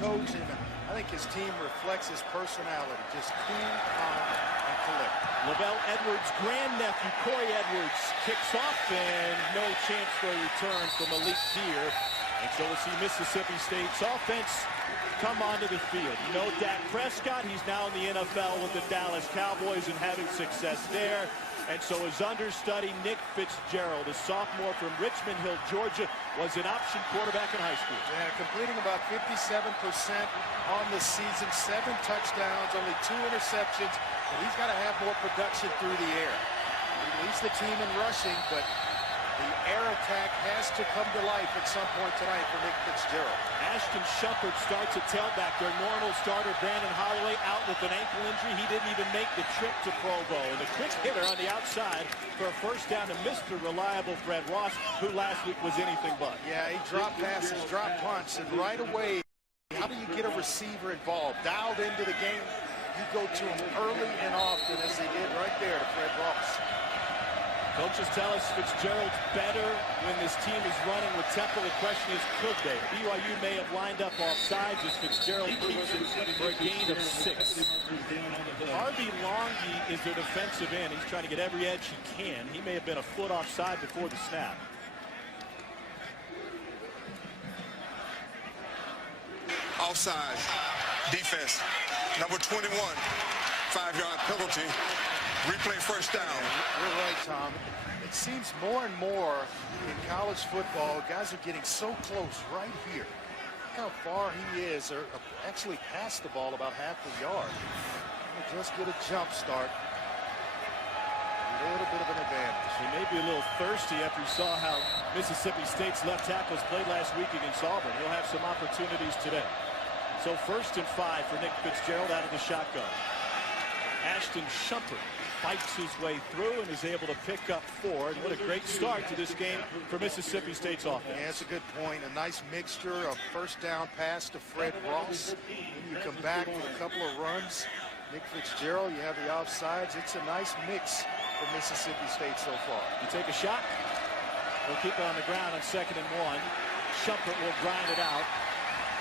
coach, and I think his team reflects his personality. Just cool, calm, and collected. LaVell Edwards' grandnephew, Corey Edwards, kicks off, and no chance for a return from Malik Deer. And so we'll see Mississippi State's offense come onto the field. You know Dak Prescott, he's now in the NFL with the Dallas Cowboys and having success there. And so his understudy, Nick Fitzgerald, a sophomore from Richmond Hill, Georgia, was an option quarterback in high school. Yeah, completing about 57% on the season, 7 touchdowns, only 2 interceptions. But he's got to have more production through the air. He leads the team in rushing, but the air attack has to come to life at some point tonight for Nick Fitzgerald. Ashton Shumpert starts at tailback. Their normal starter, Brandon Holloway, out with an ankle injury. He didn't even make the trip to Provo. And the quick hitter on the outside for a first down to Mr. Reliable Fred Ross, who last week was anything but. Yeah, he dropped passes, dropped punts, and right away, how do you get a receiver involved? Dialed into the game, you go to him early and often, as they did right there to Fred Ross. Coaches tell us Fitzgerald's better when this team is running with Temple. The question is, could they? BYU may have lined up off sides as Fitzgerald keeps it for a gain of 6. Harvey Longy is their defensive end. He's trying to get every edge he can. He may have been a foot offside before the snap. Offside. Defense. Number 21. 5-yard penalty. Replay first down. You're right, Tom. It seems more and more in college football, guys are getting so close right here. Look how far he is, or actually past the ball about half the yard. Just get a jump start. A little bit of an advantage. He may be a little thirsty after he saw how Mississippi State's left tackles played last week against Auburn. He'll have some opportunities today. So 1st and 5 for Nick Fitzgerald out of the shotgun. Ashton Shumpert fights his way through and is able to pick up 4. And what a great start to this game for Mississippi State's offense. Yeah, that's a good point. A nice mixture of first down pass to Fred Ross. Then you come back with a couple of runs. Nick Fitzgerald, you have the offsides. It's a nice mix for Mississippi State so far. You take a shot. We'll keep it on the ground on 2nd and 1. Shumpert will grind it out.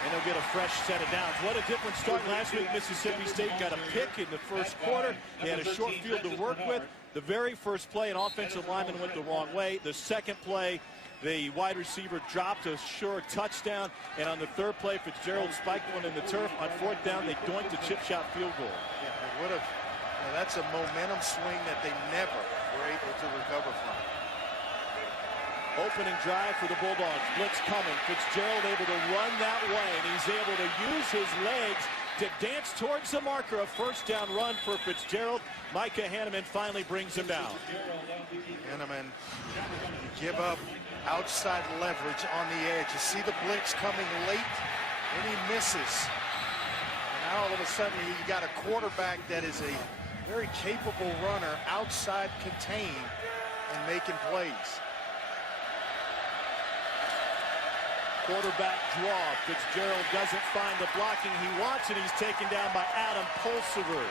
And they'll get a fresh set of downs. What a different start last week. Mississippi State got a pick in the first quarter. They had a short field to work with. The very first play, an offensive lineman went the wrong way. The second play, the wide receiver dropped a sure touchdown. And on the third play, Fitzgerald spiked one in the turf. On 4th down, they doinked a chip shot field goal. Yeah, they would have. That's a momentum swing that they never were able to recover from. Opening drive for the Bulldogs. Blitz coming. Fitzgerald able to run that way, and he's able to use his legs to dance towards the marker. A first down run for Fitzgerald. Micah Hanneman finally brings him down. Hanneman give up outside leverage on the edge. You see the blitz coming late, and he misses. And now all of a sudden you got a quarterback that is a very capable runner, outside contained and making plays. Quarterback draw. Fitzgerald doesn't find the blocking he wants, and he's taken down by Adam Pulsiver.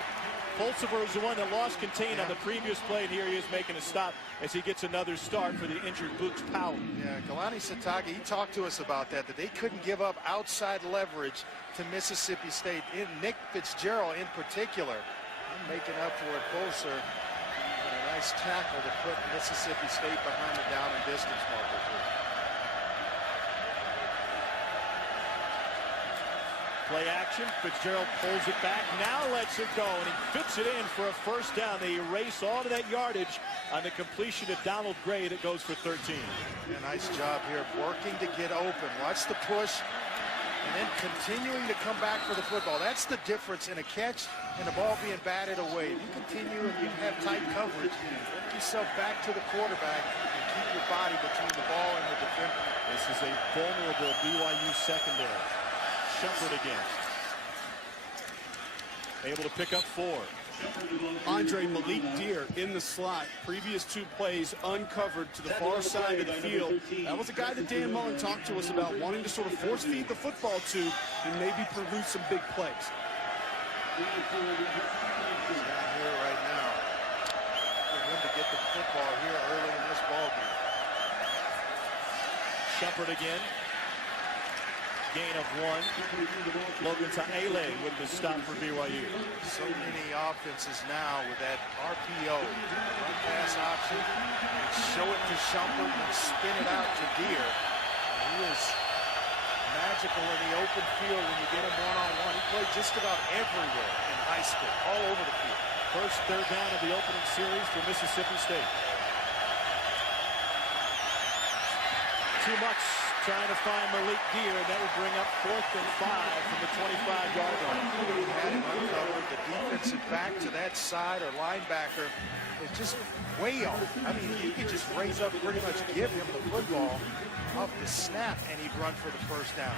Pulsiver is the one that lost contain on the previous play, and here he is making a stop as he gets another start for the injured Boots Powell. Yeah, Kalani Sitake, he talked to us about that they couldn't give up outside leverage to Mississippi State. Nick Fitzgerald in particular, making up for it. Pulsiver, a nice tackle to put Mississippi State behind the down and distance marker. Play action. Fitzgerald pulls it back, now lets it go, and he fits it in for a first down. They erase all of that yardage on the completion of Donald Gray that goes for 13. Yeah, nice job here, working to get open. Watch the push, and then continuing to come back for the football. That's the difference in a catch and the ball being batted away. If you continue and you have tight coverage, work yourself back to the quarterback and keep your body between the ball and the defender. This is a vulnerable BYU secondary. Shumpert again. Able to pick up 4. Andre Malik Deer in the slot. Previous 2 plays uncovered to the far side of the field. That was a guy that Dan Mullen talked to us about, wanting to sort of force feed the football to and maybe produce some big plays. He's down here right now. For him to get the football here early in this ball game. Shumpert again. Gain of 1. Logan Taele with the stop for BYU. So many offenses now with that RPO, run pass option. Show it to Shumpert and spin it out to Deere. He is magical in the open field when you get him one-on-one. He played just about everywhere in high school, all over the field. First third down of the opening series for Mississippi State. Too much trying to find Malik Deere, and that would bring up 4th and 5 from the 25-yard line. He had him uncovered. The defensive back to that side or linebacker is just way off. I mean, you could just raise up, pretty much give him the football off the snap, and he'd run for the first down.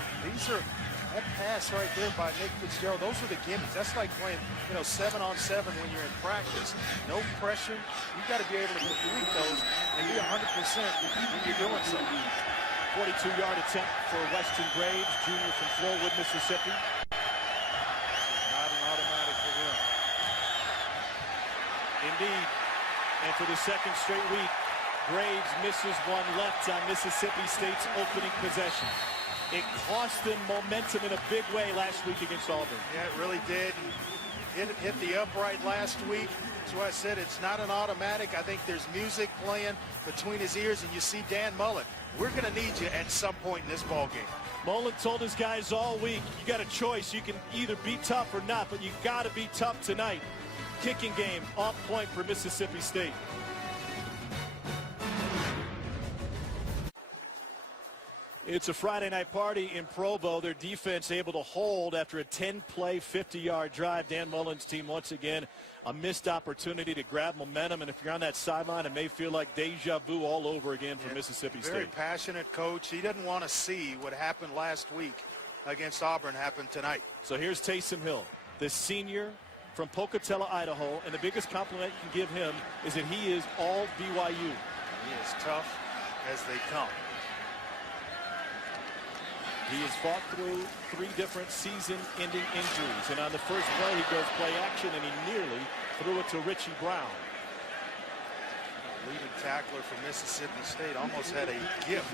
That pass right there by Nick Fitzgerald, those are the gimmies. That's like playing, 7-on-7 when you're in practice. No pressure. You've got to be able to complete those and be 100% when you're doing something. 42-yard attempt for Weston Graves, junior from Flowood, Mississippi. Not an automatic for him. Indeed. And for the second straight week, Graves misses one left on Mississippi State's opening possession. It cost them momentum in a big way last week against Auburn. Yeah, it really did. It hit the upright last week. That's why I said it's not an automatic. I think there's music playing between his ears, and you see Dan Mullen. We're going to need you at some point in this ball game. Mullen told his guys all week, you got a choice. You can either be tough or not, but you got to be tough tonight. Kicking game off point for Mississippi State. It's a Friday night party in Provo. Their defense able to hold after a 10-play, 50-yard drive. Dan Mullen's team once again a missed opportunity to grab momentum. And if you're on that sideline, it may feel like deja vu all over again for Mississippi State. Very passionate coach. He doesn't want to see what happened last week against Auburn happen tonight. So here's Taysom Hill, the senior from Pocatello, Idaho. And the biggest compliment you can give him is that he is all BYU. He is tough as they come. He has fought through 3 different season-ending injuries. And on the first play, he goes play action, and he nearly threw it to Richie Brown. Leading tackler for Mississippi State almost had a gift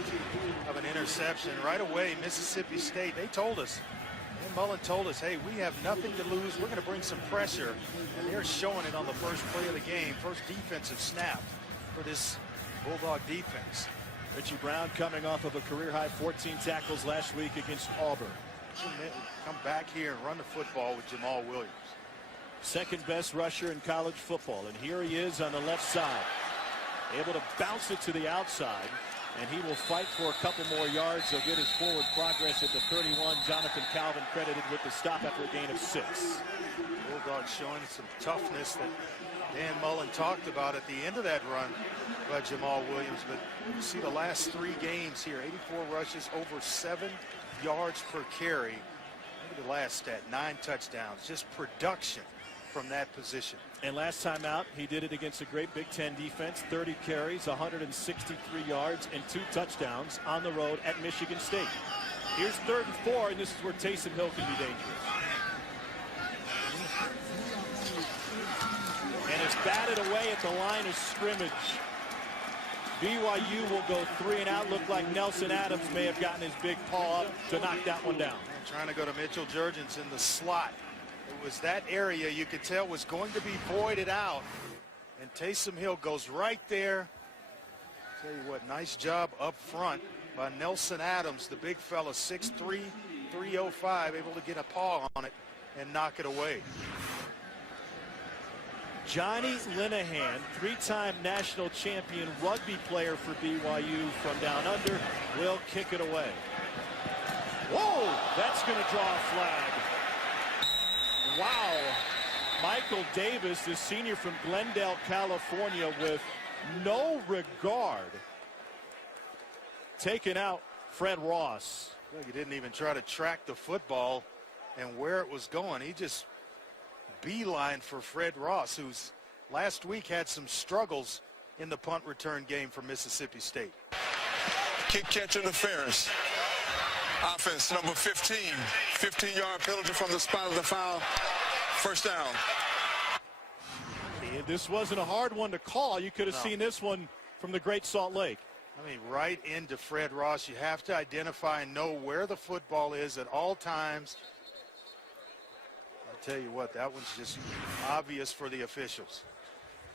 of an interception. Right away, Mississippi State, they told us, and Mullen told us, hey, we have nothing to lose. We're going to bring some pressure. And they're showing it on the first play of the game. First defensive snap for this Bulldog defense. Richie Brown coming off of a career-high 14 tackles last week against Auburn. Come back here and run the football with Jamal Williams. Second best rusher in college football. And here he is on the left side. Able to bounce it to the outside. And he will fight for a couple more yards. He'll get his forward progress at the 31. Jonathan Calvin credited with the stop after a gain of 6. Bulldogs showing some toughness that Dan Mullen talked about at the end of that run by Jamal Williams. But you see the last 3 games here, 84 rushes, over 7 yards per carry. Look at the last stat, 9 touchdowns. Just production from that position. And last time out, he did it against a great Big Ten defense. 30 carries, 163 yards, and 2 touchdowns on the road at Michigan State. Here's 3rd and 4, and this is where Taysom Hill can be dangerous. And it's batted away at the line of scrimmage. BYU will go 3 and out. Looked like Nelson Adams may have gotten his big paw up to knock that one down. Trying to go to Mitchell Jurgens in the slot. It was that area you could tell was going to be voided out. And Taysom Hill goes right there. Tell you what, nice job up front by Nelson Adams, the big fella, 6'3", 305, able to get a paw on it and knock it away. Johnny Linehan, 3-time national champion rugby player for BYU from down under, will kick it away. Whoa, that's going to draw a flag. Wow. Michael Davis, the senior from Glendale, California, with no regard, taking out Fred Ross. He didn't even try to track the football and where it was going. He just beeline for Fred Ross, who's last week had some struggles in the punt return game for Mississippi State. Kick catch interference. Offense number 15. 15-yard penalty from the spot of the foul. First down. And this wasn't a hard one to call. You could have seen this one from the Great Salt Lake. I mean, right into Fred Ross. You have to identify and know where the football is at all times. I'll tell you what, that one's just obvious for the officials.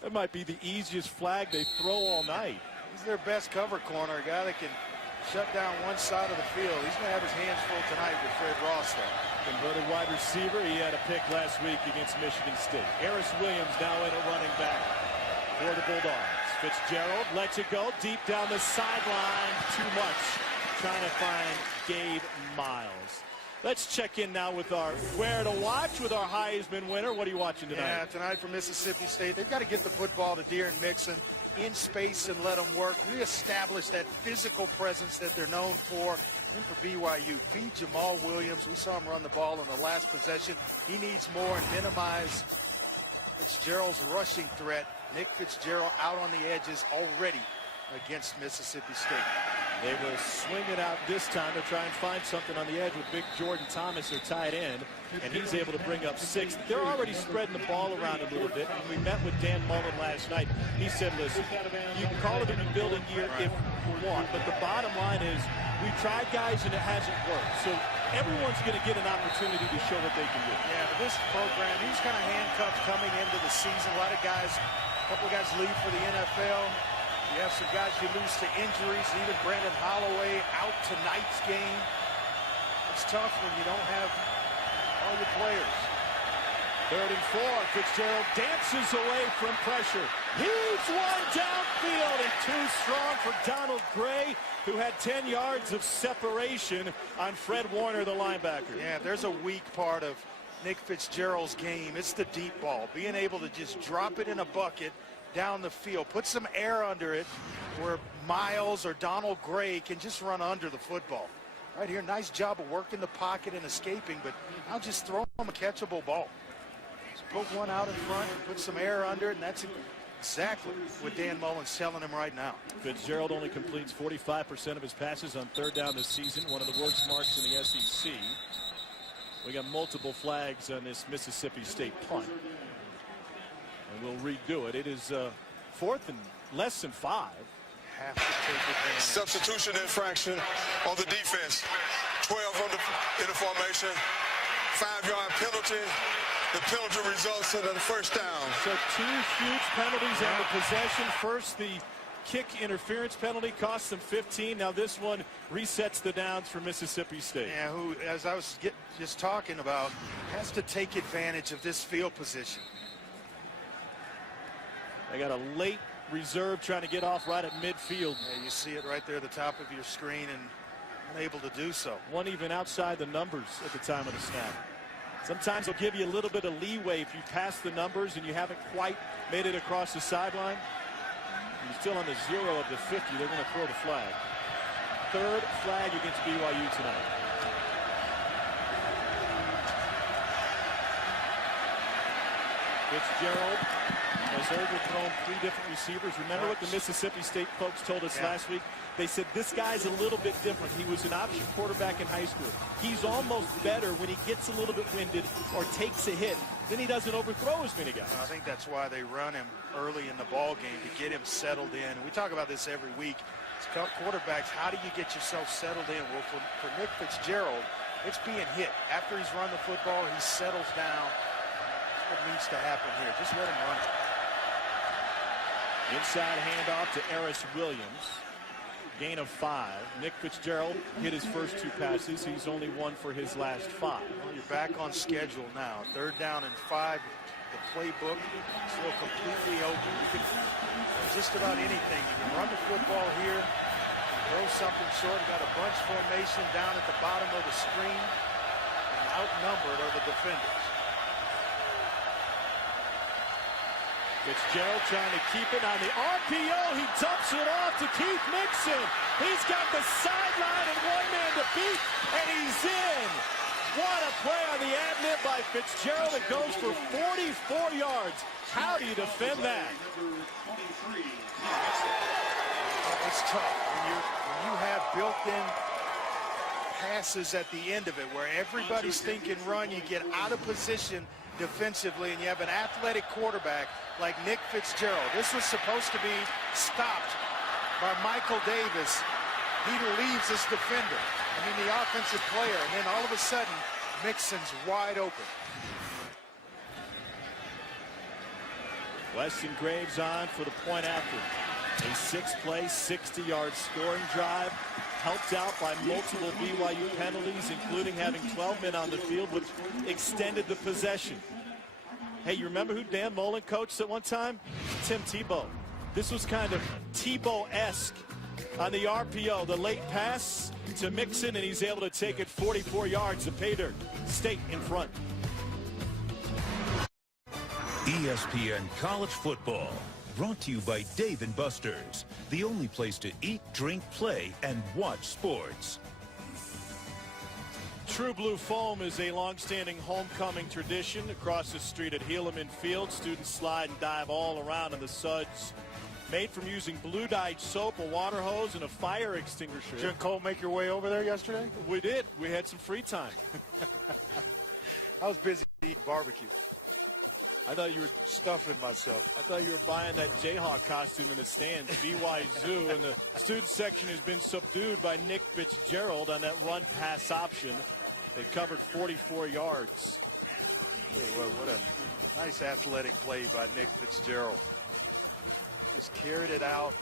That might be the easiest flag they throw all night. He's their best cover corner, a guy that can shut down one side of the field. He's going to have his hands full tonight with Fred Ross, though. Converted wide receiver. He had a pick last week against Michigan State. Harris Williams now in a running back for the Bulldogs. Fitzgerald lets it go deep down the sideline. Too much. Trying to find Gabe Miles. Let's check in now with our Where to Watch with our Heisman winner. What are you watching tonight? Yeah, tonight for Mississippi State, they've got to get the football to De'Aaron Mixon in space and let them work. Reestablish that physical presence that they're known for. And for BYU, feed Jamal Williams. We saw him run the ball in the last possession. He needs more and minimize Fitzgerald's rushing threat. Nick Fitzgerald out on the edges already against Mississippi State. They will swing it out this time to try and find something on the edge with big Jordan Thomas, their tight end, and he's able to bring up 6. They're already spreading the ball around a little bit. And we met with Dan Mullen last night. He said, listen, you can call it a rebuilding year if you want, but the bottom line is we've tried, guys, and it hasn't worked. So everyone's going to get an opportunity to show what they can do. Yeah, but this program, he's kind of handcuffed coming into the season. A lot of guys, a couple of guys leave for the NFL. You have some guys you lose to injuries, even Brandon Holloway out tonight's game. It's tough when you don't have all your players. 3rd and 4. Fitzgerald dances away from pressure. He's one downfield and too strong for Donald Gray, who had 10 yards of separation on Fred Warner, the linebacker. Yeah, there's a weak part of Nick Fitzgerald's game. It's the deep ball, being able to just drop it in a bucket down the field, put some air under it where Miles or Donald Gray can just run under the football. Right here, nice job of working the pocket and escaping, but I'll just throw him a catchable ball. Just put one out in front, put some air under it, and that's exactly what Dan Mullen's telling him right now. Fitzgerald only completes 45% of his passes on 3rd down this season, one of the worst marks in the SEC. We got multiple flags on this Mississippi State punt. And we'll redo it. It is 4th and less than 5. Have to take advantage. Substitution infraction on the defense. 12 in the formation. 5-yard penalty. The penalty results in a first down. So 2 huge penalties on the possession. First, the kick interference penalty cost them 15. Now this one resets the downs for Mississippi State. Yeah, who, as I was just talking about, has to take advantage of this field position. They got a late reserve trying to get off right at midfield. Yeah, you see it right there at the top of your screen and unable to do so. One even outside the numbers at the time of the snap. Sometimes they'll give you a little bit of leeway if you pass the numbers and you haven't quite made it across the sideline. You're still on the 0 of the 50. They're going to throw the flag. 3rd flag against BYU tonight. Fitzgerald has overthrown 3 different receivers. Remember what the Mississippi State folks told us last week? They said this guy's a little bit different. He was an option quarterback in high school. He's almost better when he gets a little bit winded or takes a hit. Then he doesn't overthrow as many guys. I think that's why they run him early in the ball game, to get him settled in. And we talk about this every week. As quarterbacks, how do you get yourself settled in? Well, for Nick Fitzgerald, it's being hit. After he's run the football, he settles down. That's what needs to happen here. Just let him run it. Inside handoff to Harris Williams. Gain of 5. Nick Fitzgerald hit his first 2 passes. He's only 1 for his last 5. Well, you're back on schedule now. 3rd down and 5. The playbook is still completely open. You can do just about anything. You can run the football here, throw something short. You got a bunch formation down at the bottom of the screen, and outnumbered are the defenders. Fitzgerald trying to keep it on the RPO. He dumps it off to Keith Mixon. He's got the sideline and 1 man to beat, and he's in. What a play on the ad-lib by Fitzgerald. It goes for 44 yards. How do you defend that? It's tough when you have built-in passes at the end of it, where everybody's thinking run, you get out of position defensively, and you have an athletic quarterback like Nick Fitzgerald. This was supposed to be stopped by Michael Davis. He leaves his defender. I mean, the offensive player. And then all of a sudden, Mixon's wide open. Weston Graves on for the point after. A 6-play, 60-yard scoring drive, helped out by multiple BYU penalties, including having 12 men on the field, which extended the possession. Hey, you remember who Dan Mullen coached at one time? Tim Tebow. This was kind of Tebow-esque on the RPO. The late pass to Mixon, and he's able to take it 44 yards to pay dirt. State in front. ESPN College Football, brought to you by Dave & Buster's, the only place to eat, drink, play, and watch sports. True Blue Foam is a long-standing homecoming tradition. Across the street at Helaman Field, students slide and dive all around in the suds. Made from using blue-dyed soap, a water hose, and a fire extinguisher. Did Cole make your way over there yesterday? We did. We had some free time. I was busy eating barbecue. I thought you were Stuffing myself. I thought you were buying that Jayhawk costume in the stands. BYU, and the student section has been subdued by Nick Fitzgerald on that run-pass option. They covered 44 yards. Hey, well, what a nice athletic play by Nick Fitzgerald. Just carried it out.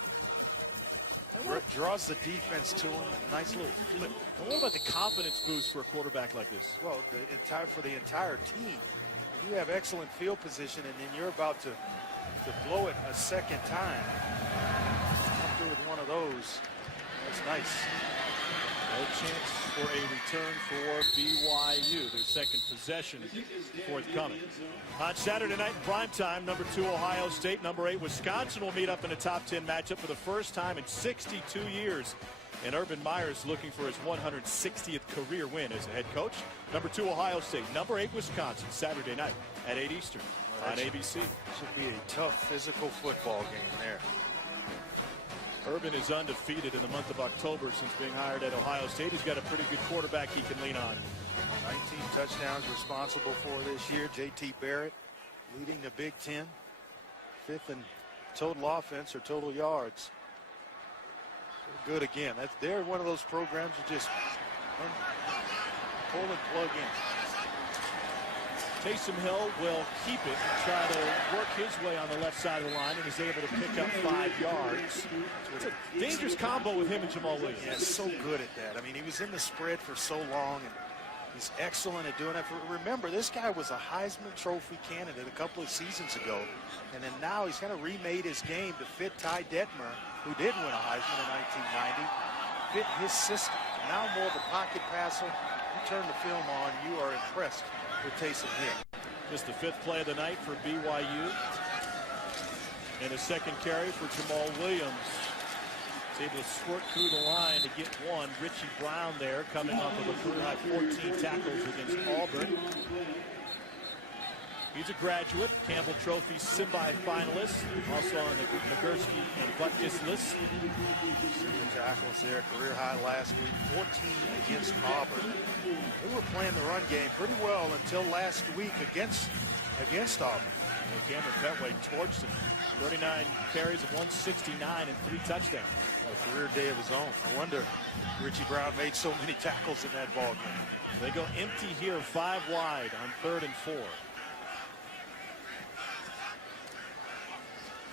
Draws the defense to him. Nice little flip. And what about the confidence boost for a quarterback like this? Well, for the entire team. You have excellent field position, and then you're about to blow it a second time. Come through with one of those. That's nice. No chance for a return for BYU. Their second possession forthcoming. On Saturday night in primetime, number 2 Ohio State, number 8 Wisconsin will meet up in a top 10 matchup for the first time in 62 years. And Urban Meyer's looking for his 160th career win as a head coach. Number 2 Ohio State, number 8 Wisconsin, Saturday night at 8 Eastern on ABC. Should be a tough physical football game there. Urban is undefeated in the month of October since being hired at Ohio State. He's got a pretty good quarterback he can lean on. 19 touchdowns responsible for this year. J.T. Barrett leading the Big Ten. 5th in total offense or total yards. Good again. They're one of those programs you just pull and plug in. Taysom Hill will keep it and try to work his way on the left side of the line, and is able to pick up 5 yards. It's a dangerous combo with him and Jamal Williams. Yeah, so good at that. I mean, he was in the spread for so long, and he's excellent at doing it. Remember, this guy was a Heisman Trophy candidate a couple of seasons ago, and then now he's kind of remade his game to fit Ty Detmer, who did win a Heisman in 1990, fit his system. Now more of a pocket passer. You turn the film on, you are impressed with Taysom Hill. Just the 5th play of the night for BYU. And a second carry for Jamal Williams. He's able to squirt through the line to get one. Richie Brown there coming off of a career high 14 tackles against Auburn. He's a graduate, Campbell Trophy semi-finalist, also on the Nagurski and Butkus list. 7 tackles there, career high last week, 14 against Auburn. They were playing the run game pretty well until last week against Auburn. And Cameron Petway torched him. 39 carries of 169 and 3 touchdowns. A career day of his own. I wonder Richie Brown made so many tackles in that ball game. They go empty here, 5 wide on 3rd and 4.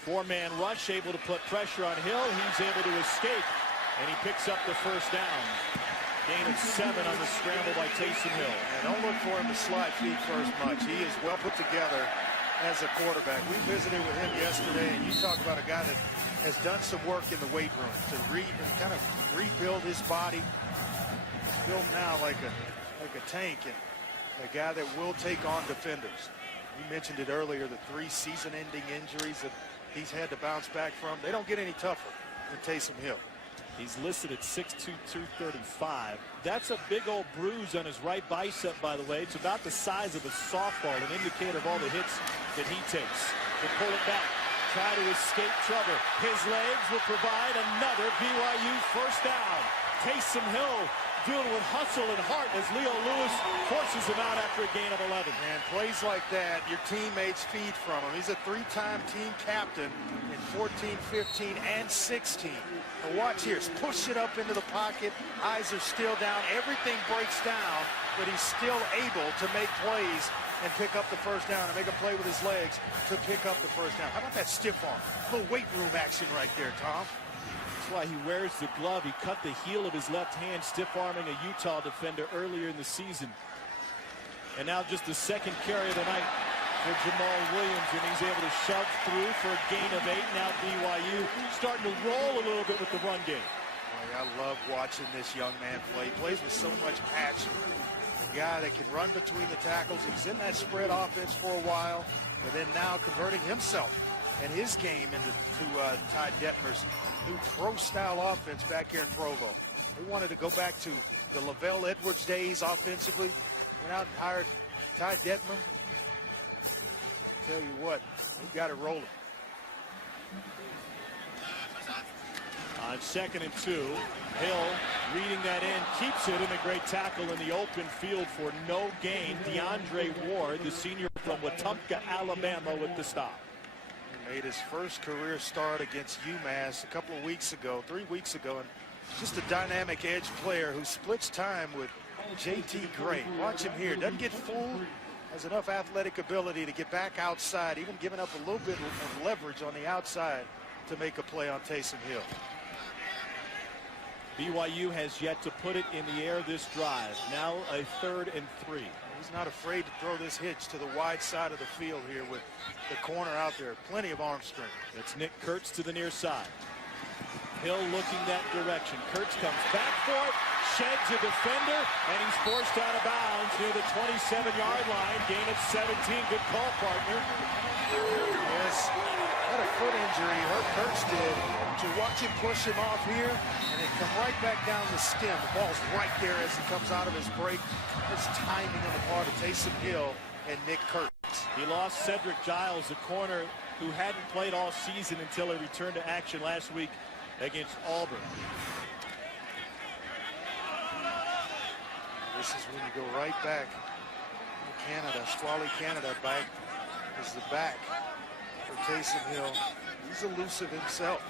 4-man rush, able to put pressure on Hill. He's able to escape, and he picks up the first down. Gain of 7 on the scramble by Taysom Hill. And don't look for him to slide feet first much. He is well put together as a quarterback. We visited with him yesterday, and you talk about a guy that has done some work in the weight room to kind of rebuild his body. Built now like a tank, and a guy that will take on defenders. You mentioned it earlier, the 3 season-ending injuries that he's had to bounce back from. They don't get any tougher than Taysom Hill. He's listed at 6'2", 235. That's a big old bruise on his right bicep, by the way. It's about the size of a softball, an indicator of all the hits that he takes. They pull it back, try to escape trouble. His legs will provide another BYU first down. Taysom Hill doing with hustle and heart as Leo Lewis forces him out after a gain of 11. And plays like that, your teammates feed from him. He's a three-time team captain in 14, 15, and 16. But watch here, push it up into the pocket. Eyes are still down. Everything breaks down, but he's still able to make plays and pick up the first down and make a play with his legs to pick up the first down. How about that stiff arm? A little weight room action right there, Tom. That's why he wears the glove. He cut the heel of his left hand, stiff-arming a Utah defender earlier in the season. And now just the second carry of the night for Jamal Williams, and he's able to shove through for a gain of 8. Now BYU starting to roll a little bit with the run game. Boy, I love watching this young man play. He plays with so much passion. A guy that can run between the tackles. He's in that spread offense for a while, but then now converting himself and his game into Ty Detmer's new pro-style offense back here in Provo. They wanted to go back to the Lavelle Edwards days offensively. Went out and hired Ty Detmer. Tell you what, we got it rolling. On 2nd and 2, Hill reading that in, keeps it in a great tackle in the open field for no gain. DeAndre Ward, the senior from Wetumpka, Alabama, with the stop. He made his first career start against UMass a couple of weeks ago, 3 weeks ago, and just a dynamic edge player who splits time with J.T. Gray. Watch him here. Doesn't get fooled. Has enough athletic ability to get back outside, even giving up a little bit of leverage on the outside to make a play on Taysom Hill. BYU has yet to put it in the air this drive. Now a 3rd and 3. He's not afraid to throw this hitch to the wide side of the field here with the corner out there. Plenty of arm strength. That's Nick Kurtz to the near side. Hill looking that direction. Kurtz comes back for it, sheds a defender, and he's forced out of bounds near the 27-yard line. Gain of 17. Good call, partner. Yes, had a foot injury. Hurt Kurtz did. To watch him push him off here, and it come right back down the stem. The ball's right there as he comes out of his break. It's timing on the part of Taysom Hill and Nick Kurtz. He lost Cedric Giles, the corner who hadn't played all season until he returned to action last week against Auburn. This is when you go right back. Canada, Squally Canada back is the back for Taysom Hill. He's elusive himself.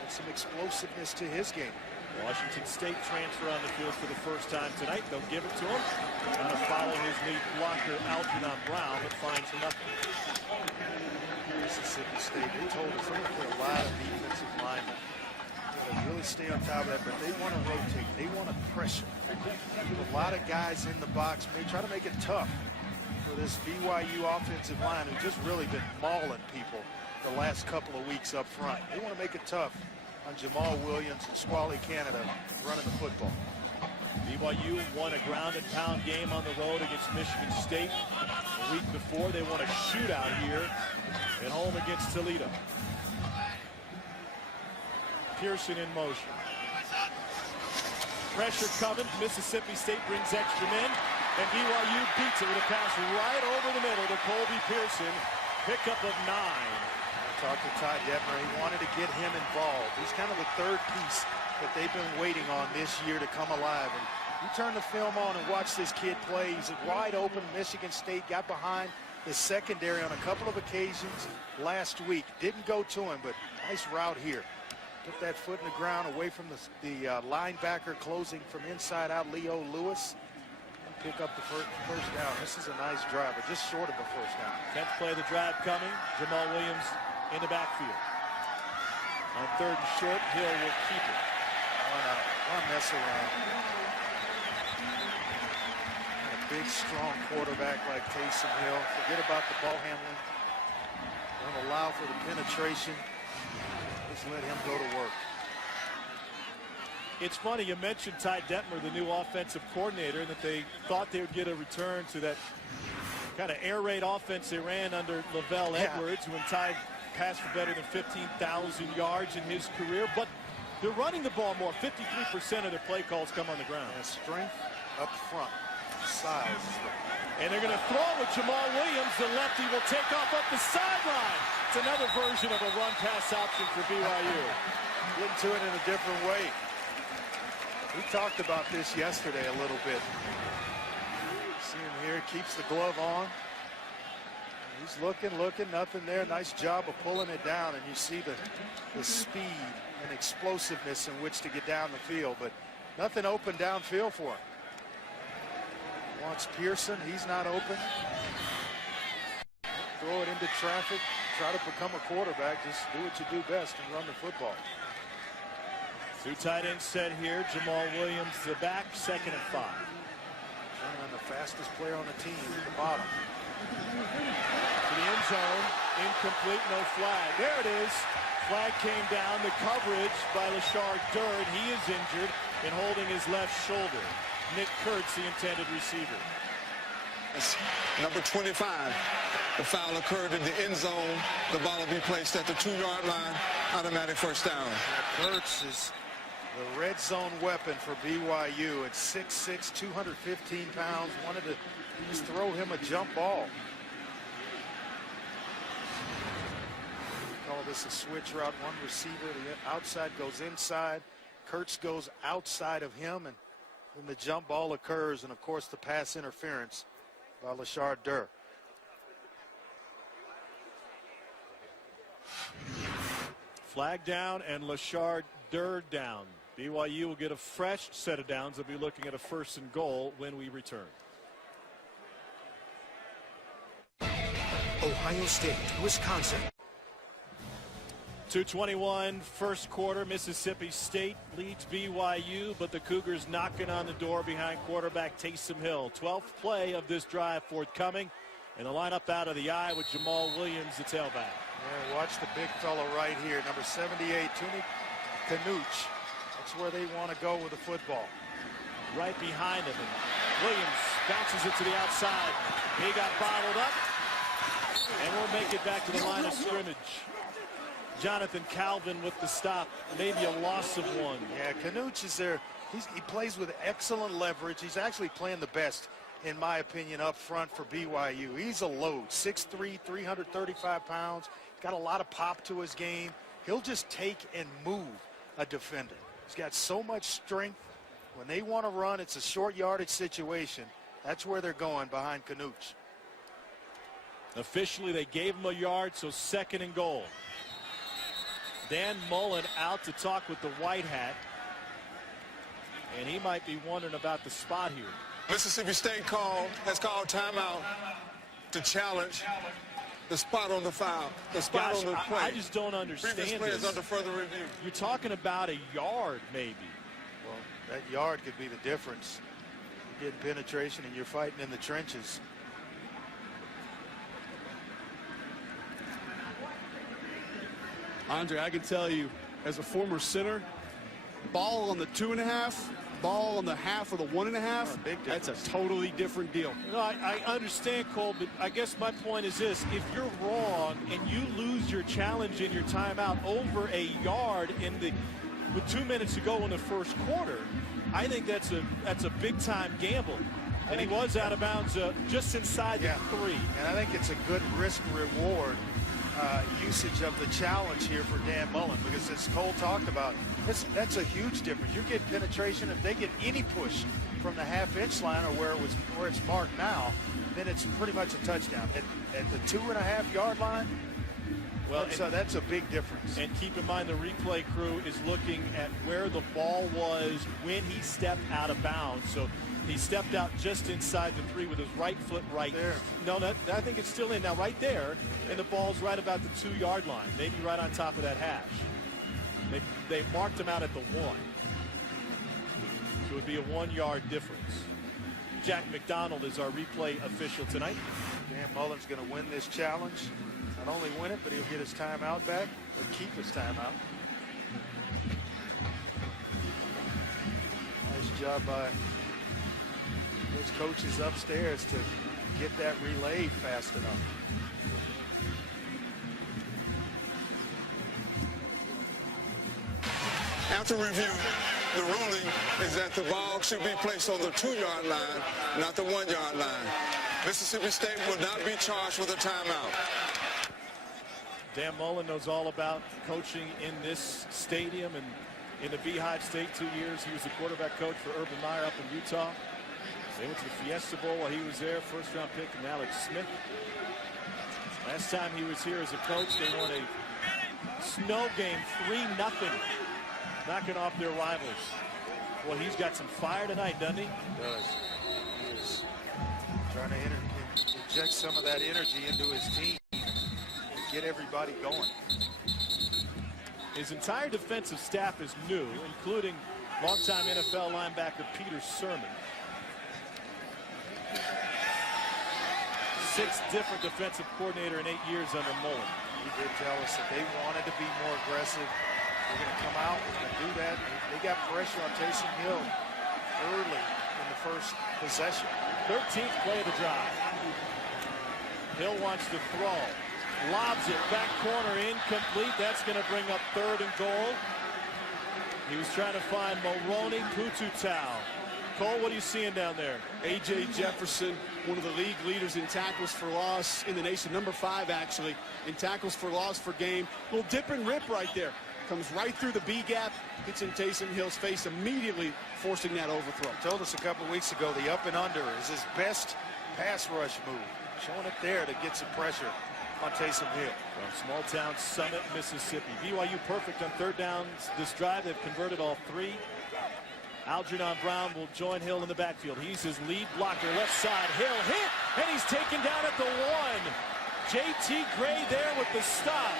And some explosiveness to his game. Washington State transfer on the field for the first time tonight. They'll give it to him. Trying to follow his lead blocker, Algernon Brown, but finds nothing. Mississippi State, they told us they're going to put a lot of defensive linemen. They're going to really stay on top of that, but they want to rotate. They want to pressure. A lot of guys in the box. They try to make it tough for this BYU offensive line who's just really been mauling people the last couple of weeks up front. They want to make it tough on Jamal Williams and Squally Canada running the football. BYU won a ground and pound game on the road against Michigan State. A week before, they won a shootout here at home against Toledo. Pearson in motion. Pressure coming. Mississippi State brings extra men, and BYU beats it with a pass right over the middle to Colby Pearson. Pickup of 9. Talked to Ty Detmer. He wanted to get him involved. He's kind of the third piece that they've been waiting on this year to come alive. And you turn the film on and watch this kid play. He's wide open. Michigan State got behind the secondary on a couple of occasions last week. Didn't go to him, but nice route here. Put that foot in the ground away from the linebacker closing from inside out, Leo Lewis. And pick up the first down. This is a nice drive, but just short of a first down. 10th play of the drive coming. Jamal Williams in the backfield. On 3rd and short, Hill will keep it. Why mess around? And a big, strong quarterback like Taysom Hill. Forget about the ball handling. Don't allow for the penetration. Just let him go to work. It's funny, you mentioned Ty Detmer, the new offensive coordinator, and that they thought they would get a return to that kind of air raid offense they ran under Lavelle Edwards when Ty passed for better than 15,000 yards in his career, but they're running the ball more. 53% of their play calls come on the ground. And strength up front, size. And they're going to throw with Jamal Williams. The lefty will take off up the sideline. It's another version of a run-pass option for BYU. Getting to it in a different way. We talked about this yesterday a little bit. See him here, keeps the glove on. He's looking, nothing there. Nice job of pulling it down, and you see the speed and explosiveness in which to get down the field, but nothing open downfield for him. Wants Pearson, he's not open. Throw it into traffic, try to become a quarterback, just do what you do best and run the football. Two tight ends set here. Jamal Williams, the back, 2nd and 5. And the fastest player on the team at the bottom. To the end zone, incomplete, no flag. There it is. Flag came down. The coverage by Lashard Durd. He is injured and holding his left shoulder. Nick Kurtz, the intended receiver. Number 25. The foul occurred in the end zone. The ball will be placed at the 2-yard line. Automatic first down. Kurtz is the red zone weapon for BYU at 6'6", 215 pounds. Wanted to just throw him a jump ball. Call this a switch route. One receiver, the outside goes inside. Kurtz goes outside of him, and then the jump ball occurs, and of course the pass interference by Lashard Durr. Flag down and Lashard Durr down. BYU will get a fresh set of downs. They'll be looking at a 1st and goal when we return. Ohio State, Wisconsin. 2:21 first quarter. Mississippi State leads BYU, but the Cougars knocking on the door behind quarterback Taysom Hill. 12th play of this drive forthcoming, and the lineup out of the eye with Jamal Williams, the tailback. Yeah, watch the big fellow right here, number 78, Tunic Canuch. That's where they want to go with the football. Right behind him, and Williams bounces it to the outside. He got bottled up, and we'll make it back to the line of scrimmage. Jonathan Calvin with the stop, maybe a loss of 1. Yeah, Canuch is there. He plays with excellent leverage. He's actually playing the best, in my opinion, up front for BYU. He's a load, 6'3", 335 pounds. Got a lot of pop to his game. He'll just take and move a defender. He's got so much strength. When they want to run, it's a short yardage situation. That's where they're going, behind Canuch. Officially, they gave him a yard, so 2nd and goal. Dan Mullen out to talk with the white hat, and he might be wondering about the spot here. Mississippi State has called timeout to challenge the spot on the foul, the spot on the play. I just don't understand Previous play this. is under further review. You're talking about a yard, maybe. Well, that yard could be the difference. You're getting penetration, and you're fighting in the trenches. Andre, I can tell you, as a former center, ball on the 2.5, ball on the half or the 1.5, that's a totally different deal. No, I understand, Cole, but I guess my point is this. If you're wrong and you lose your challenge in your timeout over a yard with 2 minutes to go in the first quarter, I think that's a big-time gamble. And he was out of bounds just inside the 3. And I think it's a good risk-reward usage of the challenge here for Dan Mullen, because as Cole talked about, that's a huge difference. You're getting penetration. If they get any push from the half-inch line or where it's marked now, then it's pretty much a touchdown. At the 2.5-yard line, well, that's a big difference. And keep in mind, the replay crew is looking at where the ball was when he stepped out of bounds. So he stepped out just inside the 3 with his right foot right there. No, I think it's still in. Now, right there, and the ball's right about the 2-yard line, maybe right on top of that hash. They marked him out at the 1. So it would be a 1-yard difference. Jack McDonald is our replay official tonight. Dan Mullen's going to win this challenge. Not only win it, but he'll get his timeout back or keep his timeout. Nice job by his coaches upstairs to get that relayed fast enough. After review, the ruling is that the ball should be placed on the 2-yard line, not the 1-yard line. Mississippi State will not be charged with a timeout. Dan Mullen knows all about coaching in this stadium, and in the Beehive State 2 years. He was the quarterback coach for Urban Meyer up in Utah. They went to the Fiesta Bowl while he was there. First round pick from Alex Smith. Last time he was here as a coach, they won a snow game 3-0, knocking off their rivals. Well, he's got some fire tonight, doesn't he? He does. He is trying to inject some of that energy into his team and get everybody going. His entire defensive staff is new, including longtime NFL linebacker Peter Sermon. 6 different defensive coordinator in 8 years under Mullen. He did tell us that they wanted to be more aggressive. We're going to come out, we're going to do that. They got pressure on Taysom Hill early in the first possession. 13th play of the drive. Hill wants to throw. Lobs it, back corner, incomplete. That's going to bring up 3rd and goal. He was trying to find Moroni Pututau. Cole, what are you seeing down there? A.J. Jefferson, one of the league leaders in tackles for loss in the nation. Number 5, actually, in tackles for loss per game. Little dip and rip right there. Comes right through the B gap, hits in Taysom Hill's face, immediately forcing that overthrow. Told us a couple of weeks ago the up and under is his best pass rush move. Showing it there to get some pressure on Taysom Hill. From small town Summit, Mississippi. BYU perfect on 3rd downs this drive. They've converted all 3. Algernon Brown will join Hill in the backfield. He's his lead blocker, left side. Hill hit, and he's taken down at the 1. J.T. Gray there with the stop.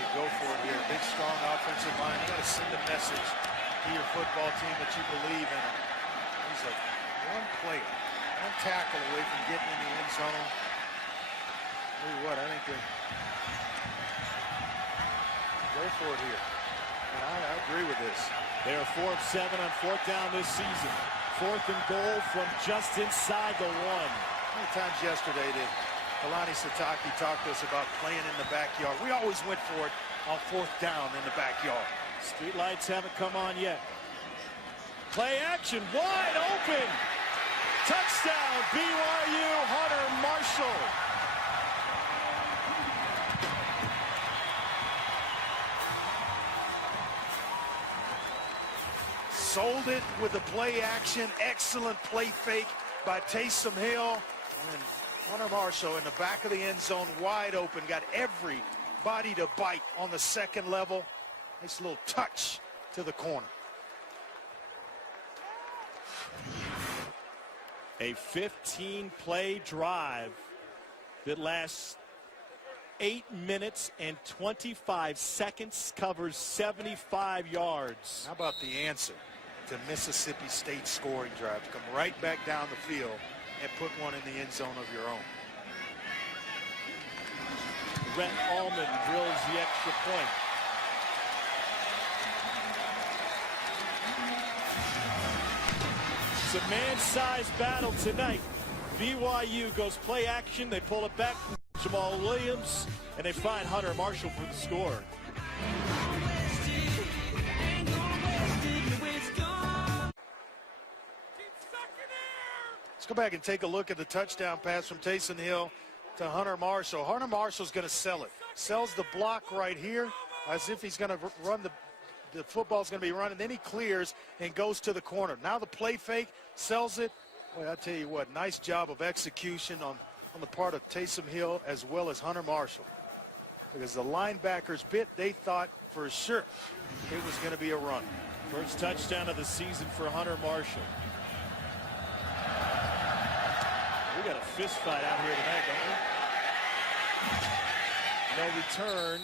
You go for it here. Big, strong offensive line. You got to send a message to your football team that you believe in it. He's like one player, one tackle away from getting in the end zone. Tell you what, I think they go for it here. And I agree with this. They are 4 of 7 on 4th down this season. 4th and goal from just inside the 1. How many times yesterday did Kalani Sitake talk to us about playing in the backyard? We always went for it on 4th down in the backyard. Street lights haven't come on yet. Play action, wide open. Touchdown, BYU, Hunter Marshall. Sold it with the play action. Excellent play fake by Taysom Hill. And Hunter Marshall in the back of the end zone, wide open. Got everybody to bite on the 2nd level. Nice little touch to the corner. A 15-play drive that lasts 8 minutes and 25 seconds, covers 75 yards. How about the answer to Mississippi State scoring drive? Come right back down the field and put one in the end zone of your own. Rhett Allman drills the extra point. It's a man-sized battle tonight. BYU goes play action. They pull it back from Jamal Williams, and they find Hunter Marshall for the score. Let's go back and take a look at the touchdown pass from Taysom Hill to Hunter Marshall. Hunter Marshall's going to sell it. Sells the block right here as if he's going to run the football's going to be running. Then he clears and goes to the corner. Now the play fake, sells it. Boy, I tell you what, nice job of execution on the part of Taysom Hill as well as Hunter Marshall. Because the linebackers bit, they thought for sure it was going to be a run. First touchdown of the season for Hunter Marshall. We got a fist fight out here tonight, don't we? No return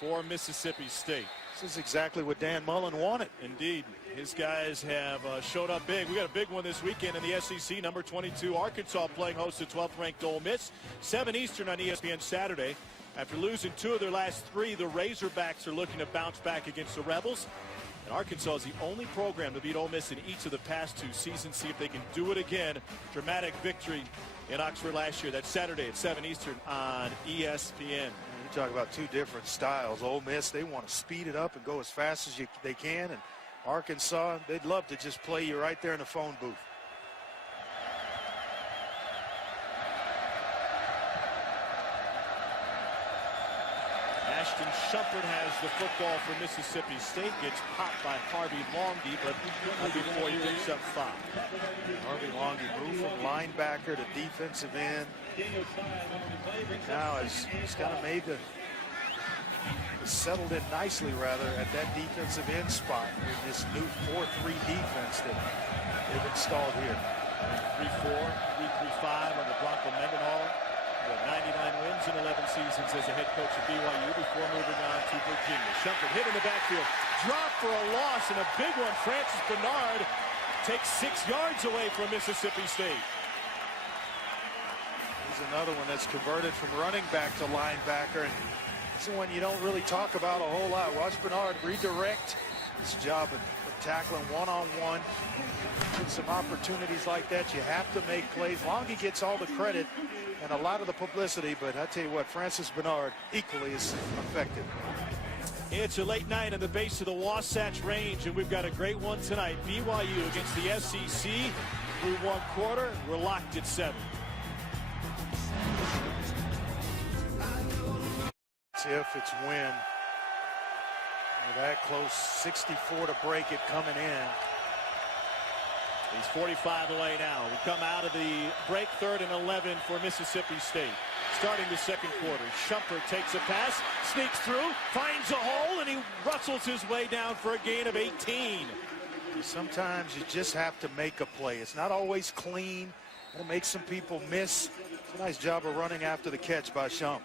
for Mississippi State. This is exactly what Dan Mullen wanted. Indeed. His guys have showed up big. We got a big one this weekend in the SEC. Number 22, Arkansas playing host to 12th-ranked Ole Miss. 7 Eastern on ESPN Saturday. After losing 2 of their last 3, the Razorbacks are looking to bounce back against the Rebels. And Arkansas is the only program to beat Ole Miss in each of the past 2 seasons. See if they can do it again. Dramatic victory in Oxford last year. That's Saturday at 7 Eastern on ESPN. You talk about 2 different styles. Ole Miss, they want to speed it up and go as fast as they can. And Arkansas, they'd love to just play you right there in the phone booth. Ashton Shumpert has the football for Mississippi State. Gets popped by Harvey Longy, but before he picks up 5. Harvey Longy moved from linebacker to defensive end. Now he's kind of made settled in nicely, rather, at that defensive end spot in this new 4-3 defense that they've installed here. 3-4, 3-3-5 on the Bronco Mendenhall. 99 wins in 11 seasons as a head coach at BYU before moving on to Virginia. Shumpert hit in the backfield, dropped for a loss, and a big one. Francis Bernard takes 6 yards away from Mississippi State. Here's another one that's converted from running back to linebacker, and it's the one you don't really talk about a whole lot. Watch Bernard redirect his job of tackling one-on-one. With some opportunities like that, you have to make plays. Longy gets all the credit and a lot of the publicity, but I tell you what, Francis Bernard equally is effective. It's a late night on the base of the Wasatch Range, and we've got a great one tonight. BYU against the SEC through 1 quarter. We're locked at 7. If it's win. That close, 64 to break it coming in. He's 45 away now. We come out of the break, 3rd and 11 for Mississippi State. Starting the 2nd quarter, Shumpert takes a pass, sneaks through, finds a hole, and he rustles his way down for a gain of 18. Sometimes you just have to make a play. It's not always clean. It'll make some people miss. It's a nice job of running after the catch by Shump.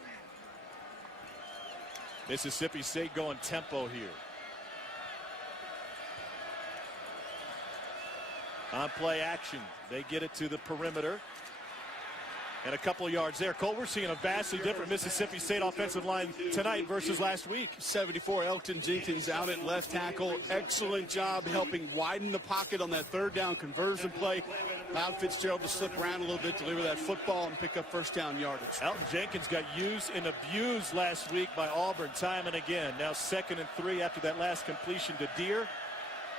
Mississippi State going tempo here. On play action, they get it to the perimeter. And a couple of yards there. Cole, we're seeing a vastly different Mississippi State offensive line tonight versus last week. 74, Elton Jenkins out at left tackle. Excellent job helping widen the pocket on that 3rd down conversion play. Allowed Fitzgerald to slip around a little bit, deliver that football, and pick up 1st down yardage. Elton Jenkins got used and abused last week by Auburn time and again. Now 2nd and 3 after that last completion to Deere.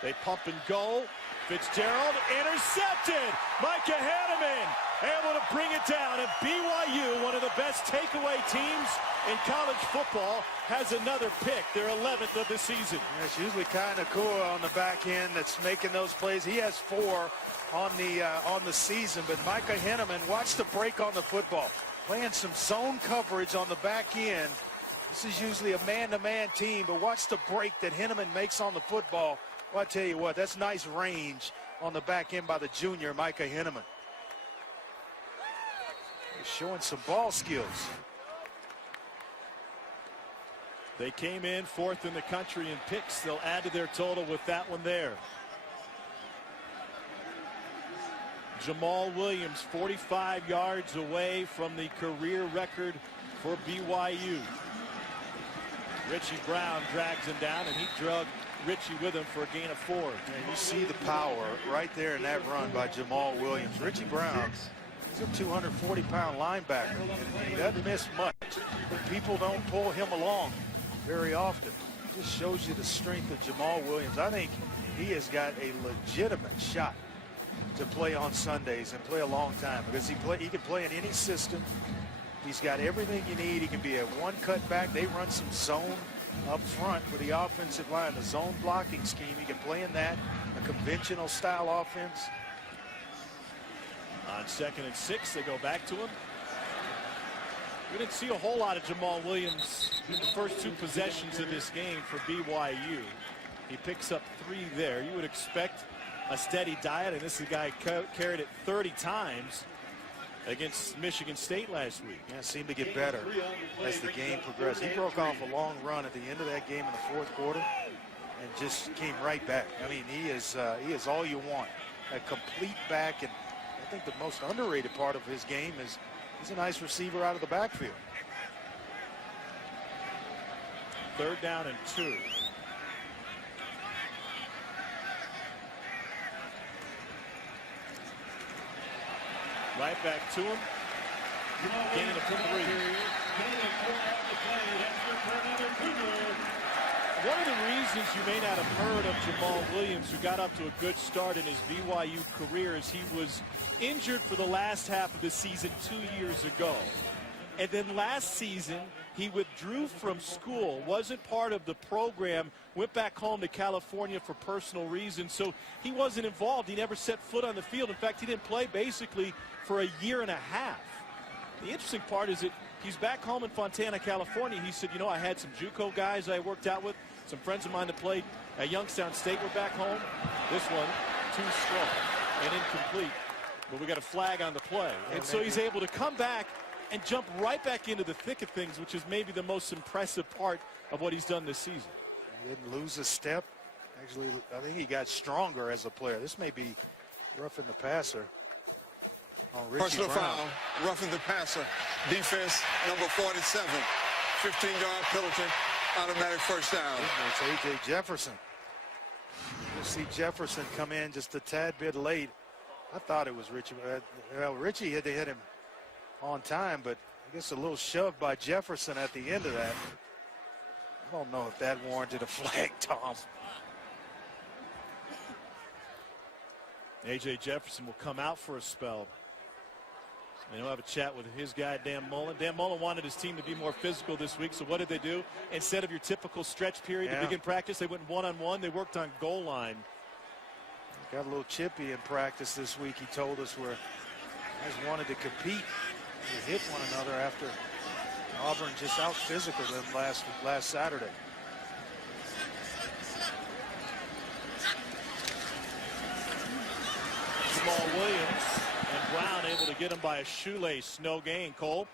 They pump and go. Fitzgerald intercepted. Micah Hanneman able to bring it down. And BYU, one of the best takeaway teams in college football, has another pick, their 11th of the season. Yeah, it's usually kind of cool on the back end that's making those plays. He has 4 on the season, but Micah Hanneman, watch the break on the football. Playing some zone coverage on the back end. This is usually a man-to-man team, but watch the break that Hanneman makes on the football. Well, I tell you what, that's nice range on the back end by the junior, Micah Hanneman. He's showing some ball skills. They came in 4th in the country in picks. They'll add to their total with that one there. Jamal Williams, 45 yards away from the career record for BYU. Richie Brown drags him down, and he drug Richie with him for a gain of 4. And you see the power right there in that run by Jamal Williams. Richie Brown, he's a 240-pound linebacker, and he doesn't miss much. But people don't pull him along very often. It just shows you the strength of Jamal Williams. I think he has got a legitimate shot to play on Sundays and play a long time, because he can play in any system. He's got everything you need. He can be a one-cut back. They run some zone up front with the offensive line, the zone blocking scheme. He can play in that, a conventional style offense. On 2nd and 6, they go back to him. We didn't see a whole lot of Jamal Williams in the first 2 possessions of this game for BYU. He picks up 3 there. You would expect a steady diet, and this is a guy carried it 30 times against Michigan State last week. Yeah, seemed to get better as the game progressed. He broke off a long run at the end of that game in the 4th quarter and just came right back. I mean, he is all you want. A complete back, and I think the most underrated part of his game is he's a nice receiver out of the backfield. 3rd down and 2. Right back to him. Gain of 3. One of the reasons you may not have heard of Jamal Williams, who got up to a good start in his BYU career, is he was injured for the last half of the season 2 years ago. And then last season, he withdrew from school, wasn't part of the program, went back home to California for personal reasons. So he wasn't involved. He never set foot on the field. In fact, he didn't play basically for a year and a half. The interesting part is that he's back home in Fontana, California. He said, you know, I had some JUCO guys I worked out with, some friends of mine that played at Youngstown State were back home. This one, too strong and incomplete. But we got a flag on the play. And so he's able to come back and jump right back into the thick of things, which is maybe the most impressive part of what he's done this season. He didn't lose a step. Actually, I think he got stronger as a player. This may be roughing the passer on Richie Personal Brown. foul, roughing the passer. Defense, number 47. 15-yard penalty, automatic first down. It's A.J. Jefferson. You'll see Jefferson come in just a tad bit late. I thought it was Richie. Well, Richie had to hit him on time, but I guess a little shove by Jefferson at the end of that. I don't know if that warranted a flag, Tom. A.J. Jefferson will come out for a spell. And he'll have a chat with his guy, Dan Mullen. Dan Mullen wanted his team to be more physical this week, so what did they do? Instead of your typical stretch period to begin practice, they went one-on-one. They worked on goal line. Got a little chippy in practice this week, he told us, where guys wanted to compete. They hit one another after Auburn just out-physical them last Saturday. Jamal Williams and Brown able to get him by a shoelace. No gain, Cole.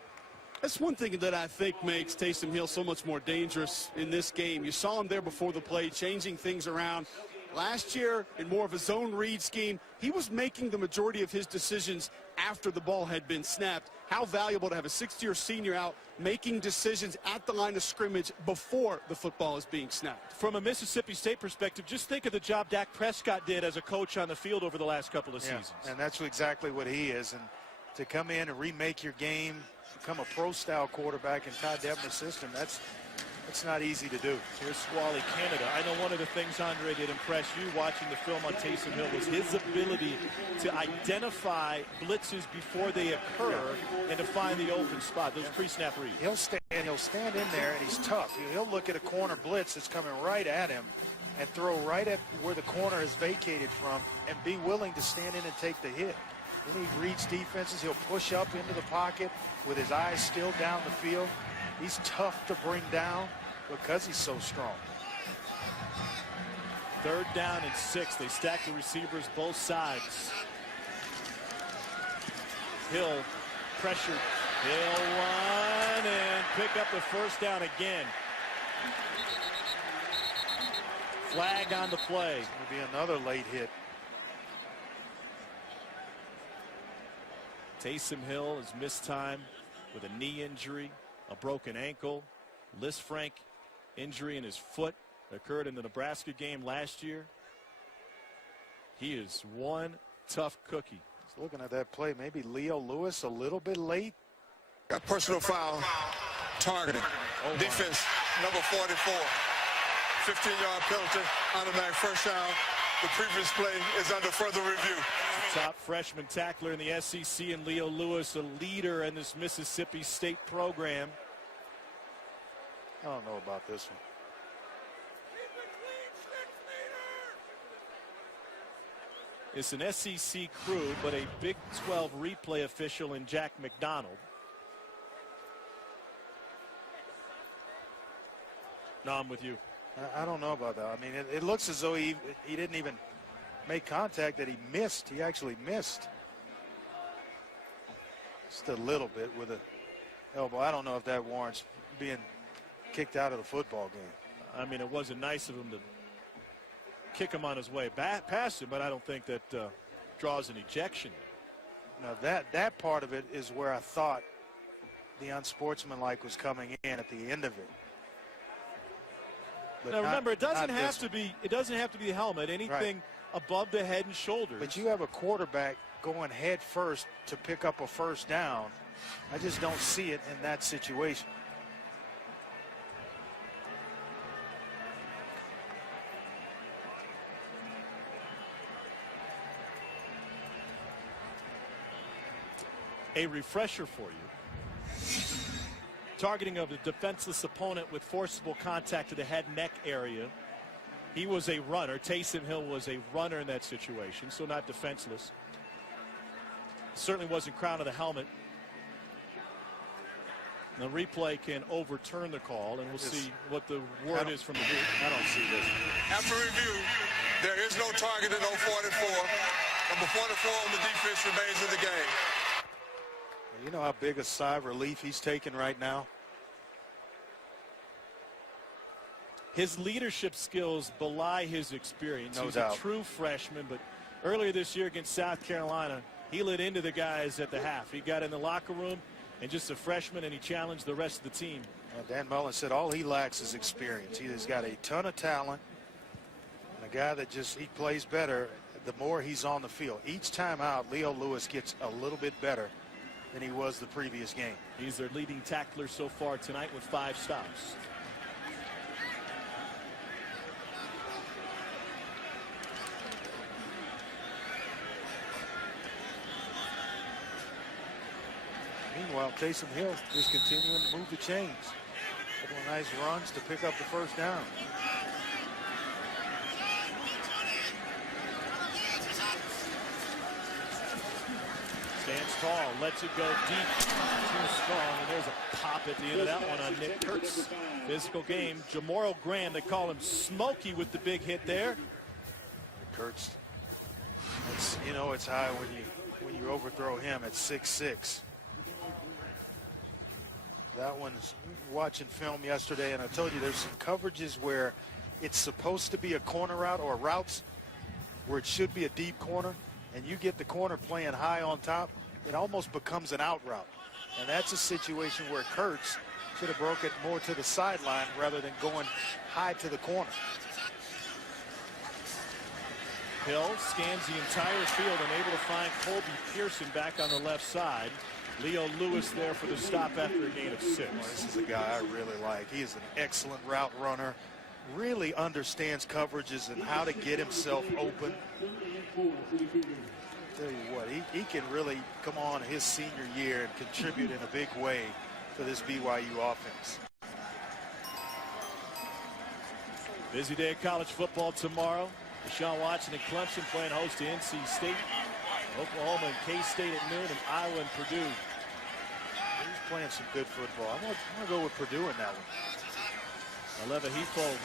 That's one thing that I think makes Taysom Hill so much more dangerous in this game. You saw him there before the play, changing things around. Last year, in more of a zone read scheme, he was making the majority of his decisions after the ball had been snapped. How valuable to have a sixth-year senior out making decisions at the line of scrimmage before the football is being snapped. From a Mississippi State perspective, just think of the job Dak Prescott did as a coach on the field over the last couple of seasons. And that's exactly what he is. And to come in and remake your game, become a pro-style quarterback in Todd Debner's system, that's not easy to do. Here's Squally, Canada. I know one of the things, Andre, that impressed you watching the film on Taysom Hill was his ability to identify blitzes before they occur and to find the open spot, those pre-snap reads. He'll stand in there, and he's tough. He'll look at a corner blitz that's coming right at him and throw right at where the corner is vacated from and be willing to stand in and take the hit. Then he reads defenses. He'll push up into the pocket with his eyes still down the field. He's tough to bring down because he's so strong. 3rd down and 6. They stack the receivers both sides. Hill pressured. He'll run and pick up the first down again. Flag on the play. It's going to be another late hit. Taysom Hill has missed time with a knee injury, a broken ankle. Lisfranc injury in his foot occurred in the Nebraska game last year. He is one tough cookie. Just looking at that play, maybe Leo Lewis a little bit late. Got personal foul, targeting. Defense, number 44. 15-yard penalty, automatic first down. The previous play is under further review. Top freshman tackler in the SEC, and Leo Lewis, a leader in this Mississippi State program. I don't know about this one. It's an SEC crew, but a Big 12 replay official in Jack McDonald. No, I'm with you. I don't know about that. I mean, it looks as though he didn't even make contact, that he missed. He actually missed. Just a little bit with an elbow. I don't know if that warrants being kicked out of the football game. I mean, it wasn't nice of him to kick him on his way back past him, but I don't think that draws an ejection. Now that part of it is where I thought the unsportsmanlike was coming in at the end of it. But now remember, it doesn't not have to be the helmet. Anything above the head and shoulders. But you have a quarterback going head first to pick up a first down. I just don't see it in that situation. A refresher for you. targeting of a defenseless opponent with forcible contact to the head neck area. He was a runner. Taysom Hill was a runner in that situation, so not defenseless. Certainly wasn't crown of the helmet. The replay can overturn the call, and we'll see what the word is from the group. I don't see this. After review, there is no targeting on 44. Number 44 on the defense remains in the game. You know how big a sigh of relief he's taking right now? His leadership skills belie his experience. No He's doubt. a true freshman, but earlier this year against South Carolina, he lit into the guys at the half. He got in the locker room, and just a freshman, and he challenged the rest of the team. Dan Mullen said all he lacks is experience. He has got a ton of talent, and a guy that he plays better the more he's on the field. Each time out, Leo Lewis gets a little bit better than he was the previous game. He's their leading tackler so far tonight with 5 stops. Meanwhile, Taysom Hill is continuing to move the chains. Couple of nice runs to pick up the first down. Stands tall, lets it go deep, too strong, and there's a pop at the end of that one on Nick Kurtz. Physical game. Jamoro Graham, they call him Smokey with the big hit there. Kurtz, it's high when you overthrow him at 6'6". That one's watching film yesterday, and I told you there's some coverages where it's supposed to be a corner route or routes where it should be a deep corner, and you get the corner playing high on top, it almost becomes an out route. And that's a situation where Kurtz should have broke it more to the sideline rather than going high to the corner. Hill scans the entire field and able to find Colby Pearson back on the left side. Leo Lewis there for the stop after a gain of 6. This is a guy I really like. He is an excellent route runner, really understands coverages and how to get himself open. Tell you what, he can really come on his senior year and contribute in a big way to this BYU offense. Busy day of college football tomorrow. Deshaun Watson and Clemson playing host to NC State. Oklahoma and K-State at noon, and Iowa and Purdue. He's playing some good football. I'm going to go with Purdue in that one. Aleva Hifo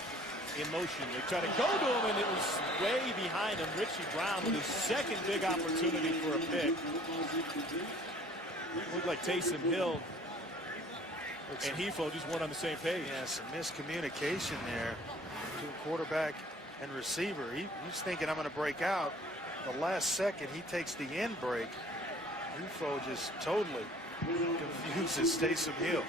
in motion. They try to go to him, and it was way behind him. Richie Brown with his second big opportunity for a pick. Looked like Taysom Hill and Hifo just weren't on the same page. Yeah, some miscommunication there to a quarterback and receiver. He's thinking, I'm going to break out. The last second, he takes the end break. Hifo just totally confuses Taysom Hill.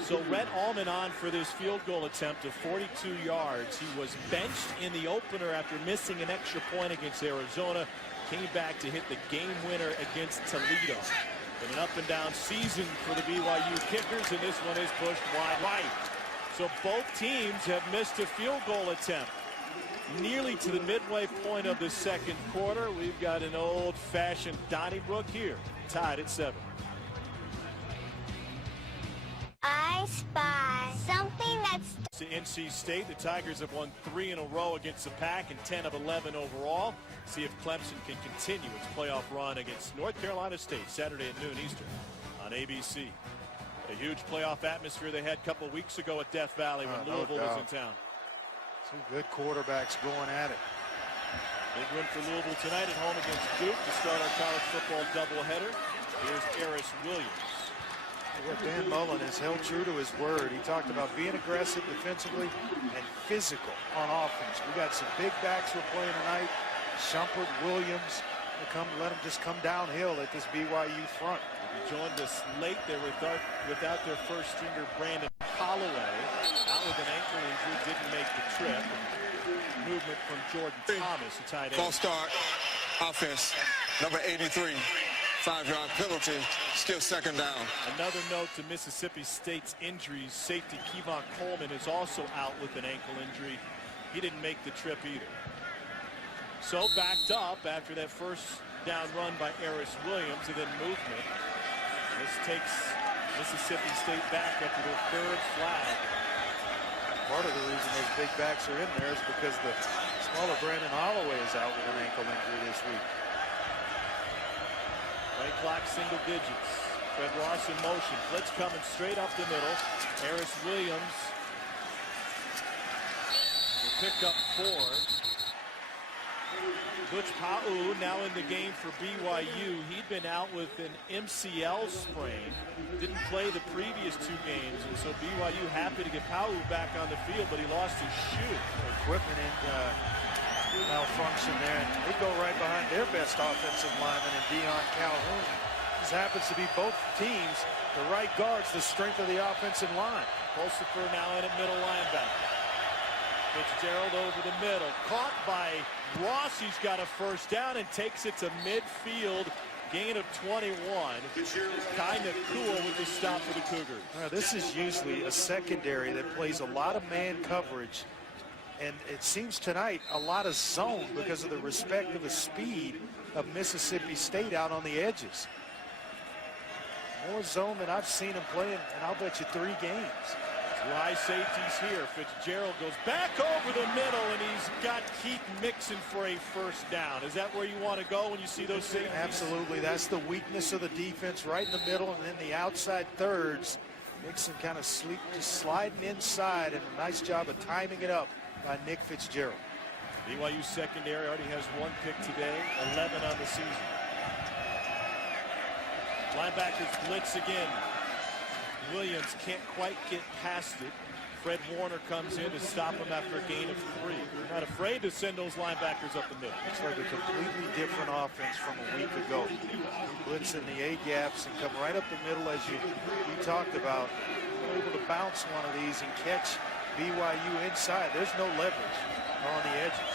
So Rhett Allman on for this field goal attempt of 42 yards. He was benched in the opener after missing an extra point against Arizona. Came back to hit the game winner against Toledo. In an up and down season for the BYU kickers, and this one is pushed wide right. So both teams have missed a field goal attempt. Nearly to the midway point of the second quarter. We've got an old-fashioned Donnybrook here, tied at 7. I spy something that's... To NC State, the Tigers have won 3 in a row against the Pack and 10 of 11 overall. See if Clemson can continue its playoff run against North Carolina State Saturday at noon Eastern on ABC. A huge playoff atmosphere they had a couple of weeks ago at Death Valley when Louisville was in town. Two good quarterbacks going at it. Big win for Louisville tonight at home against Duke to start our college football doubleheader. Here's Eris Williams. Dan Mullen has held true to his word. He talked about being aggressive defensively and physical on offense. We got some big backs we're playing tonight. Shumpert, Williams. Let them just come downhill at this BYU front. He joined us late there without their first stringer Brandon Holloway. Out with an ankle injury, didn't make the trip. Movement from Jordan Thomas, a tight end. False start, offense, number 83. 5-yard penalty, still second down. Another note to Mississippi State's injuries. Safety Kevon Coleman is also out with an ankle injury. He didn't make the trip either. So backed up after that first down run by Eris Williams, and then movement. This takes Mississippi State back after their third flag. Part of the reason those big backs are in there is because the smaller Brandon Holloway is out with an ankle injury this week. Play clock single digits. Fred Ross in motion. Blitz coming straight up the middle. Harris Williams will pick up 4. Butch Pa'u now in the game for BYU. He'd been out with an MCL sprain. Didn't play the previous 2 games. And so BYU happy to get Pa'u back on the field, but he lost his shoe. Equipment malfunction there, and they go right behind their best offensive lineman in Deion Calhoun. This happens to be both teams, the right guards, the strength of the offensive line. Pulsifer now in at middle linebacker. Fitzgerald over the middle. Caught by Ross. He's got a first down and takes it to midfield. Gain of 21. Kind of cool with the stop for the Cougars. This is usually a secondary that plays a lot of man coverage. And it seems tonight a lot of zone because of the respect of the speed of Mississippi State out on the edges. More zone than I've seen him play in, and I'll bet you 3 games. High safeties here. Fitzgerald goes back over the middle, and he's got Keith Mixon for a first down. Is that where you want to go when you see those safeties? Absolutely. That's the weakness of the defense, right in the middle, and then the outside thirds. Mixon kind of just sliding inside, and a nice job of timing it up by Nick Fitzgerald. BYU secondary already has 1 pick today, 11 on the season. Linebackers blitz again. Williams can't quite get past it. Fred Warner comes in to stop him after a gain of 3. They're not afraid to send those linebackers up the middle. It's like a completely different offense from a week ago. Blitz in the A-gaps and come right up the middle as you talked about. Able to bounce one of these and catch BYU inside. There's no leverage on the edges.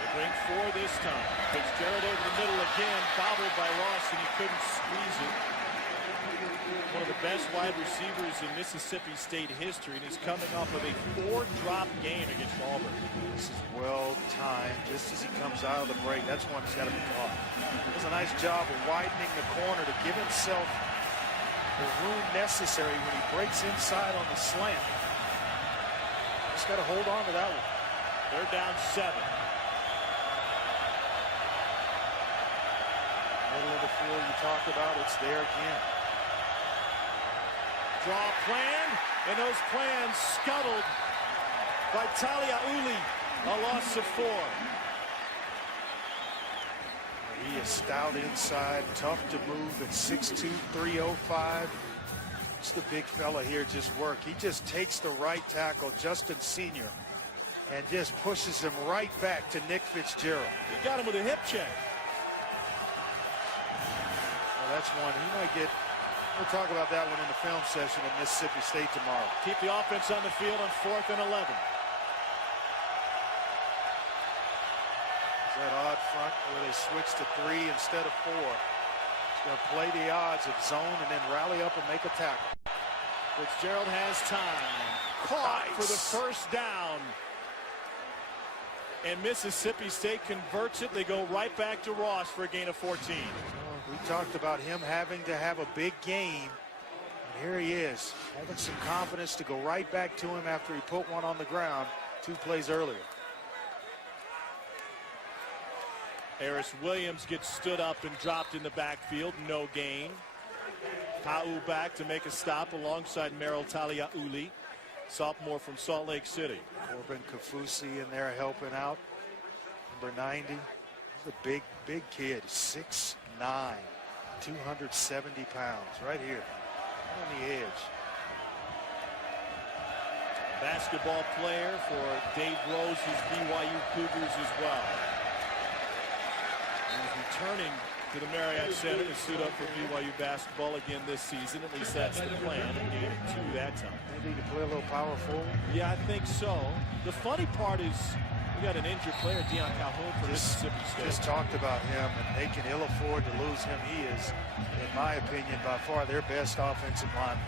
They bring 4 this time. Fitzgerald over the middle again, bobbled by Ross, and he couldn't squeeze it. One of the best wide receivers in Mississippi State history, and he's coming off of a 4-drop game against Auburn. This is well timed. Just as he comes out of the break, that's one that's got to be caught. Does a nice job of widening the corner to give himself the room necessary when he breaks inside on the slant. Just got to hold on to that one. They're down 7. Middle of the field you talked about, it's there again. Draw plan, and those plans scuttled by Taliauli, a loss of 4. He is stout inside, tough to move at 6'2", 305. It's the big fella here just work. He just takes the right tackle, Justin Sr., and just pushes him right back to Nick Fitzgerald. He got him with a hip check. Well, that's one he might get. We'll talk about that one in the film session at Mississippi State tomorrow. Keep the offense on the field on 4th and 11. That odd front where they switch to 3 instead of 4. He's going to play the odds of zone and then rally up and make a tackle. Fitzgerald has time. Caught for the first down. And Mississippi State converts it. They go right back to Ross for a gain of 14. We talked about him having to have a big game. And here he is, having some confidence to go right back to him after he put one on the ground 2 plays earlier. Harris Williams gets stood up and dropped in the backfield. No gain. Pa'u back to make a stop alongside Merrill Taliauli, sophomore from Salt Lake City. Corbin Kafusi in there helping out. Number 90. He's a big kid. 6'9", 270 pounds. Right here on the edge. Basketball player for Dave Rose's BYU Cougars as well. He's returning to the Marriott Center to suit up for BYU basketball again this season. At least that's the plan. Game 2 that time. Maybe to play a little power forward. Yeah, I think so. The funny part is we got an injured player, Deion Calhoun, for Mississippi State. Just talked about him, and they can ill afford to lose him. He is, in my opinion, by far their best offensive lineman.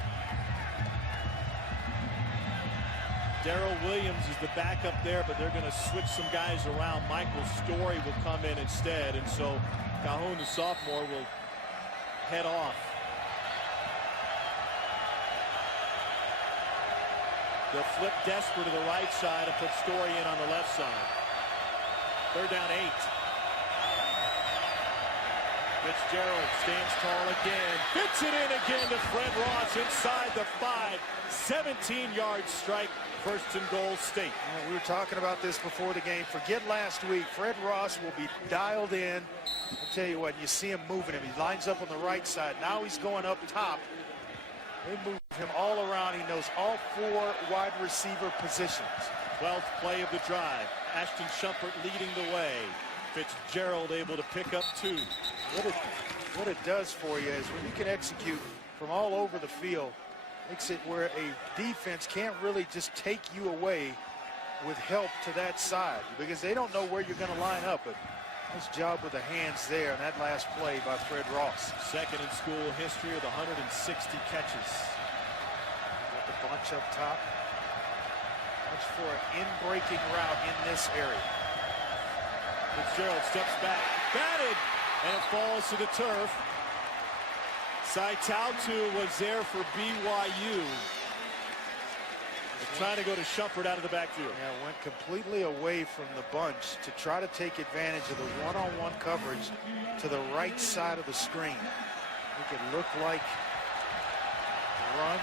Darrell Williams is the backup there, but they're going to switch some guys around. Michael Story will come in instead, and so Calhoun, the sophomore, will head off. They'll flip desperate to the right side and put Story in on the left side. 3rd down 8. Fitzgerald stands tall again. Fits it in again to Fred Ross inside the 5. 17-yard strike. 1st and goal, State. We were talking about this before the game. Forget last week. Fred Ross will be dialed in. I'll tell you what, you see him moving him. He lines up on the right side. Now he's going up top. They move him all around. He knows all 4 wide receiver positions. 12th play of the drive. Ashton Shumpert leading the way. Fitzgerald able to pick up 2. What it does for you is when you can execute from all over the field, makes it where a defense can't really just take you away with help to that side because they don't know where you're going to line up. But nice job with the hands there in that last play by Fred Ross. 2nd in school history with 160 catches. Got the bunch up top. Watch for an in-breaking route in this area. Fitzgerald steps back, batted, and it falls to the turf. Saitautu was there for BYU. They're trying to go to Shumpert out of the backfield. Yeah, went completely away from the bunch to try to take advantage of the one-on-one coverage to the right side of the screen. It could look like a run.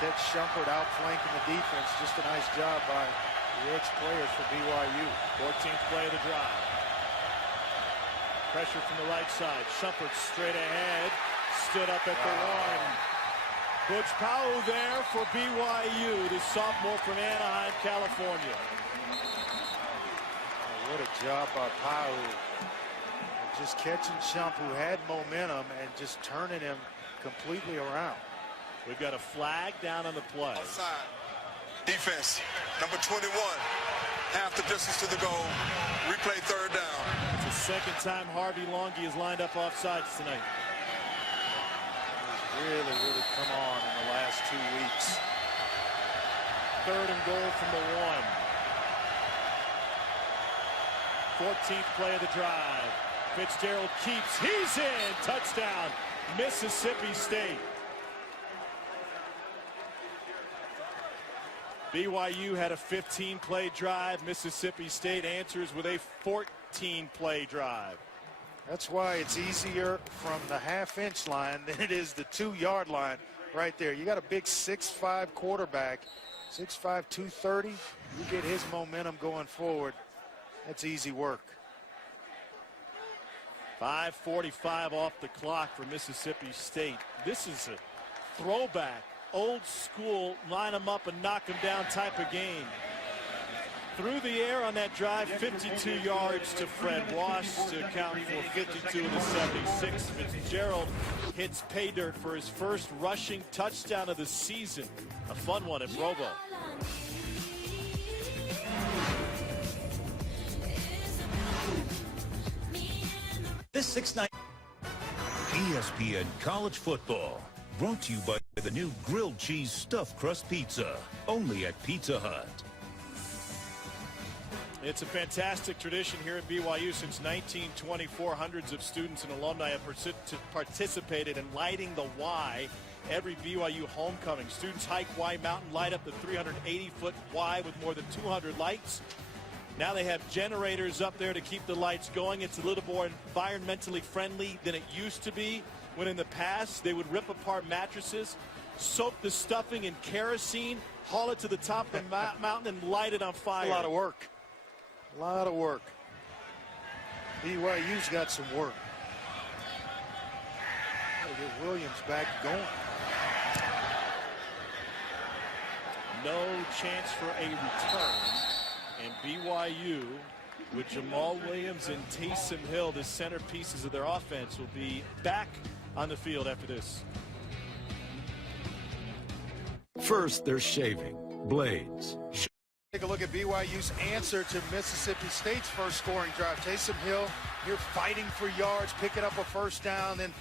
Catch Shumpert outflanking the defense. Just a nice job by the edge players for BYU. 14th play of the drive. Pressure from the right side. Shumpert straight ahead. Stood up at the 1. Butch Powell there for BYU, the sophomore from Anaheim, California. Oh, what a job by Powell. Just catching Shump, who had momentum, and just turning him completely around. We've got a flag down on the play. Outside. Defense, number 21. Half the distance to the goal. Replay 3rd down. It's the 2nd time Harvey Longy has lined up offsides tonight. He's really come on in the last 2 weeks. 3rd and goal from the 1. 14th play of the drive. Fitzgerald keeps. He's in. Touchdown, Mississippi State. BYU had a 15-play drive. Mississippi State answers with a 14-play drive. That's why it's easier from the half-inch line than it is the 2-yard line right there. You got a big 6'5" quarterback, 6'5", 230. You get his momentum going forward. That's easy work. 5:45 off the clock for Mississippi State. This is a throwback, old school, line them up and knock them down type of game. Through the air on that drive, 52 yards to Fred Ross to account for 52 of the 76. Fitzgerald hits pay dirt for his first rushing touchdown of the season. A fun one at Provo. This 6-9 ESPN College Football. Brought to you by the new grilled cheese stuffed crust pizza. Only at Pizza Hut. It's a fantastic tradition here at BYU. Since 1924, hundreds of students and alumni have participated in lighting the Y every BYU homecoming. Students hike Y Mountain, light up the 380-foot Y with more than 200 lights. Now they have generators up there to keep the lights going. It's a little more environmentally friendly than it used to be, when in the past they would rip apart mattresses, soak the stuffing in kerosene, haul it to the top of the mountain and light it on fire. A lot of work. A lot of work. BYU's got some work. Got to get Williams back going. No chance for a return. And BYU, with Jamal Williams and Taysom Hill, the centerpieces of their offense, will be back on the field after this. First, they're shaving. Blades. Take a look at BYU's answer to Mississippi State's first scoring drive. Taysom Hill here fighting for yards, picking up a first down, then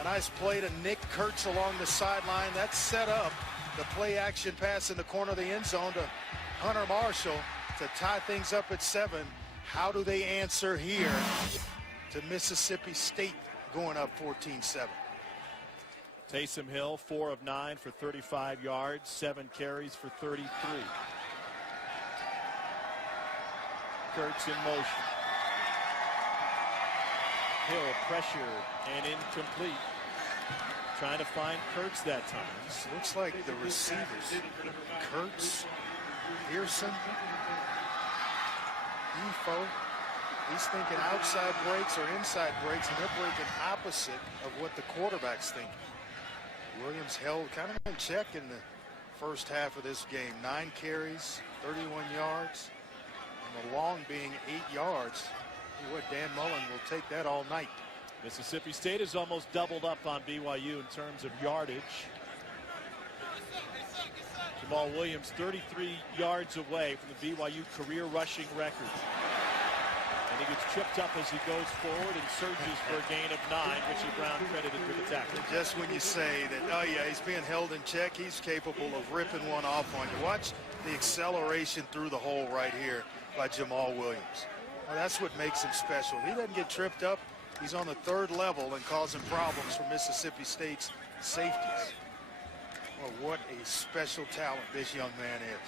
a nice play to Nick Kurtz along the sideline. That set up the play action pass in the corner of the end zone to Hunter Marshall to tie things up at 7. How do they answer here to Mississippi State going up 14-7. Taysom Hill, 4 of 9 for 35 yards, 7 carries for 33. Kurtz in motion. Hill pressured and incomplete. Trying to find Kurtz that time. Looks like the receivers, Kurtz, Pearson, Efo, he's thinking outside breaks or inside breaks, and they're breaking opposite of what the quarterback's thinking. Williams held kind of in check in the first half of this game. 9 carries, 31 yards, and the long being 8 yards. What, Dan Mullen will take that all night. Mississippi State has almost doubled up on BYU in terms of yardage. Jamal Williams 33 yards away from the BYU career rushing record. And he gets tripped up as he goes forward and surges for a gain of 9, Richie Brown credited with the tackle. Just when you say that, oh yeah, he's being held in check, he's capable of ripping one off on you. Watch the acceleration through the hole right here by Jamal Williams. Well, that's what makes him special. He doesn't get tripped up. He's on the 3rd level and causing problems for Mississippi State's safeties. Well, what a special talent this young man is.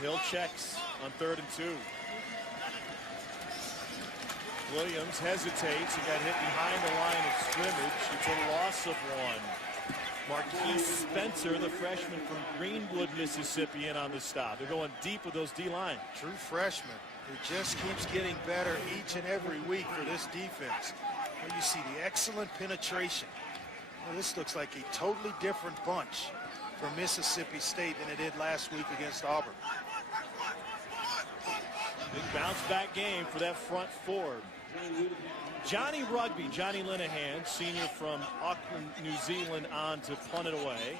Hill checks on 3rd and 2. Williams hesitates and got hit behind the line of scrimmage. It's a loss of 1. Marquise Spencer, the freshman from Greenwood, Mississippi, in on the stop. They're going deep with those D-line. True freshman who just keeps getting better each and every week for this defense. Well, you see the excellent penetration. Well, this looks like a totally different bunch for Mississippi State than it did last week against Auburn. Big bounce back game for that front 4. Johnny Rugby, Johnny Linehan, senior from Auckland, New Zealand, on to punt it away.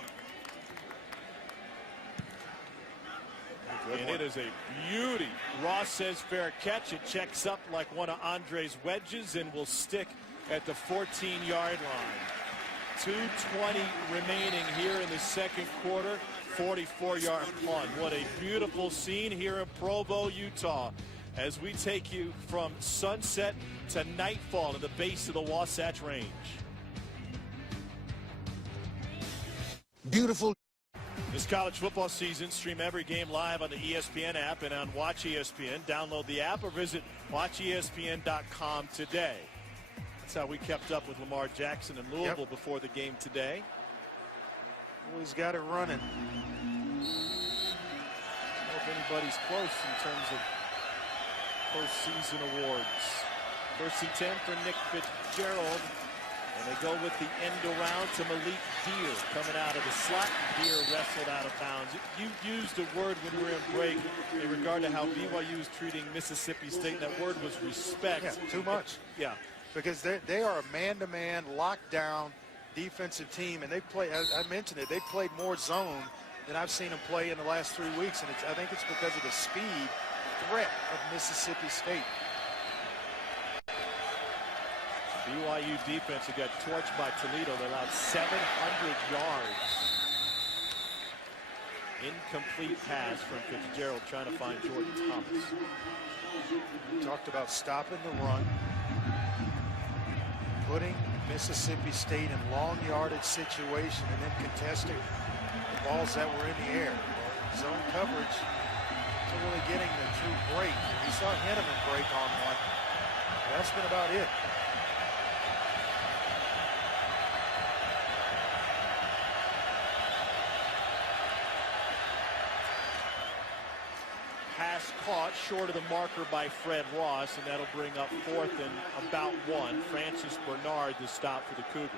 And it is a beauty. Ross says fair catch. It checks up like one of Andre's wedges and will stick at the 14-yard line. 2:20 remaining here in the second quarter. 44-yard punt. What a beautiful scene here in Provo, Utah, as we take you from sunset to nightfall in the base of the Wasatch Range. Beautiful. This college football season, stream every game live on the ESPN app and on Watch ESPN. Download the app or visit watchespn.com today. That's how we kept up with Lamar Jackson in Louisville before the game today. Always got it running. I don't know if anybody's close in terms of postseason awards. 1st and 10 for Nick Fitzgerald. And they go with the end around to Malik Deer coming out of the slot. Deer wrestled out of bounds. You used a word when we were in break in regard to how BYU is treating Mississippi State. That word was respect. Yeah, too much. Yeah. Because they are a man-to-man, lockdown defensive team. And they play, as I mentioned it, they played more zone than I've seen them play in the last 3 weeks. And I think it's because of the speed threat of Mississippi State. BYU defense that got torched by Toledo. They allowed 700 yards. Incomplete pass from Fitzgerald trying to find Jordan Thomas. Talked about stopping the run, putting Mississippi State in long yardage situation, and then contesting the balls that were in the air. Zone coverage, not really getting the true break. We saw Henneman break on one. That's been about it. Pass caught short of the marker by Fred Ross, and that'll bring up 4th and about 1. Francis Bernard the stop for the Cougars.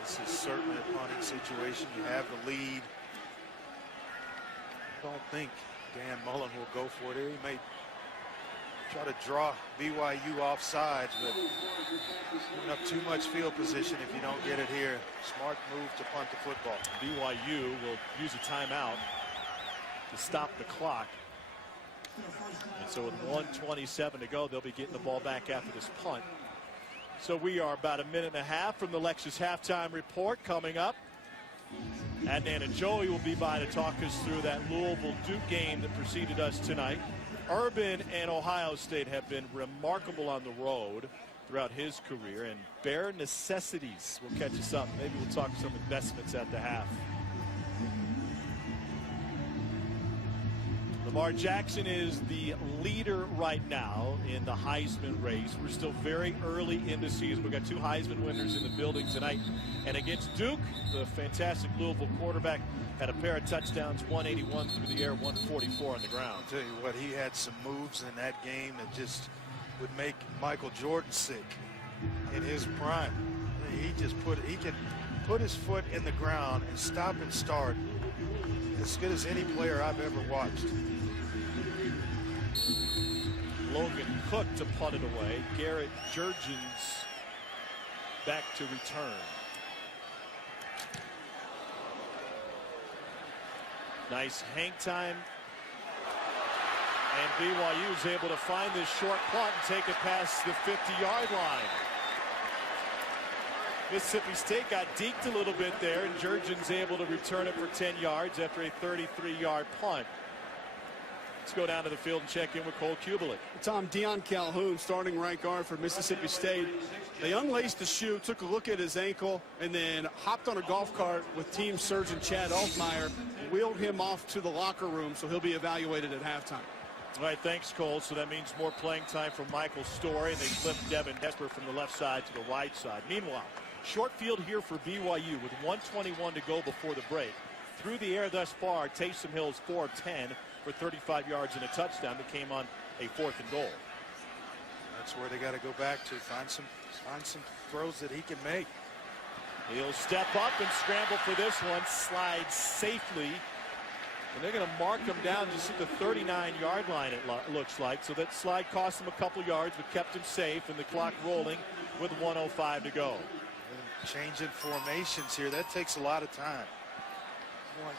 This is certainly a punting situation. You have the lead. I don't think Dan Mullen will go for it. He may try to draw BYU off sides, but giving up too much field position if you don't get it here. Smart move to punt the football. BYU will use a timeout to stop the clock. And so with 1:27 to go, they'll be getting the ball back after this punt. So we are about a minute and a half from the Lexus halftime report coming up. Adnan and Joey will be by to talk us through that Louisville-Duke game that preceded us tonight. Urban and Ohio State have been remarkable on the road throughout his career, and bare necessities will catch us up. Maybe we'll talk some investments at the half. Lamar Jackson is the leader right now in the Heisman race. We're still very early in the season. We've got 2 Heisman winners in the building tonight. And against Duke, the fantastic Louisville quarterback had a pair of touchdowns, 181 through the air, 144 on the ground. I'll tell you what, he had some moves in that game that just would make Michael Jordan sick in his prime. He can put his foot in the ground and stop and start as good as any player I've ever watched. Logan Cook to punt it away. Garrett Jurgens back to return. Nice hang time. And BYU is able to find this short punt and take it past the 50-yard line. Mississippi State got deked a little bit there, and Jurgens able to return it for 10 yards after a 33-yard punt. Let's go down to the field and check in with Cole Kubelik. Tom, Deion Calhoun, starting right guard for Mississippi State. They unlaced the shoe, took a look at his ankle, and then hopped on a golf cart with team surgeon Chad Altmaier, wheeled him off to the locker room, so he'll be evaluated at halftime. All right, thanks, Cole. So that means more playing time for Michael Story, and they flip Devin Hesper from the left side to the wide side. Meanwhile, short field here for BYU with 1:21 to go before the break. Through the air thus far, Taysom Hill's 4 of 10 for 35 yards and a touchdown that came on a 4th and goal. That's where they got to go back to, find some throws that he can make. He'll step up and scramble for this one, slides safely, and they're going to mark him down just at the 39-yard line, it looks like. So that slide cost him a couple yards, but kept him safe, and the clock rolling with 1:05 to go. Changing formations here, that takes a lot of time.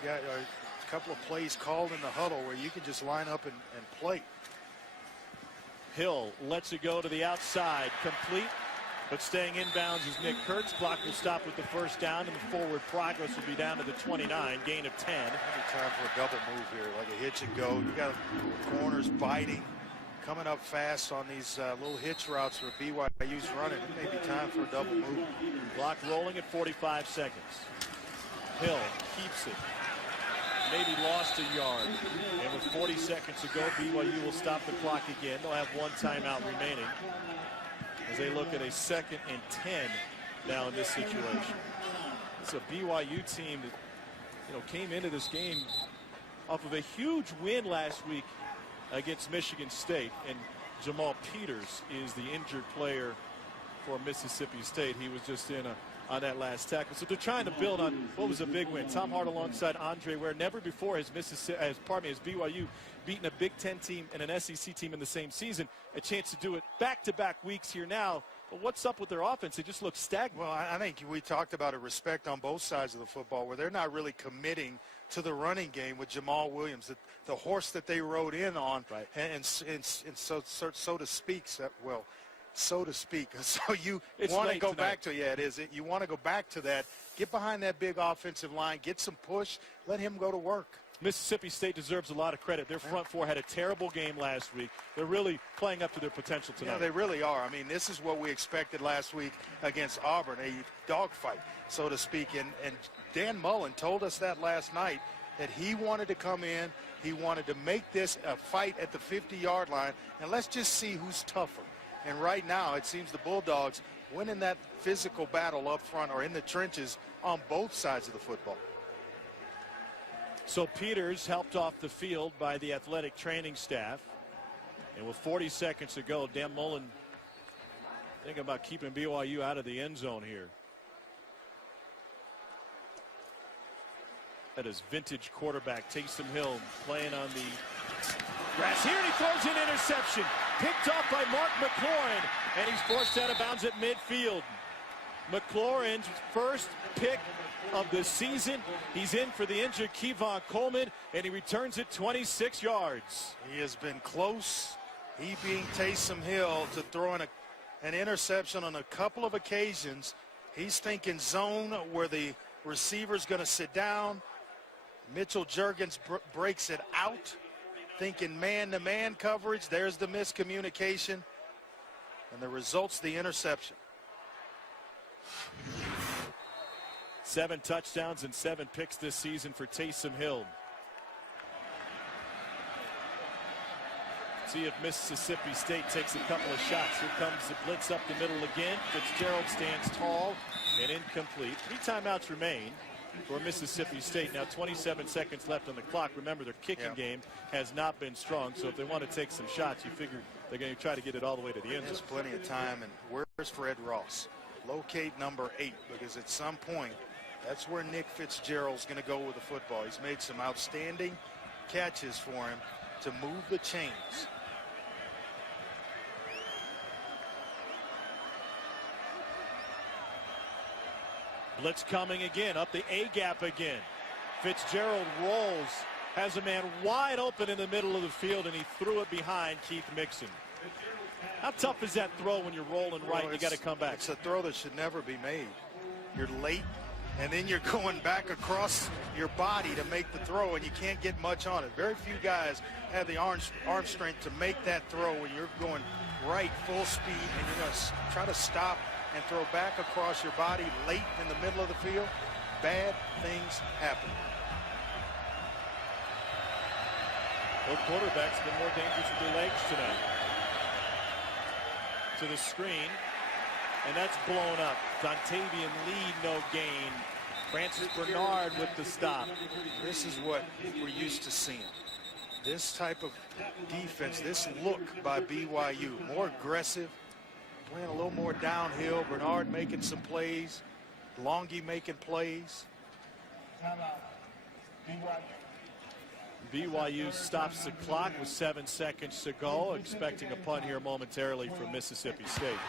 You got a couple of plays called in the huddle where you can just line up and play. Hill lets it go to the outside, complete, but staying inbounds is Nick Kurtz. Clock will stop with the first down, and the forward progress will be down to the 29, gain of 10. Maybe time for a double move here, like a hitch and go. You got corners biting, coming up fast on these little hitch routes where BYU's running. It may be time for a double move. Clock rolling at 45 seconds. Hill keeps it. Maybe lost a yard. And with 40 seconds to go, BYU will stop the clock again. They'll have 1 timeout remaining as they look at a 2nd and 10 now in this situation. It's a BYU team that came into this game off of a huge win last week against Michigan State, and Jamal Peters is the injured player for Mississippi State. He was just in on that last tackle. So they're trying to build on what was a big win. Tom Hart alongside Andre Ware. Never before has BYU beaten a Big Ten team and an SEC team in the same season. A chance to do it back-to-back weeks here now. But what's up with their offense? They just look stagnant. Well, I think we talked about a respect on both sides of the football where they're not really committing to the running game with Jamal Williams, the horse that they rode in on, right. and so to speak. So to speak. So you want to go back to you want to go back to that. Get behind that big offensive line. Get some push. Let him go to work. Mississippi State deserves a lot of credit. Their front four had a terrible game last week. They're really playing up to their potential tonight. Yeah, they really are. I mean, this is what we expected last week against Auburn, a dogfight, so to speak. And Dan Mullen told us that last night, that he wanted to come in. He wanted to make this a fight at the 50-yard line, and let's just see who's tougher. And right now, it seems the Bulldogs winning that physical battle up front or in the trenches on both sides of the football. So Peters helped off the field by the athletic training staff. And with 40 seconds to go, Dan Mullen thinking about keeping BYU out of the end zone here. That is vintage quarterback Taysom Hill playing on the grass here, and he throws an interception. Picked off by Mark McLaurin, and he's forced out of bounds at midfield. McLaurin's first pick of the season. He's in for the injured Kevon Coleman, and he returns it 26 yards. He has been close, he being Taysom Hill, to throwing an interception on a couple of occasions. He's thinking zone where the Receiver's going to sit down. Mitchell Juergens breaks it out, thinking man-to-man coverage. There's the miscommunication. And the result's the interception. 7 touchdowns and 7 picks this season for Taysom Hill. See if Mississippi State takes a couple of shots. Here comes the blitz up the middle again. Fitzgerald stands tall and incomplete. 3 timeouts remain for Mississippi State. Now 27 seconds left on the clock. Remember, their kicking game has not been strong, so if they want to take some shots, you figure they're going to try to get it all the way to the end zone. There's plenty of time, and where's Fred Ross? Locate number 8, because at some point, that's where Nick Fitzgerald's going to go with the football. He's made some outstanding catches for him to move the chains. Blitz coming again, up the A-gap again. Fitzgerald rolls, has a man wide open in the middle of the field, and he threw it behind Keith Mixon. How tough is that throw when you're rolling right and you got to come back? It's a throw that should never be made. You're late, and then you're going back across your body to make the throw, and you can't get much on it. Very few guys have the arm strength to make that throw when you're going right full speed, and you're going to try to stop and throw back across your body late in the middle of the field. Bad things happen. Both quarterbacks have been more dangerous with their legs tonight. To the screen, and that's blown up. Dontavian Lee, no gain. Francis Bernard with the stop. This is what we're used to seeing. This type of defense, this look by BYU, more aggressive, playing a little more downhill. Bernard making some plays. Longy making plays. BYU stops the clock with 7 seconds to go, expecting a punt here momentarily from Mississippi State.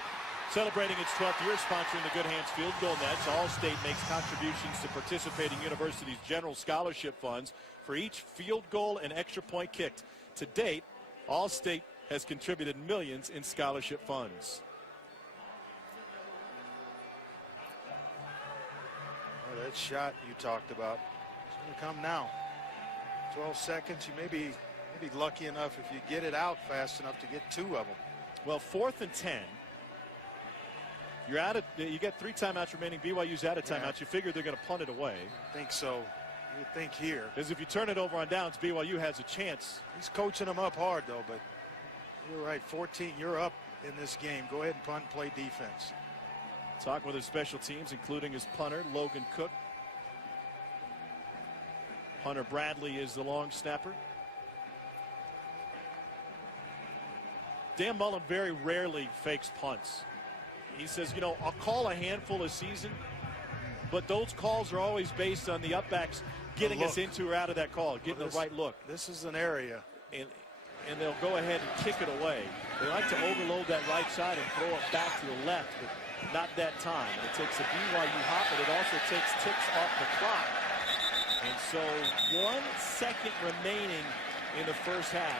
Celebrating its 12th year, sponsoring the Good Hands Field Goal Nets, All-State makes contributions to participating universities' general scholarship funds for each field goal and extra point kicked. To date, All-State has contributed millions in scholarship funds. Well, that shot you talked about is going to come now. 12 seconds. You may be lucky enough if you get it out fast enough to get 2 of them. Well, 4th and 10. You're out of. You get 3 timeouts remaining. BYU's out of timeouts. Yeah. You figure they're going to punt it away. I think so. You would think here. Because if you turn it over on downs, BYU has a chance. He's coaching them up hard, though, but you're right. 14, you're up in this game. Go ahead and punt and play defense. Talk with his special teams, including his punter, Logan Cook. Hunter Bradley is the long snapper. Dan Mullen very rarely fakes punts. He says, you know, I'll call a handful a season, but those calls are always based on the upbacks getting us into or out of that call, getting the right look. This is an area. And they'll go ahead and kick it away. They like to overload that right side and throw it back to the left, but not that time. It takes a BYU hop, but it also takes ticks off the clock. And so 1 second remaining in the first half.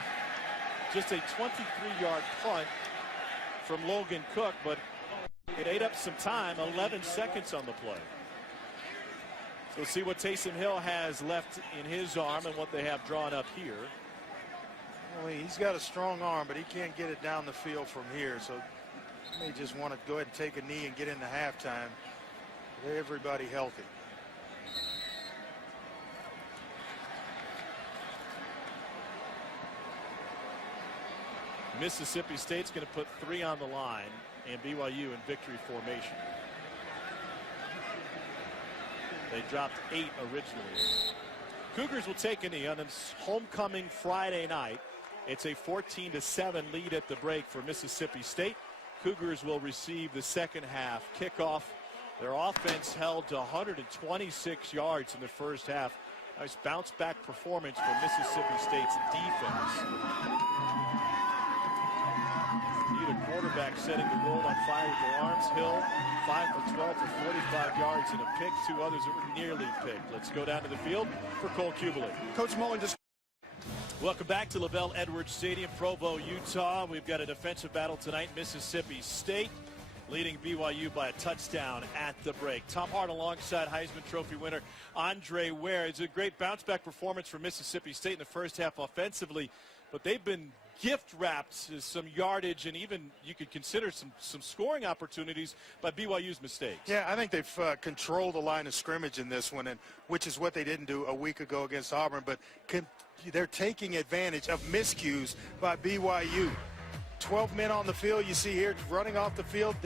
Just a 23-yard punt from Logan Cook, but it ate up some time, 11 seconds on the play. So we'll see what Taysom Hill has left in his arm and what they have drawn up here. Well, he's got a strong arm, but he can't get it down the field from here. So he may just want to go ahead and take a knee and get into halftime. Everybody healthy. Mississippi State's going to put 3 on the line and BYU in victory formation. They dropped 8 originally. Cougars will take a knee on this homecoming Friday night. It's a 14-7 lead at the break for Mississippi State. Cougars will receive the second half kickoff. Their offense held to 126 yards in the first half. Nice bounce back performance for Mississippi State's defense. Either quarterback setting the world on fire with their arms. Hill 5 for 12 for 45 yards and a pick. 2 others that were nearly picked. Let's go down to the field for Cole Kubelik. Coach Mullen just. Welcome back to LaVell Edwards Stadium, Provo, Utah. We've got a defensive battle tonight. Mississippi State leading BYU by a touchdown at the break. Tom Hart alongside Heisman Trophy winner Andre Ware. It's a great bounce-back performance for Mississippi State in the first half offensively, but they've been gift-wrapped some yardage and even you could consider some scoring opportunities by BYU's mistakes. Yeah, I think they've controlled the line of scrimmage in this one, and which is what they didn't do a week ago against Auburn, but they're taking advantage of miscues by BYU. 12 men on the field, you see here running off the field.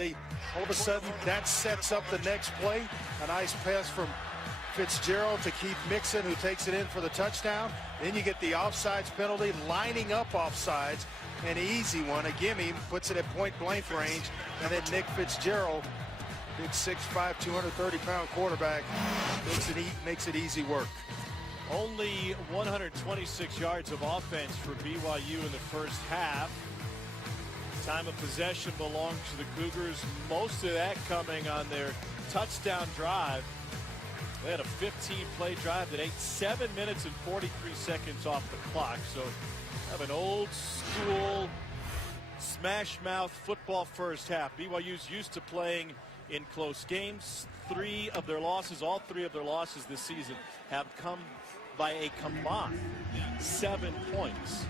All of a sudden that sets up the next play. A nice pass from Fitzgerald to Keith Mixon, who takes it in for the touchdown. Then you get the offsides penalty, lining up offsides, an easy one, a gimme, puts it at point blank range, and then Nick Fitzgerald, big 6'5", 230-pound quarterback, makes it easy work. Only 126 yards of offense for BYU in the first half. Time of possession belongs to the Cougars. Most of that coming on their touchdown drive. They had a 15-play drive that ate 7 minutes and 43 seconds off the clock. So have an old school smash mouth football first half. BYU's used to playing in close games. All three of their losses this season have come by a combined 7 points.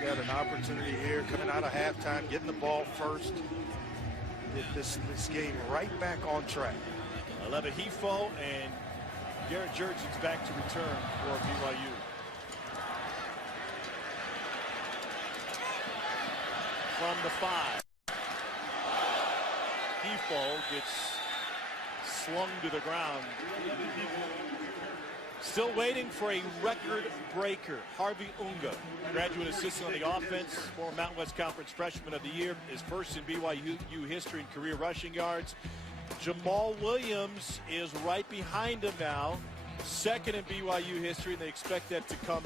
You got an opportunity here coming out of halftime, getting the ball first. Get this game right back on track. Aleva Hifo and Garrett Jurgen's back to return for BYU. From the 5. Hifo gets slung to the ground. Still waiting for a record breaker. Harvey Unga, graduate assistant on the offense, former Mountain West Conference Freshman of the Year, is first in BYU history in career rushing yards. Jamal Williams is right behind him now, second in BYU history, and they expect that to come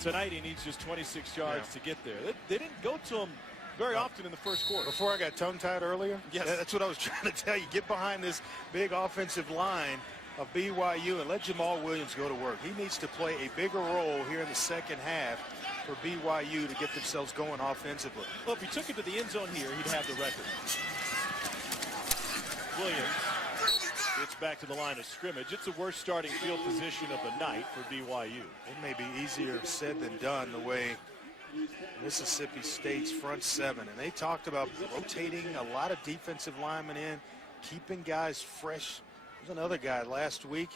tonight. He needs just 26 yards to get there. They didn't go to him very often in the first quarter. Before I got tongue-tied earlier, yes, that's what I was trying to tell you. Get behind this big offensive line of BYU and let Jamal Williams go to work. He needs to play a bigger role here in the second half for BYU to get themselves going offensively. Well, if he took it to the end zone here, he'd have the record. Williams gets back to the line of scrimmage. It's the worst starting field position of the night for BYU. It may be easier said than done the way Mississippi State's front seven, and they talked about rotating a lot of defensive linemen in, keeping guys fresh. There's another guy last week,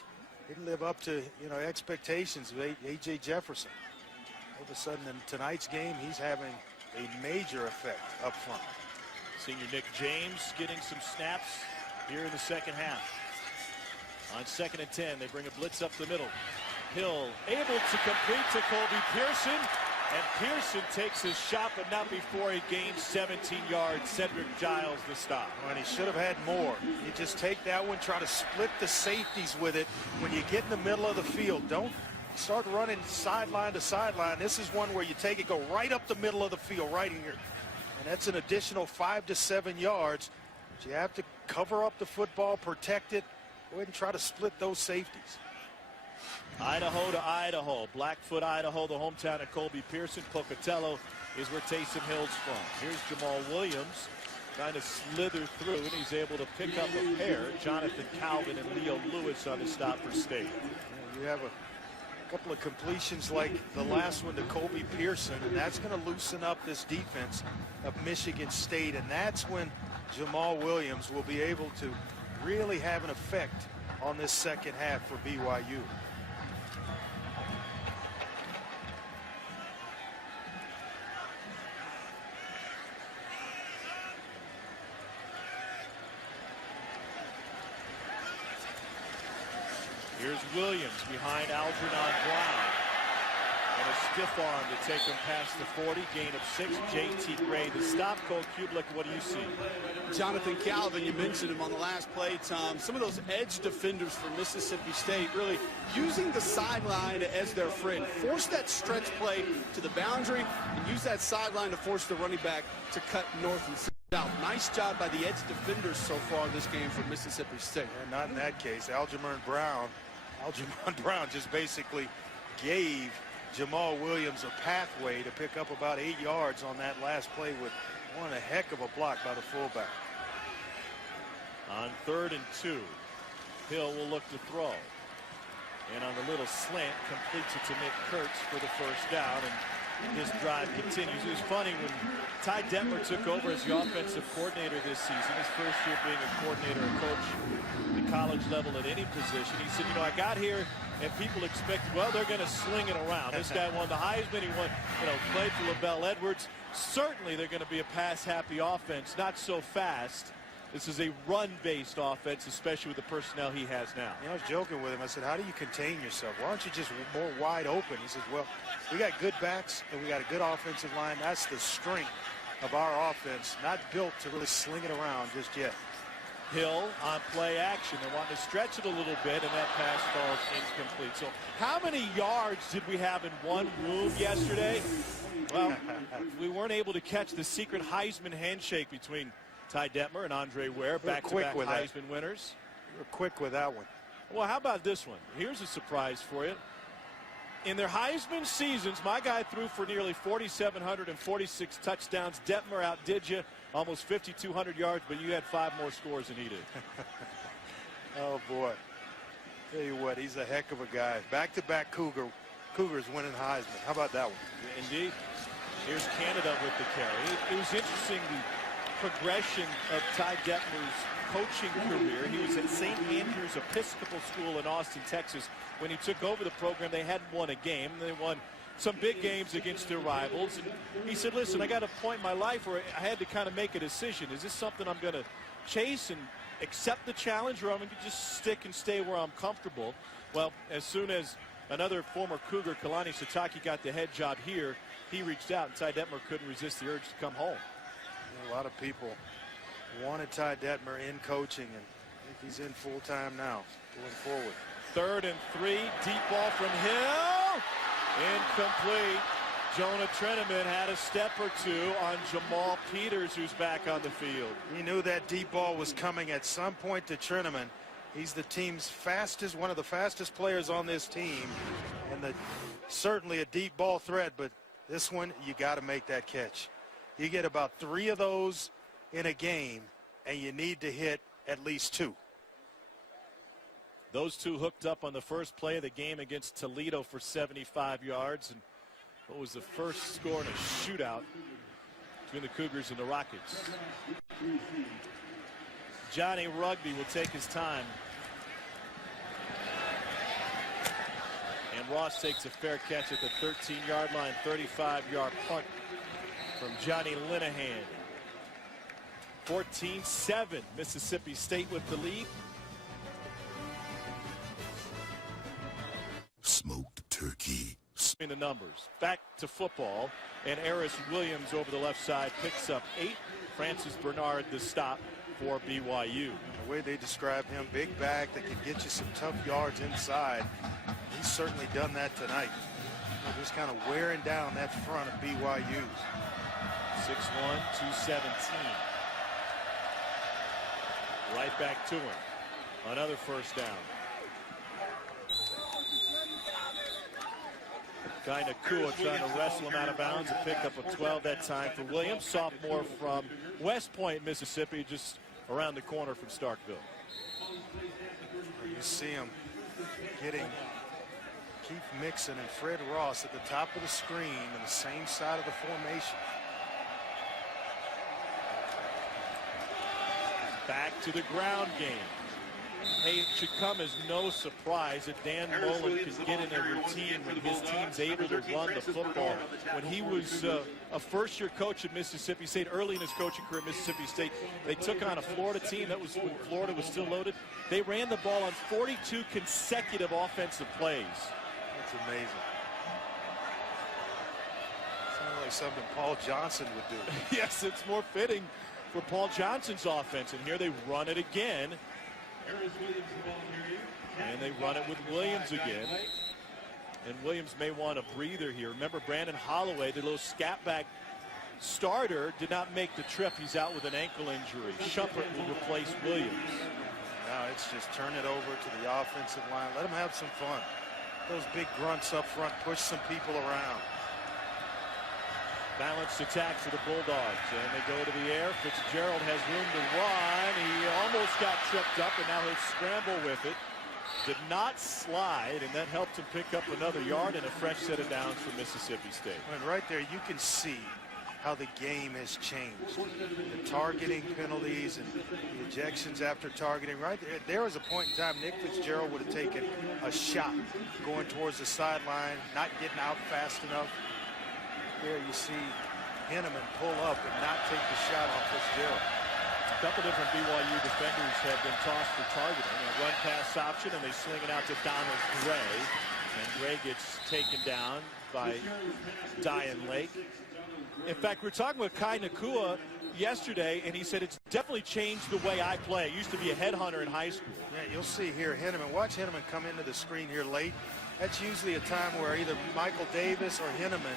didn't live up to expectations of A.J. Jefferson. All of a sudden in tonight's game, he's having a major effect up front. Senior Nick James getting some snaps here in the second half. On 2nd and 10, they bring a blitz up the middle. Hill able to complete to Colby Pearson, and Pearson takes his shot, but not before he gains 17 yards. Cedric Giles the stop. And he should have had more. You just take that one, try to split the safeties with it. When you get in the middle of the field, don't start running sideline to sideline. This is one where you take it, go right up the middle of the field, right here. And that's an additional 5 to 7 yards. But you have to cover up the football, protect it. Go ahead and try to split those safeties. Idaho to Idaho. Blackfoot, Idaho, the hometown of Colby Pearson. Pocatello is where Taysom Hill's from. Here's Jamal Williams trying to slither through, and he's able to pick up a pair. Jonathan Calvin and Leo Lewis on the stop for State. You have a couple of completions like the last one to Colby Pearson, and that's going to loosen up this defense of Michigan State, and that's when Jamal Williams will be able to really have an effect on this second half for BYU. Here's Williams behind Algernon Brown. And a stiff arm to take him past the 40. Gain of 6. J.T. Gray, the stop. Cole Kublik, what do you see? Jonathan Calvin, you mentioned him on the last play, Tom. Some of those edge defenders for Mississippi State really using the sideline as their friend. Force that stretch play to the boundary and use that sideline to force the running back to cut north and south. Nice job by the edge defenders so far in this game for Mississippi State. Yeah, not in that case. Algernon Brown just basically gave Jamal Williams a pathway to pick up about 8 yards on that last play with One a heck of a block by the fullback. On 3rd and 2, Hill will look to throw. And on the little slant, completes it to Nick Kurtz for the first down. And this drive continues. It was funny when Ty Detmer took over as the offensive coordinator this season, his first year being a coordinator and coach at the college level at any position. He said, you know, I got here and people expected, well, they're going to sling it around. This guy won the Heisman. He won, played for LaBelle Edwards. Certainly they're going to be a pass-happy offense, not so fast. This is a run-based offense, especially with the personnel he has now. I was joking with him. I said, how do you contain yourself? Why aren't you just more wide open? He says, well, we got good backs and we got a good offensive line. That's the strength of our offense, not built to really sling it around just yet. Hill on play action. They want to stretch it a little bit, and that pass falls incomplete. So how many yards did we have in one move yesterday? Well, we weren't able to catch the secret Heisman handshake between Ty Detmer and Andre Ware, back-to-back Heisman winners. You were quick with that one. Well, how about this one? Here's a surprise for you. In their Heisman seasons, my guy threw for nearly 4,746 touchdowns. Detmer outdid you, almost 5,200 yards, but you had 5 more scores than he did. Oh, boy. Tell you what, he's a heck of a guy. Back-to-back Cougars winning Heisman. How about that one? Indeed. Here's Canada with the carry. It was interesting, the progression of Ty Detmer's coaching career. He was at St. Andrew's Episcopal School in Austin, Texas. When he took over the program, they hadn't won a game. They won some big games against their rivals. And he said, listen, I got a point in my life where I had to kind of make a decision. Is this something I'm going to chase and accept the challenge, or I'm going to just stick and stay where I'm comfortable? Well, as soon as another former Cougar, Kalani Sitake, got the head job here, he reached out, and Ty Detmer couldn't resist the urge to come home. A lot of people wanted Ty Detmer in coaching, and I think he's in full-time now, going forward. 3rd and 3, deep ball from Hill. Incomplete. Jonah Treneman had a step or two on Jamal Peters, who's back on the field. He knew that deep ball was coming at some point to Treneman. He's the team's fastest, one of the fastest players on this team, and certainly a deep ball threat, but this one, you got to make that catch. You get about 3 of those in a game, and you need to hit at least 2. Those two hooked up on the first play of the game against Toledo for 75 yards. And what was the first score in a shootout between the Cougars and the Rockets? Johnny Rugby will take his time. And Ross takes a fair catch at the 13-yard line, 35-yard punt from Johnny Linehan. 14-7, Mississippi State with the lead. Smoked turkey. In the numbers. Back to football, and Eris Williams over the left side picks up 8. Francis Bernard the stop for BYU. The way they describe him, big back that can get you some tough yards inside. He's certainly done that tonight. They're just kind of wearing down that front of BYU. 6'1", 217. Right back to him. Another first down. Guy Nakua trying to wrestle him out of bounds. A pickup of 12 that time for Williams, sophomore from West Point, Mississippi, just around the corner from Starkville. You see him getting Keith Mixon and Fred Ross at the top of the screen on the same side of the formation. Back to the ground game. Hey, it should come as no surprise that Dan Mullen can get in a routine when his team's able to run the football. When he was a first-year coach at Mississippi State, early in his coaching career at Mississippi State, they took on a Florida team. That was when Florida was still loaded. They ran the ball on 42 consecutive offensive plays. That's amazing. Sounds like something Paul Johnson would do. Yes, it's more fitting for Paul Johnson's offense. And here they run it again. And they run it with Williams again. And Williams may want a breather here. Remember, Brandon Holloway, the little scat back starter, did not make the trip. He's out with an ankle injury. Shumpert will replace Williams. Now it's just turn it over to the offensive line. Let them have some fun. Those big grunts up front, push some people around. Balanced attack for the Bulldogs, and they go to the air. Fitzgerald has room to run. He almost got tripped up, and now he'll scramble with it. Did not slide, and that helped him pick up another yard and a fresh set of downs for Mississippi State. And right there, you can see how the game has changed. The targeting penalties and the ejections after targeting. Right there was a point in time Nick Fitzgerald would have taken a shot going towards the sideline, not getting out fast enough. There you see Henneman pull up and not take the shot on Fitzgerald. A couple different BYU defenders have been tossed for targeting. A run pass option, and they sling it out to Donald Gray. And Gray gets taken down by Dian Lake. In fact, we're talking with Kai Nakua yesterday, and he said it's definitely changed the way I play. I used to be a headhunter in high school. Yeah, you'll see here Henneman. Watch Henneman come into the screen here late. That's usually a time where either Michael Davis or Henneman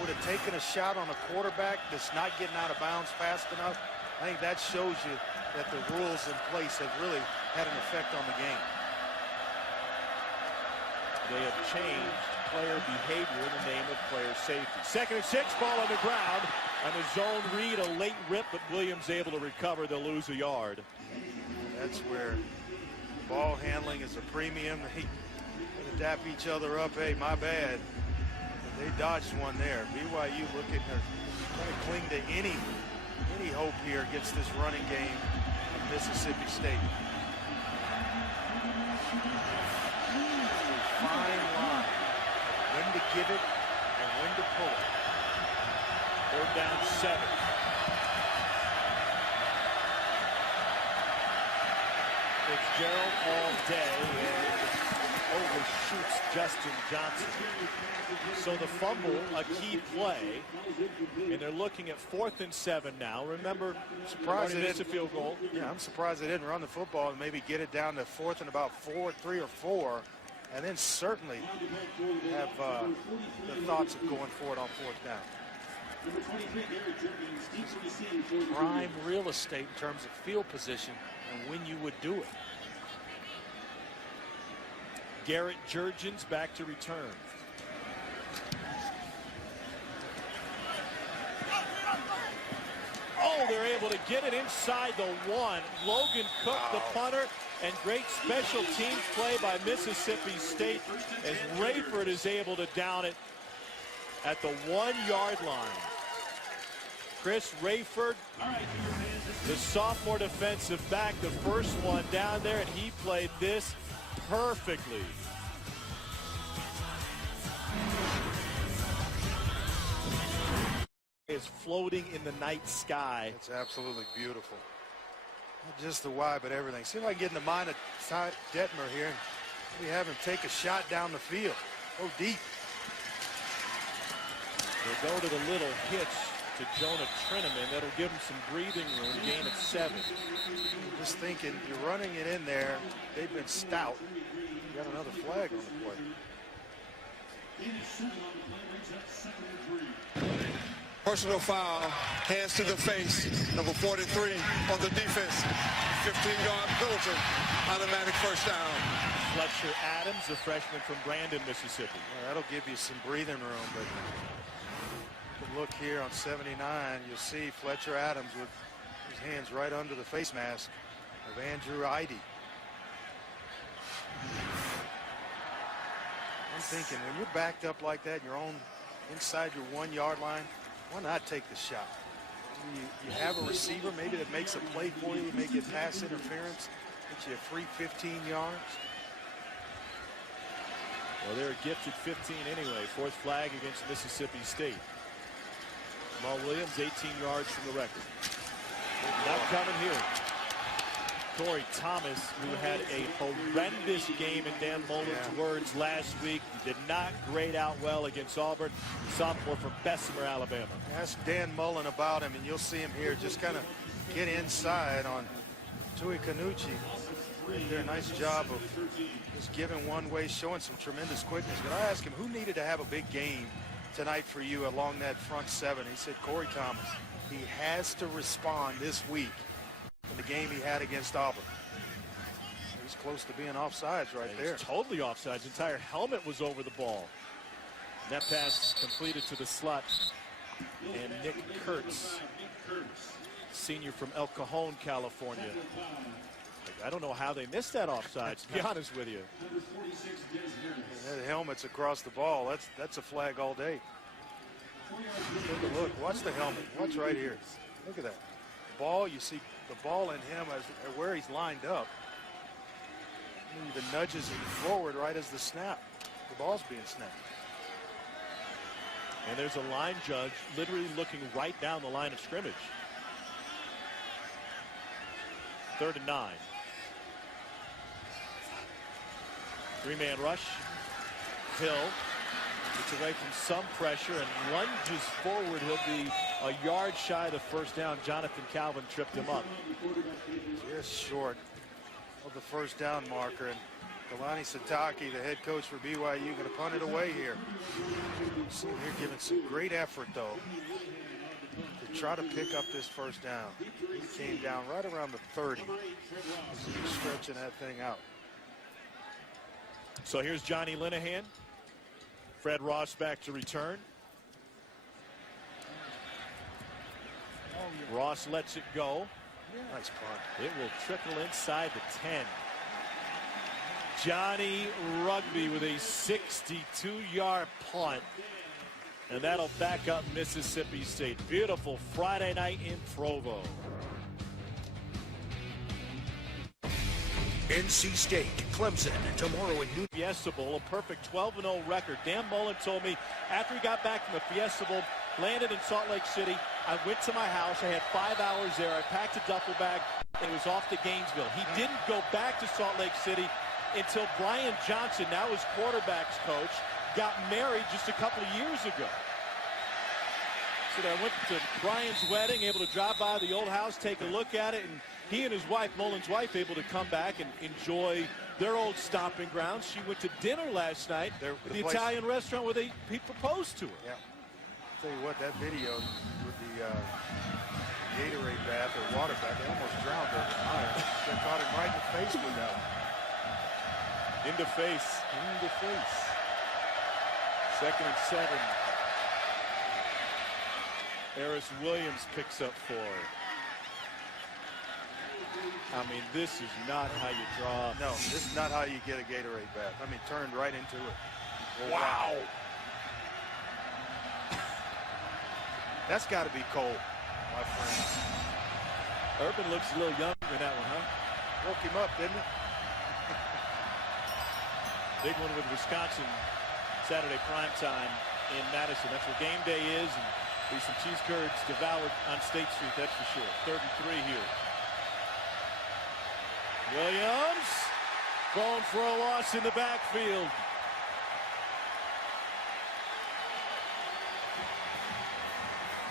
would have taken a shot on a quarterback that's not getting out of bounds fast enough. I think that shows you that the rules in place have really had an effect on the game. They have changed player behavior in the name of player safety. 2nd and 6, ball on the ground. On the zone read, a late rip, but Williams able to recover. They'll lose a yard. That's where ball handling is a premium. They dap each other up. Hey, my bad. But they dodged one there. BYU looking to trying to cling to any hope here against this running game of Mississippi State. Fine line. When to give it and when to pull it. 3rd down 7. Fitzgerald all day and overshoots Justin Johnson. So the fumble, a key play, and they're looking at 4th and 7 now. Remember, surprised they missed a field goal. Yeah, I'm surprised they didn't run the football and maybe get it down to 4th and about 3 or 4, and then certainly have the thoughts of going for it on 4th down. Prime real estate in terms of field position and when you would do it. Garrett Jurgens back to return. Oh, they're able to get it inside the 1. Logan Cook, the punter, and great special teams play by Mississippi State as Rayford is able to down it at the 1-yard line. Chris Rayford, the sophomore defensive back, the first one down there, and he played this perfectly. Is floating in the night sky. It's absolutely beautiful. Not just the why, but everything. See if I can get in the mind of Ty Detmer here and maybe have him take a shot down the field. Go deep. They'll go to the little hitch to Jonah Trineman. That'll give him some breathing room. Gain of 7. Just thinking, you're running it in there. They've been stout. You got another flag on the play. Personal foul, hands to the face, number 43 on the defense. 15-yard penalty, automatic first down. Fletcher Adams, the freshman from Brandon, Mississippi. Well, that'll give you some breathing room, but look here on 79, you'll see Fletcher Adams with his hands right under the face mask of Andrew Idy. I'm thinking, when you're backed up like that, you're on inside your 1-yard line, why not take the shot? You have a receiver maybe that makes a play for you. You may get pass interference, get you a free 15 yards. Well, they're a gifted 15 anyway. 4th flag against Mississippi State. Jamal Williams, 18 yards from the record. Not coming here. Corey Thomas, who had a horrendous game in Dan Mullen's words last week, did not grade out well against Auburn. Sophomore from Bessemer, Alabama. Ask Dan Mullen about him, and you'll see him here just kind of get inside on Tui Canucci. They did a nice job of just giving one way, showing some tremendous quickness. But I asked him, who needed to have a big game tonight for you along that front 7? He said Corey Thomas. He has to respond this week in the game he had against Auburn. He's close to being offsides right there. Totally offsides. Entire helmet was over the ball. That pass completed to the slot and Nick Kurtz, senior from El Cajon, California. I don't know how they missed that offside, to be honest with you. That helmet's across the ball. That's a flag all day. Take a look. Watch the helmet. Watch right here. Look at that. Ball, you see the ball in him as where he's lined up. He even nudges him forward right as the snap. The ball's being snapped. And there's a line judge literally looking right down the line of scrimmage. 3rd and 9. 3-man rush. Hill gets away from some pressure and lunges forward. He'll be a yard shy of the first down. Jonathan Calvin tripped him up. Just short of the first down marker. And Kalani Sitake, the head coach for BYU, going to punt it away here. See him here giving some great effort, though, to try to pick up this first down. He came down right around the 30 as he was stretching that thing out. So here's Johnny Linehan. Fred Ross back to return. Ross lets it go. Nice punt. It will trickle inside the 10. Johnny Rugby with a 62-yard punt. And that'll back up Mississippi State. Beautiful Friday night in Provo. NC State, Clemson, tomorrow in New Fiesta Bowl, a perfect 12-0 record. Dan Mullen told me after he got back from the Fiesta Bowl, landed in Salt Lake City, I went to my house. I had 5 hours there. I packed a duffel bag and was off to Gainesville. He didn't go back to Salt Lake City until Brian Johnson, now his quarterback's coach, got married just a couple of years ago. So I went to Brian's wedding, able to drive by the old house, take a look at it, and he and his wife, Mullen's wife, able to come back and enjoy their old stomping grounds. She went to dinner last night at the Italian restaurant where he proposed to her. Yeah. I'll tell you what, that video with the Gatorade bath or water bath, they almost drowned her. They caught him right in the face with that one. In the face. In the face. 2nd and 7. Harris Williams picks up 4. I mean, this is not how you draw. No, this is not how you get a Gatorade bath. I mean, turned right into it. Wow. That's got to be cold, my friend. Urban looks a little young in that one, huh? Woke him up, didn't it? Big one with Wisconsin Saturday primetime in Madison. That's where game day is, and be some cheese curds devoured on State Street, that's for sure. 3rd and 3 here. Williams going for a loss in the backfield.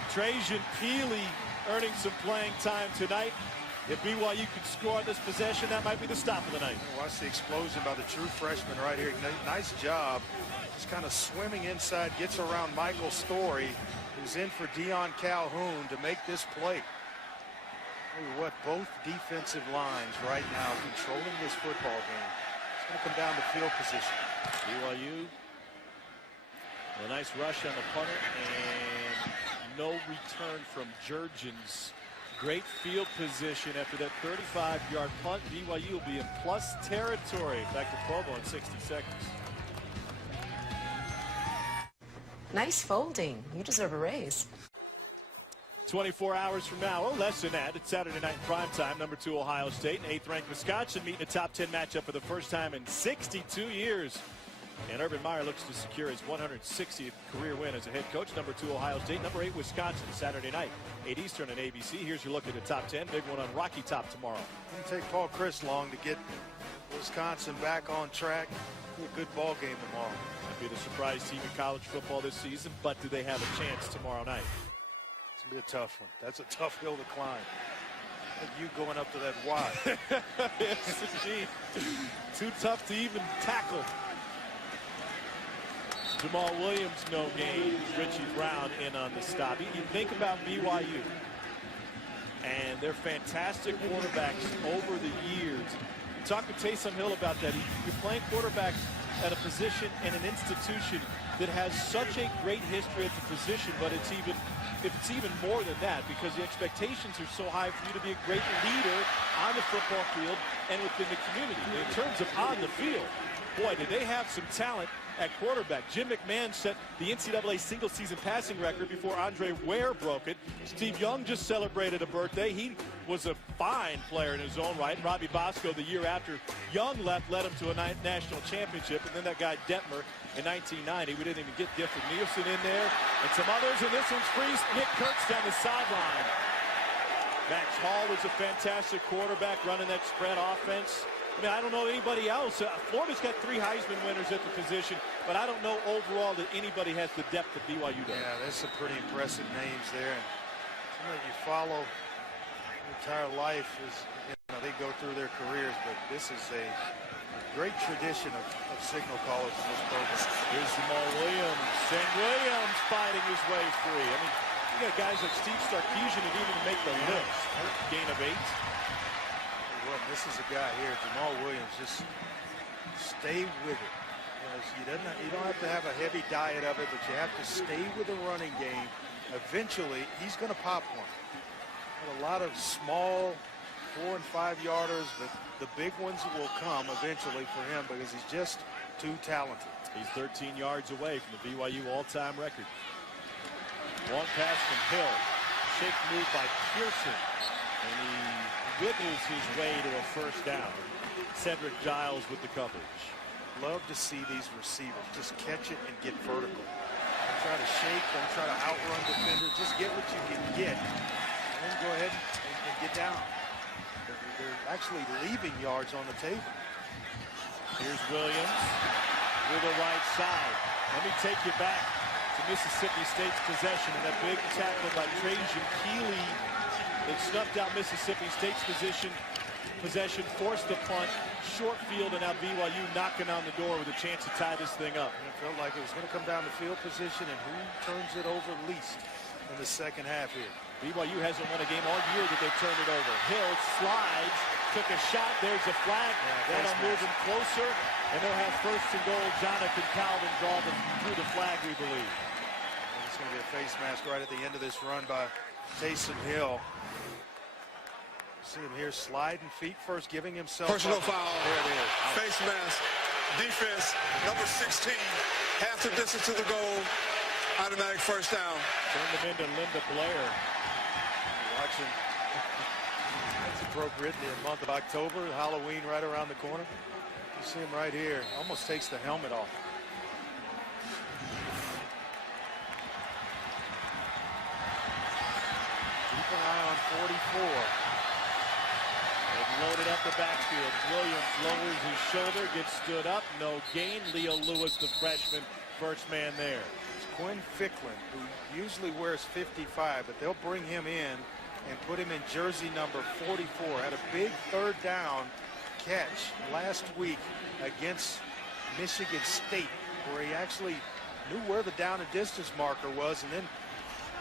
Trajan Peely earning some playing time tonight. If BYU could score on this possession, that might be the stop of the night. Watch the explosion by the true freshman right here. Nice job. Just kind of swimming inside, gets around Michael Story, who's in for Deion Calhoun to make this play. Tell you what, both defensive lines right now controlling this football game. It's going to come down to field position. BYU, a nice rush on the punter, and no return from Jurgens. Great field position after that 35-yard punt. BYU will be in plus territory. Back to Provo in 60 seconds. Nice folding. You deserve a raise. 24 hours from now, or less than that, it's Saturday night in primetime. Number 2 Ohio State and 8th-ranked Wisconsin meeting a top 10 matchup for the first time in 62 years. And Urban Meyer looks to secure his 160th career win as a head coach. Number 2 Ohio State, number 8 Wisconsin, Saturday night, 8 Eastern on ABC. Here's your look at the top 10. Big one on Rocky Top tomorrow. It didn't take Paul Chris long to get Wisconsin back on track. Be a good ball game tomorrow. Might be the surprise team in college football this season, but do they have a chance tomorrow night? It's going to be a tough one. That's a tough hill to climb. Like you going up to that Y. Yes, indeed. Too tough to even tackle. Jamal Williams, no gain. Richie Brown in on the stop. You think about BYU and their fantastic quarterbacks over the years. Talk to Taysom Hill about that. You're playing quarterback at a position in an institution that has such a great history at the position, but it's even more than that, because the expectations are so high for you to be a great leader on the football field and within the community. In terms of on the field, boy, did they have some talent at quarterback. Jim McMahon set the NCAA single-season passing record before Andre Ware broke it. Steve Young just celebrated a birthday. He was a fine player in his own right. Robbie Bosco, the year after Young left, led him to a national championship. And then that guy Detmer in 1990. We didn't even get Gifford Nielsen in there. And some others, and this one's free. Nick Kurtz down the sideline. Max Hall was a fantastic quarterback running that spread offense. I mean, I don't know anybody else. Florida's got 3 Heisman winners at the position, but I don't know overall that anybody has the depth that BYU does. Yeah, there's some pretty impressive names there. And some that you follow your entire life is, they go through their careers, but this is a great tradition of signal callers in this program. Here's Jamal Williams. St. Williams fighting his way free. I mean, you got guys like Steve Sarkisian that didn't even make the list. Gain of 8. Well, this is a guy here, Jamal Williams. Just stay with it. You don't have to have a heavy diet of it, but you have to stay with the running game. Eventually, he's going to pop one. But a lot of small 4- and 5-yarders, but the big ones will come eventually for him because he's just too talented. He's 13 yards away from the BYU all-time record. Long pass from Hill. Shake move by Pearson. And he wiggles his way to a first down. Cedric Giles with the coverage. Love to see these receivers just catch it and get vertical. Don't try to shake, don't try to outrun defenders. Just get what you can get. And then go ahead and get down. They're actually leaving yards on the table. Here's Williams with the right side. Let me take you back to Mississippi State's possession. And that big tackle by Trajan Keeley that snuffed out Mississippi State's possession, forced the punt, short field, and now BYU knocking on the door with a chance to tie this thing up. And it felt like it was going to come down to field position and who turns it over least in the second half here. BYU hasn't won a game all year that they've turned it over. Hill slides, took a shot. There's a flag. That'll move him closer, and they'll have first and goal. Jonathan Calvin draw them through the flag, we believe. And it's going to be a face mask right at the end of this run by Taysom Hill. See him here sliding feet first, giving himself Personal foul. There it is. Face mask. Defense, number 16. Half the distance to the goal. Automatic first down. Turn them into Linda Blair. Watching. That's appropriate. The month of October, Halloween right around the corner. You see him right here. Almost takes the helmet off. Keep an eye on 44. They've loaded up the backfield. Williams lowers his shoulder, gets stood up. No gain. Leo Lewis, the freshman, first man there. It's Quinn Ficklin, who usually wears 55, but they'll bring him in and put him in jersey number 44. Had a big third down catch last week against Michigan State, where he actually knew where the down and distance marker was, and then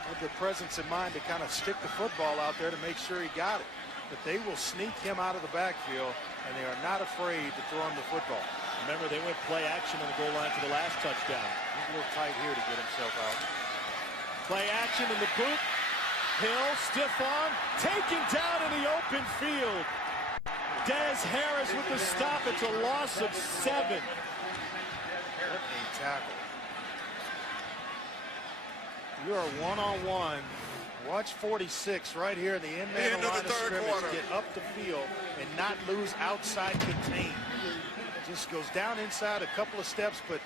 had the presence in mind to kind of stick the football out there to make sure he got it. But they will sneak him out of the backfield, and they are not afraid to throw him the football. Remember, they went play action on the goal line for the last touchdown. He's a little tight here to get himself out. Play action in the boot. Hill, stiff arm, taken down in the open field. Des Harris with the stop. It's a loss of 7. What a tackle. You are one-on-one. Watch 46 right here in the end-man line of scrimmage get up the field and not lose outside contain. Just goes down inside a couple of steps, but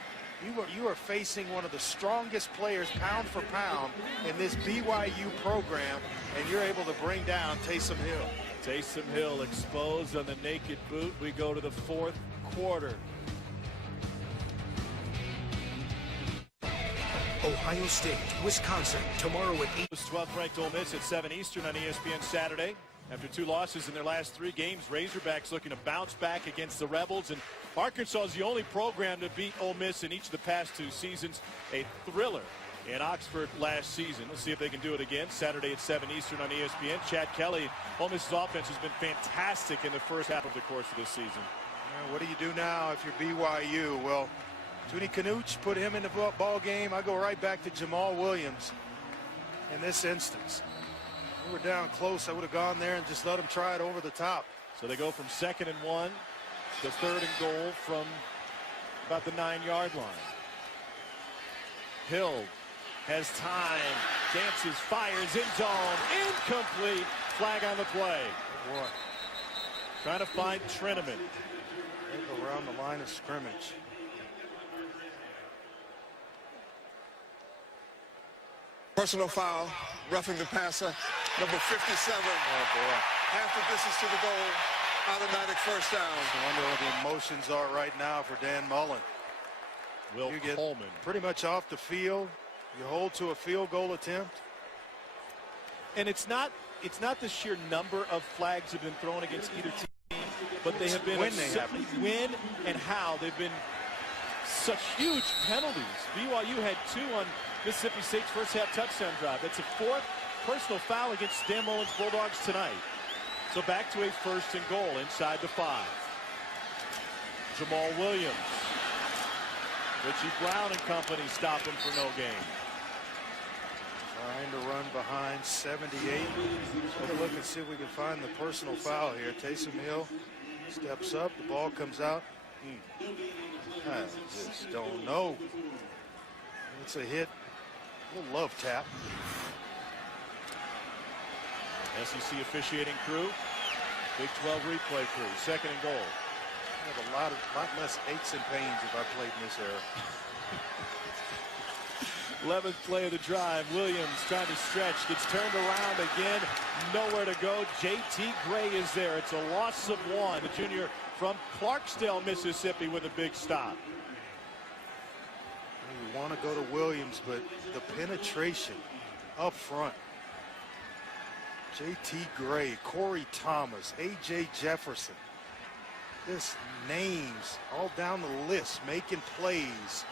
you are facing one of the strongest players pound for pound in this BYU program, and you're able to bring down Taysom Hill. Taysom Hill exposed on the naked boot. We go to the fourth quarter. Ohio State, Wisconsin, tomorrow at 8. 12th ranked Ole Miss at 7 Eastern on ESPN Saturday. After 2 losses in their last 3 games, Razorbacks looking to bounce back against the Rebels. And Arkansas is the only program to beat Ole Miss in each of the past 2 seasons. A thriller in Oxford last season. Let's see if they can do it again. Saturday at 7 Eastern on ESPN. Chad Kelly, Ole Miss's offense has been fantastic in the first half of the course of this season. What do you do now if you're BYU? Well, Toonie Knuch, put him in the ball game. I go right back to Jamal Williams in this instance. We were down close. I would have gone there and just let him try it over the top. So they go from 2nd and 1 to 3rd and goal from about the 9-yard line. Hill has time, dances, fires, in zone, incomplete, flag on the play. Oh boy. Trying to find Treneman. Around the line of scrimmage. Personal foul, roughing the passer, number 57. Oh boy. Half the distance to the goal, automatic first down. I wonder what the emotions are right now for Dan Mullen. Will You get Coleman. pretty much off the field. You hold to a field goal attempt. And it's not the sheer number of flags that have been thrown against either team, but they have been when and how they've been such huge penalties. BYU had 2 on Mississippi State's first half touchdown drive. That's a 4th personal foul against Dan Mullen's Bulldogs tonight. So back to a 1st and goal inside the 5. Jamal Williams. Richie Brown and company stop him for no gain. Trying to run behind 78. Take a look and see if we can find the personal foul here. Taysom Hill steps up. The ball comes out. I just don't know. It's a hit. A little love tap. SEC officiating crew. Big 12 replay crew. 2nd and goal. I have a lot less aches and pains if I played in this era. 11th play of the drive. Williams trying to stretch. Gets turned around again. Nowhere to go. J.T. Gray is there. It's a loss of 1. The junior from Clarksdale, Mississippi, with a big stop. We want to go to Williams, but the penetration up front. J.T. Gray, Corey Thomas, A.J. Jefferson. This names all down the list making plays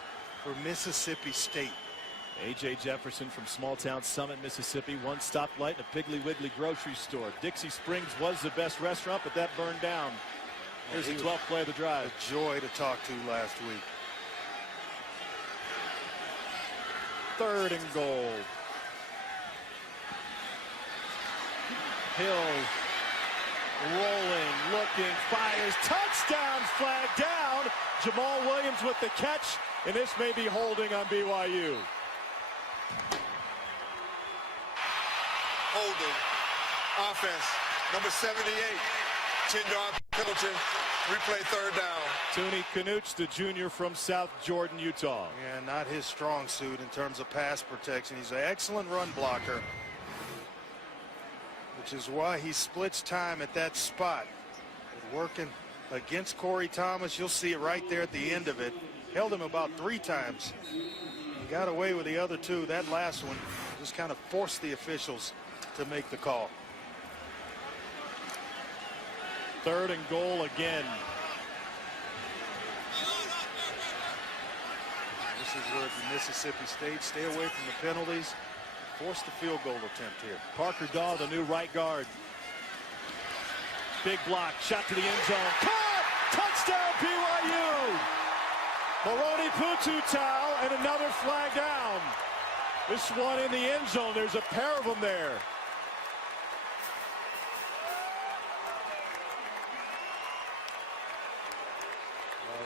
for Mississippi State. A.J. Jefferson from small town Summit, Mississippi. 1 stoplight and a Piggly Wiggly grocery store. Dixie Springs was the best restaurant, but that burned down. Here's the 12th play of the drive. A joy to talk to last week. 3rd and goal. Hill rolling, looking, fires, touchdown, flag down. Jamal Williams with the catch, and this may be holding on BYU. Holding, offense, number 78, 10-yard penalty, replay 3rd down. Toonie Knuch, the junior from South Jordan, Utah. Yeah, not his strong suit in terms of pass protection. He's an excellent run blocker, which is why he splits time at that spot. Working against Corey Thomas. You'll see it right there at the end of it. Held him about 3 times. He got away with the other 2. That last one just kind of forced the officials to make the call. 3rd and goal again. This is where the Mississippi State stay away from the penalties. Force the field goal attempt here. Parker Daw, the new right guard. Big block, shot to the end zone. Caught! Touchdown BYU! Moroni Pututau and another flag down. This one in the end zone. There's a pair of them there.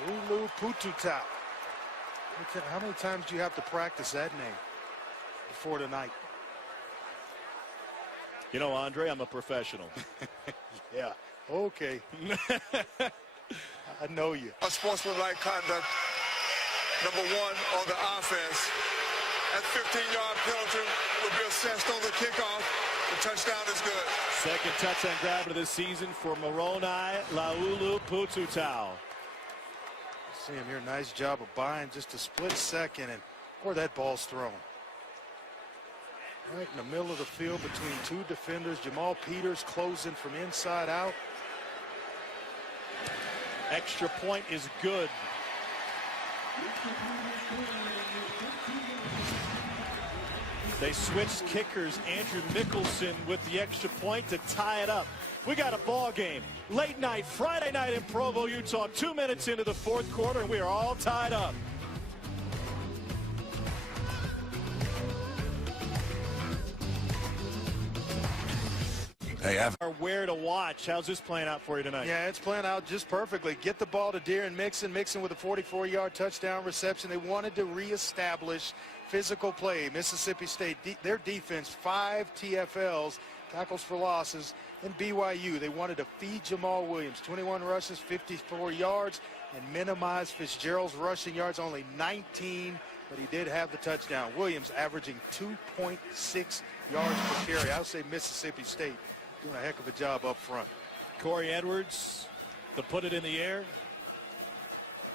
Ulu Pututau. How many times do you have to practice that name before tonight? You know, Andre, I'm a professional. Yeah, okay. I know you. Unsportsmanlike conduct, number 1 on the offense. That 15-yard penalty will be assessed on the kickoff. The touchdown is good. 2nd touchdown grab of the season for Moroni Laulu Pututau. See him here, nice job of buying just a split second and where that ball's thrown. Right in the middle of the field between 2 defenders. Jamal Peters closing from inside out. Extra point is good. They switched kickers. Andrew Mickelson with the extra point to tie it up. We got a ball game. Late night, Friday night in Provo, Utah. 2 minutes into the 4th quarter, and we are all tied up. Where to watch. How's this playing out for you tonight? Yeah, it's playing out just perfectly. Get the ball to Deere and Mixon with a 44-yard touchdown reception. They wanted to reestablish physical play. Mississippi State, their defense, 5 TFLs, tackles for losses. And BYU, they wanted to feed Jamal Williams, 21 rushes, 54 yards, and minimize Fitzgerald's rushing yards, only 19, but he did have the touchdown. Williams averaging 2.6 yards per carry. I would say Mississippi State doing a heck of a job up front. Corey Edwards to put it in the air.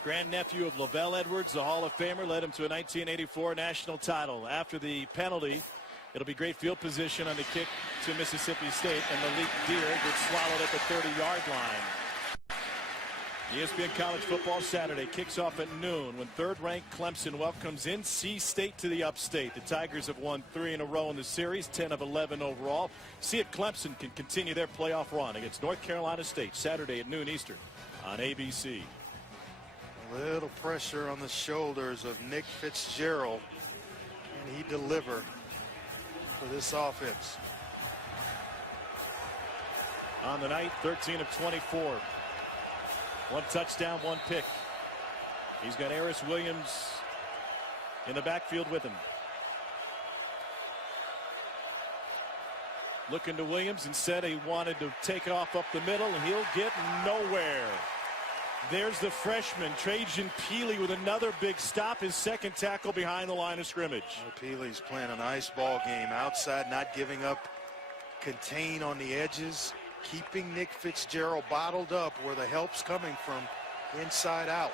Grandnephew of Lavelle Edwards, the Hall of Famer, led him to a 1984 national title. After the penalty, it'll be great field position on the kick to Mississippi State, and Malik Deer gets swallowed at the 30-yard line. ESPN College Football Saturday kicks off at noon when third-ranked Clemson welcomes NC State to the upstate. The Tigers have won 3 in a row in the series, 10 of 11 overall. See if Clemson can continue their playoff run against North Carolina State Saturday at noon Eastern on ABC. A little pressure on the shoulders of Nick Fitzgerald. Can he deliver for this offense? On the night, 13 of 24. 1 touchdown, 1 pick. He's got Eris Williams in the backfield with him. Looking to Williams and said he wanted to take off up the middle, and he'll get nowhere. There's the freshman, Trajan Peely, with another big stop, his second tackle behind the line of scrimmage. Peely's playing a nice ball game outside, not giving up, contain on the edges, keeping Nick Fitzgerald bottled up where the help's coming from inside out.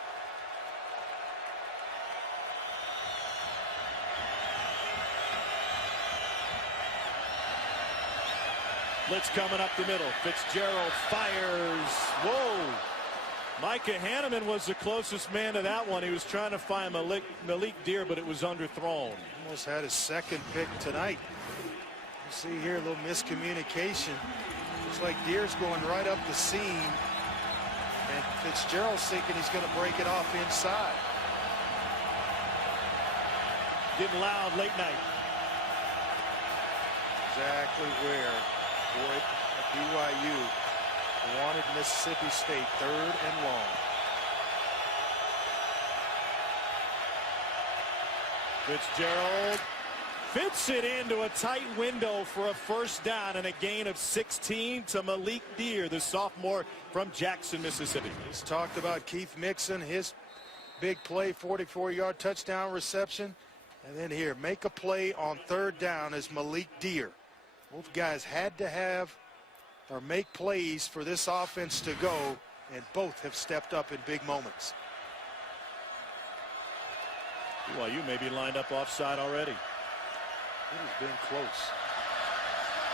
Blitz coming up the middle. Fitzgerald fires. Whoa. Micah Hanneman was the closest man to that one. He was trying to find Malik Deer, but it was underthrown. Almost had his second pick tonight. You see here a little miscommunication. Looks like Deer's going right up the seam, and Fitzgerald's thinking he's going to break it off inside. Getting loud late night. Exactly where Boyd at BYU wanted Mississippi State, 3rd and long. Fitzgerald fits it into a tight window for a first down and a gain of 16 to Malik Deer, the sophomore from Jackson, Mississippi. He's talked about Keith Mixon, his big play, 44-yard touchdown reception. And then here, make a play on 3rd down as Malik Deer. Both guys had to have or make plays for this offense to go, and both have stepped up in big moments. BYU may be lined up offside already. It has been close.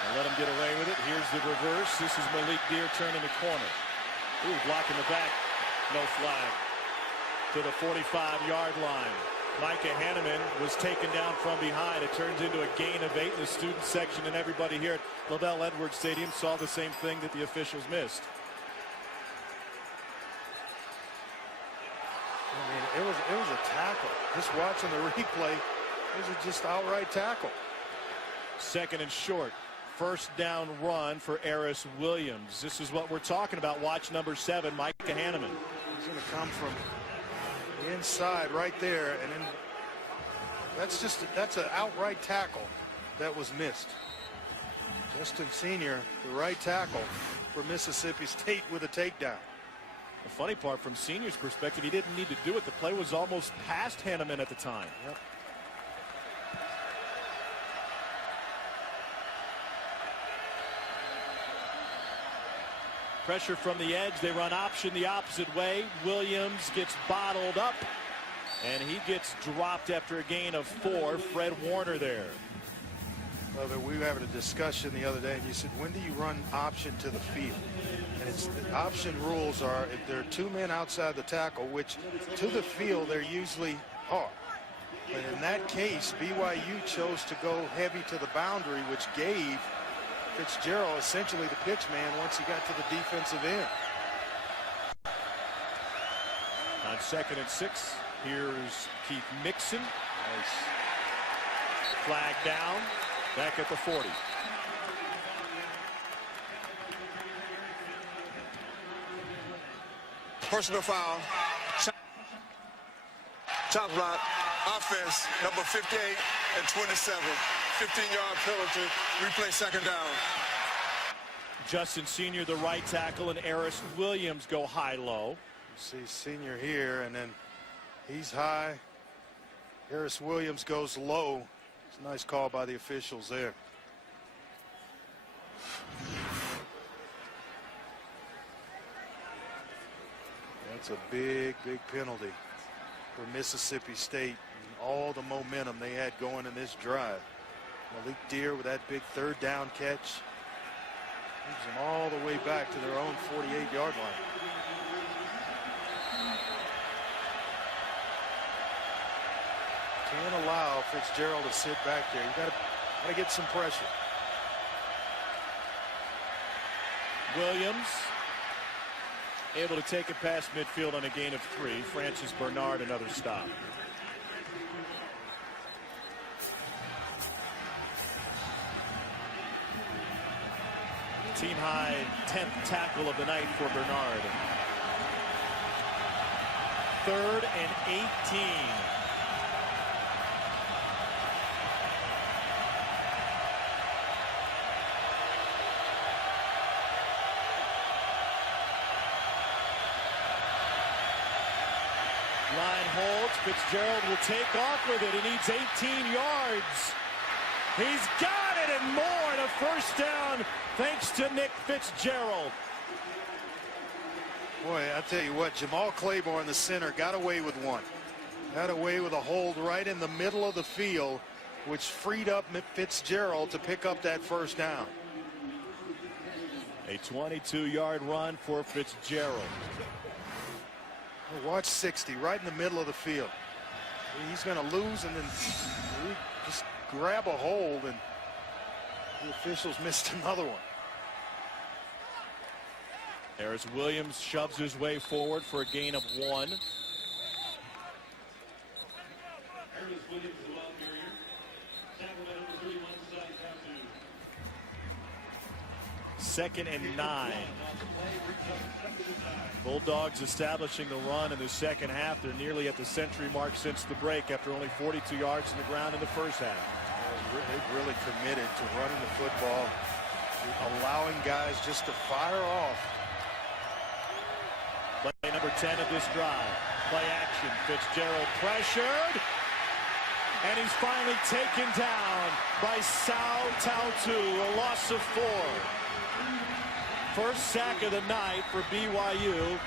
And let him get away with it. Here's the reverse. This is Malik Deer turning the corner. Ooh, blocking the back. No flag. To the 45-yard line. Micah Hanneman was taken down from behind. It turns into a gain of 8 in the student section, and everybody here at Lavelle Edwards Stadium saw the same thing that the officials missed. I mean, it was a tackle. Just watching the replay, it was just outright tackle. 2nd and short. First down run for Eris Williams. This is what we're talking about. Watch number 7, Micah Hanneman. He's going to come from the inside right there, and then that's an outright tackle that was missed. Justin Senior, the right tackle for Mississippi State, with a takedown. The funny part, from Senior's perspective, he didn't need to do it. The play was almost past Hanneman at the time. Yep. Pressure from the edge. They run option the opposite way. Williams gets bottled up, and he gets dropped after a gain of 4. Fred Warner there. Well, we were having a discussion the other day, and you said, when do you run option to the field? And it's the option rules are if there are 2 men outside the tackle, which to the field they're usually are. But in that case, BYU chose to go heavy to the boundary, which gave Fitzgerald essentially the pitch man once he got to the defensive end. On 2nd and 6, here's Keith Mixon. Nice. Flag down, back at the 40. Personal foul. Top block. Offense, number 58 and 27. 15-yard penalty. Replay second down. Justin Senior, the right tackle, and Eris Williams go high-low. You see Senior here, and then he's high. Eris Williams goes low. It's a nice call by the officials there. That's a big, big penalty for Mississippi State and all the momentum they had going in this drive. Malik Deer with that big third down catch. Moves them all the way back to their own 48-yard line. Can't allow Fitzgerald to sit back there. You gotta get some pressure. Williams able to take it past midfield on a gain of 3. Francis Bernard another stop. Team high 10th tackle of the night for Bernard. 3rd and 18. Line holds. Fitzgerald will take off with it. He needs 18 yards. He's got it and more, and a first down thanks to Nick Fitzgerald. Boy, I tell you what, Jamal Claiborne, the center, got away with one. Got away with a hold right in the middle of the field, which freed up Fitzgerald to pick up that first down. A 22-yard run for Fitzgerald. Watch 60 right in the middle of the field. He's going to lose and then just grab a hold, and the officials missed another one. Eris Williams shoves his way forward for a gain of 1. Second and 9. Bulldogs establishing the run in the second half. They're nearly at the century mark since the break after only 42 yards in the ground in the first half. They've really committed to running the football, allowing guys just to fire off. Play number 10 of this drive. Play action. Fitzgerald pressured. And he's finally taken down by Sao Tautu, a loss of 4. First sack of the night for BYU,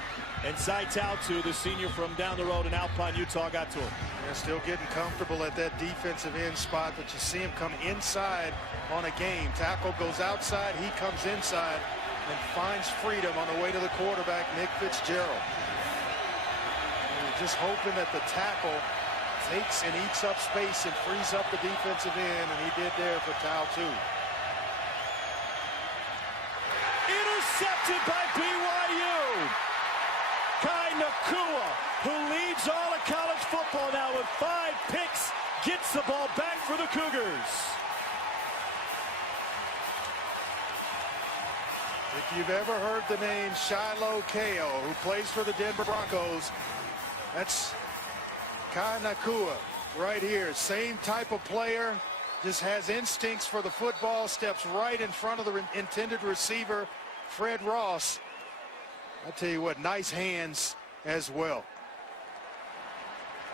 and Sai Tautu, the senior from down the road in Alpine, Utah, got to him. They're still getting comfortable at that defensive end spot, but you see him come inside on a game. Tackle goes outside, he comes inside and finds freedom on the way to the quarterback, Nick Fitzgerald. And we're just hoping that the tackle takes and eats up space and frees up the defensive end, and he did there for Tautu. Intercepted by BYU. Kai Nakua, who leads all of college football now with 5 picks, gets the ball back for the Cougars. If you've ever heard the name Shiloh Kao, who plays for the Denver Broncos, that's Kai Nakua right here. Same type of player, just has instincts for the football, steps right in front of the intended receiver, Fred Ross. I tell you what, nice hands as well.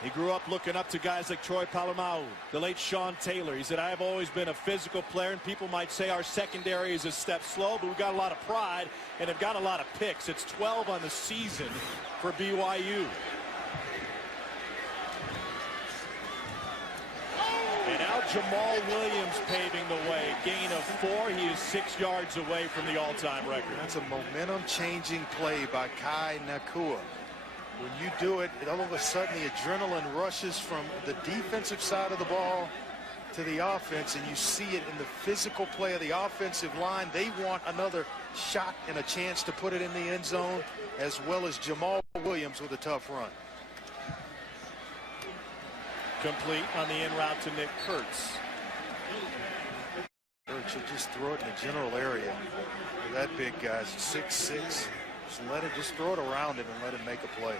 He grew up looking up to guys like Troy Polamalu, the late Sean Taylor. He said, I've always been a physical player, and people might say our secondary is a step slow, but we've got a lot of pride and have got a lot of picks. It's 12 on the season for BYU. And now Jamal Williams paving the way. Gain of 4. He is 6 yards away from the all-time record. That's a momentum-changing play by Kai Nakua. When you do it, all of a sudden the adrenaline rushes from the defensive side of the ball to the offense, and you see it in the physical play of the offensive line. They want another shot and a chance to put it in the end zone, as well as Jamal Williams with a tough run. Complete on the in route to Nick Kurtz. Kurtz should just throw it in the general area. That big guy's 6'6", Just throw it around him and let him make a play.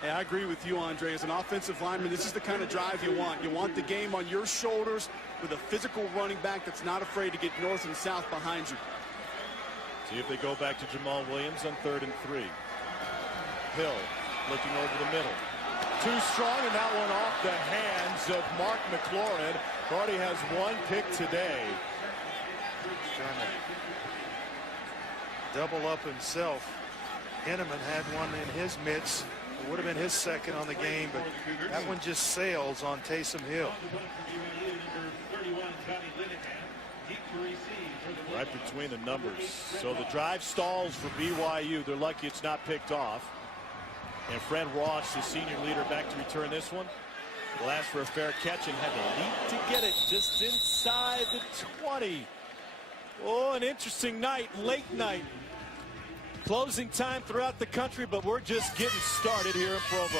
Hey, I agree with you, Andre. As an offensive lineman, this is the kind of drive you want. You want the game on your shoulders with a physical running back that's not afraid to get north and south behind you. See if they go back to Jamal Williams on 3rd and 3. Hill looking over the middle. Too strong, and that one off the hands of Mark McLaurin. Already has 1 pick today. Trying to double up himself. Henneman had one in his midst. It would have been his second on the game, but that one just sails on Taysom Hill. Right between the numbers. So the drive stalls for BYU. They're lucky it's not picked off. And Fred Ross, the senior leader, back to return this one. Will ask for a fair catch and had to leap to get it just inside the 20. Oh, an interesting night, late night. Closing time throughout the country, but we're just getting started here in Provo.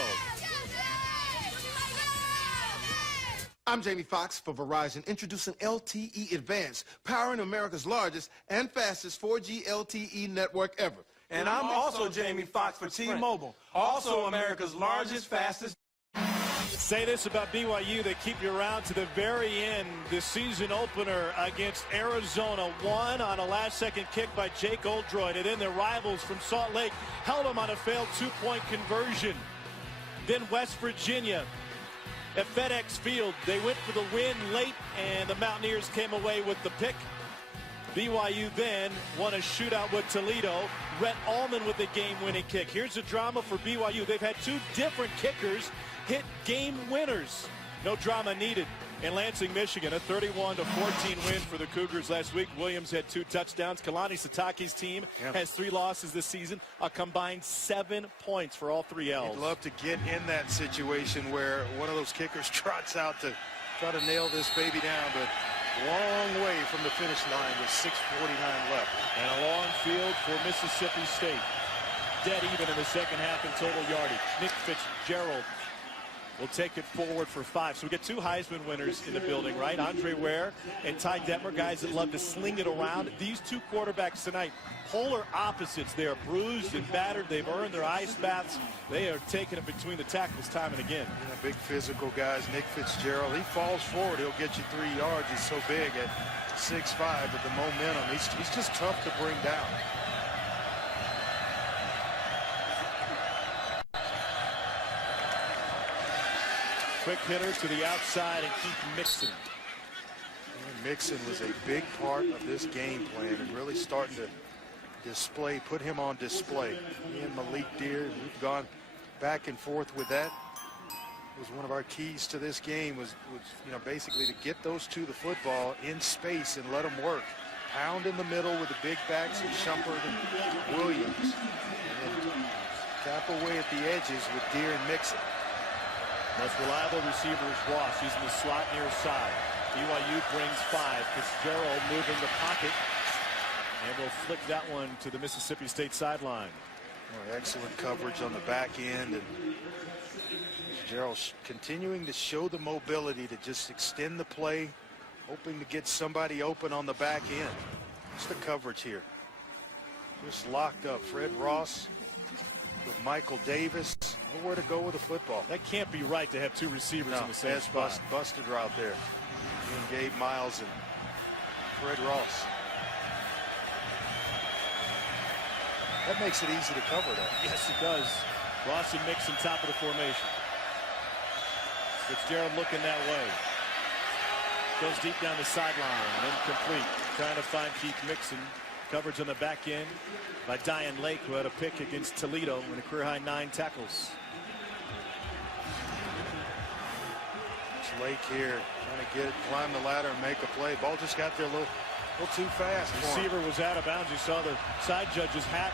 I'm Jamie Foxx for Verizon, introducing LTE Advanced, powering America's largest and fastest 4G LTE network ever. And I'm also Jamie Foxx for T-Mobile, also America's largest, fastest. Say this about BYU, they keep you around to the very end. The season opener against Arizona, won on a last-second kick by Jake Oldroyd, and then their rivals from Salt Lake held them on a failed 2-point conversion. Then West Virginia at FedEx Field, they went for the win late, and the Mountaineers came away with the pick. BYU then won a shootout with Toledo. Rhett Allman with the game-winning kick. Here's the drama for BYU. They've had 2 different kickers hit game winners. No drama needed. In Lansing, Michigan, a 31-14 win for the Cougars last week. Williams had 2 touchdowns. Kalani Sitake's team has 3 losses this season, a combined 7 points for all 3 L's. You'd love to get in that situation where one of those kickers trots out to try to nail this baby down, but long way from the finish line with 6:49 left. And a long field for Mississippi State. Dead even in the second half in total yardage. Nick Fitzgerald will take it forward for 5. So we get 2 Heisman winners in the building, right? Andre Ware and Ty Detmer, guys that love to sling it around. These 2 quarterbacks tonight, polar opposites. They are bruised and battered. They've earned their ice baths. They are taking it between the tackles time and again. Yeah, big physical guys. Nick Fitzgerald, he falls forward, he'll get you 3 yards. He's so big at 6'5", but the momentum, he's just tough to bring down. Quick hitter to the outside and Keith Mixon. Mixon was a big part of this game plan and really starting to display, put him on display. He and Malik Deer, we've gone back and forth with that. It was one of our keys to this game was basically to get those 2 the football in space and let them work. Pound in the middle with the big backs of Shumpert and Williams. And then tap away at the edges with Deer and Mixon. Most reliable receiver is Ross. He's in the slot near side. BYU brings 5. Fitzgerald moving the pocket. And will flick that one to the Mississippi State sideline. Oh, excellent coverage on the back end. And Fitzgerald continuing to show the mobility to just extend the play, hoping to get somebody open on the back end. What's the coverage here? Just locked up. Fred Ross with Michael Davis. Nowhere to go with the football. That can't be right to have 2 receivers in the same spot. Busted route there. And Gabe Miles and Fred Ross. That makes it easy to cover that. Yes, it does. Ross and Mixon top of the formation. Fitzgerald looking that way. Goes deep down the sideline. Incomplete. Trying to find Keith Mixon. Coverage on the back end by Diane Lake, who had a pick against Toledo in a career-high 9 tackles. It's Lake here trying to climb the ladder and make a play. Ball just got there a little too fast. Receiver was out of bounds. You saw the side judge's hat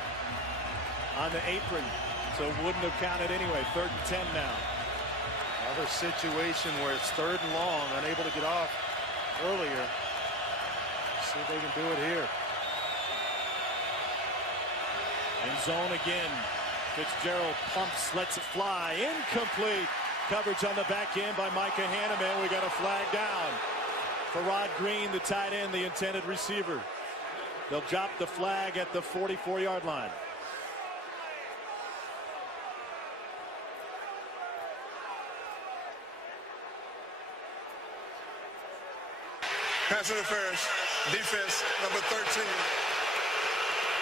on the apron, so it wouldn't have counted anyway. 3rd and 10 now. Another situation where it's 3rd and long, unable to get off earlier. See if they can do it here. In zone again. Fitzgerald pumps, lets it fly. Incomplete. Coverage on the back end by Micah Hanneman. We got a flag down for Rod Green, the tight end, the intended receiver. They'll drop the flag at the 44-yard line. Pass interference. Defense, number 13.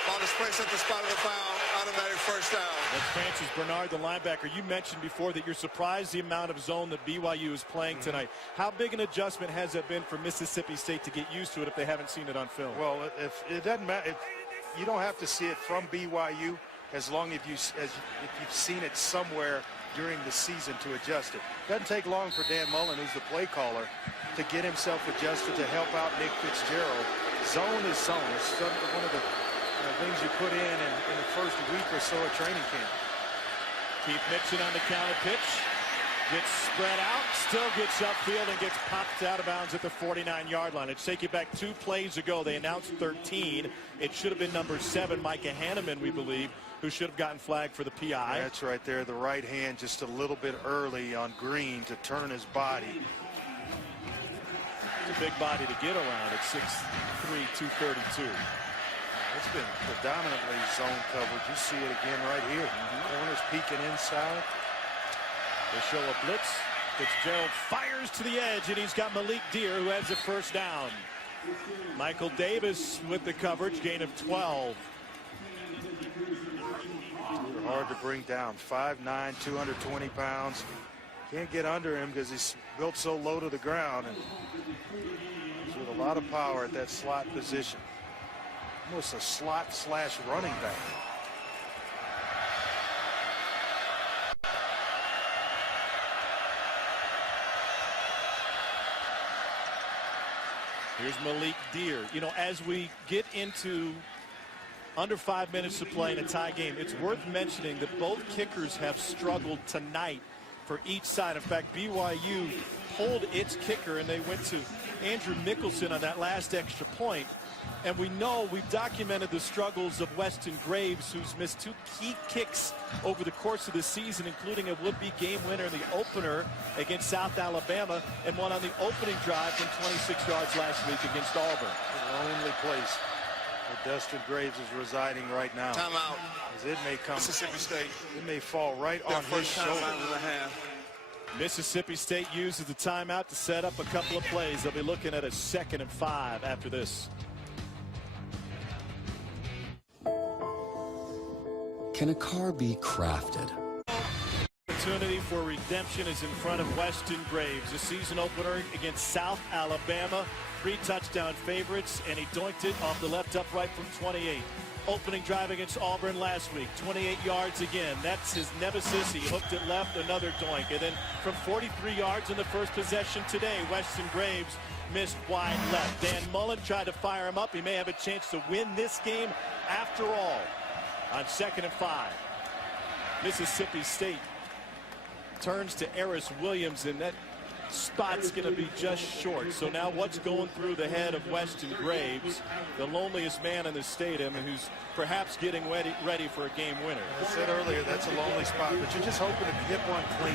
Ball is placed at the spot of the foul. Automatic first down. That's Francis Bernard, the linebacker. You mentioned before that you're surprised the amount of zone that BYU is playing tonight. How big an adjustment has that been for Mississippi State to get used to it if they haven't seen it on film? Well, if it doesn't matter, you don't have to see it from BYU as long as you've seen it somewhere during the season to adjust it. Doesn't take long for Dan Mullen, who's the play caller, to get himself adjusted to help out Nick Fitzgerald. Zone is zone. It's one of the things you put in the first week or so of training camp. Keith Mixon on the counter pitch. Gets spread out, still gets upfield and gets popped out of bounds at the 49-yard line. Let's take you back 2 plays ago. They announced 13. It should have been number 7, Micah Hanneman, we believe, who should have gotten flagged for the PI. That's right there. The right hand just a little bit early on Green to turn his body. It's a big body to get around at 6'3", 232. It's been predominantly zone coverage. You see it again right here. Corners peeking inside. They show a blitz. Fitzgerald fires to the edge, and he's got Malik Deer, who has the first down. Michael Davis with the coverage, gain of 12. Hard to bring down. 5'9", 220 pounds. Can't get under him because he's built so low to the ground. And he's with a lot of power at that slot position. Almost a slot / running back. Here's Malik Deer. You know, as we get into under 5 minutes to play in a tie game, it's worth mentioning that both kickers have struggled tonight for each side. In fact, BYU pulled its kicker, and they went to Andrew Mickelson on that last extra point. And we know, we've documented the struggles of Weston Graves, who's missed 2 key kicks over the course of the season, including a would-be game winner in the opener against South Alabama, and one on the opening drive from 26 yards last week against Auburn. The only place where Dustin Graves is residing right now. Timeout. As it may come, Mississippi State. It may fall right on his shoulder. Mississippi State uses the timeout to set up a couple of plays. They'll be looking at a 2nd and 5 after this. Can a car be crafted? Opportunity for redemption is in front of Weston Graves. The season opener against South Alabama. 3 touchdown favorites, and he doinked it off the left upright from 28. Opening drive against Auburn last week, 28 yards again. That's his nemesis. He hooked it left, another doink. And then from 43 yards in the first possession today, Weston Graves missed wide left. Dan Mullen tried to fire him up. He may have a chance to win this game after all. On 2nd and 5. Mississippi State turns to Eris Williams, and that spot's going to be just short. So now what's going through the head of Weston Graves, the loneliest man in the stadium, and who's perhaps getting ready for a game winner? I said earlier, that's a lonely spot, but you're just hoping to hit one clean.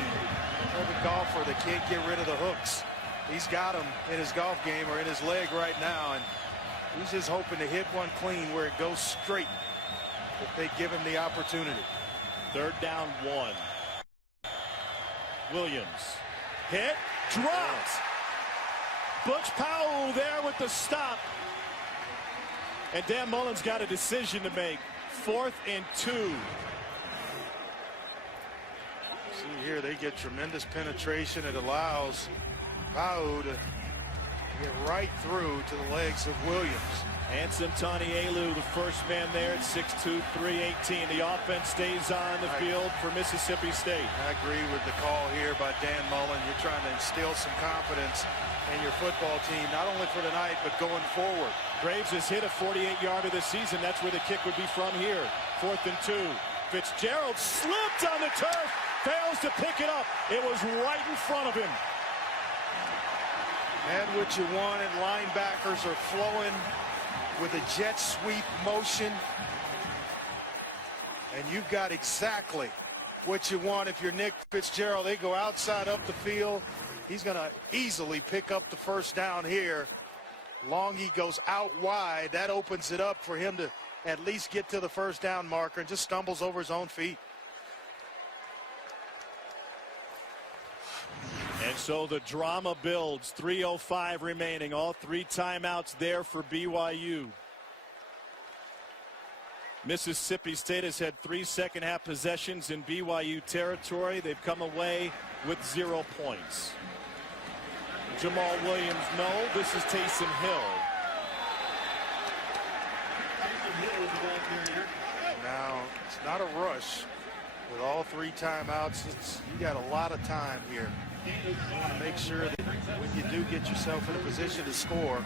The golfer that can't get rid of the hooks. He's got them in his golf game or in his leg right now, and he's just hoping to hit one clean where it goes straight if they give him the opportunity. 3rd down 1. Williams hit, dropped. Butch Powell there with the stop. And Dan Mullen's got a decision to make. 4th and 2. See here, they get tremendous penetration. It allows Powell to get right through to the legs of Williams. Ansem Tanielu, the first man there at 6'2", 318. The offense stays on the field for Mississippi State. I agree with the call here by Dan Mullen. You're trying to instill some confidence in your football team, not only for tonight, but going forward. Graves has hit a 48-yarder this season. That's where the kick would be from here. 4th and 2. Fitzgerald slipped on the turf, fails to pick it up. It was right in front of him. And what you wanted, linebackers are flowing with a jet sweep motion, and you've got exactly what you want if you're Nick Fitzgerald. They go outside up the field. He's going to easily pick up the first down here. Longy goes out wide. That opens it up for him to at least get to the first down marker, and just stumbles over his own feet. And So the drama builds. 3:05 remaining. All 3 timeouts there for BYU. Mississippi State has had 3 second-half possessions in BYU territory. They've come away with 0 points. Jamal Williams, no. This is Taysom Hill. Now, it's not a rush with all 3 timeouts. You got a lot of time here. You want to make sure that when you do get yourself in a position to score,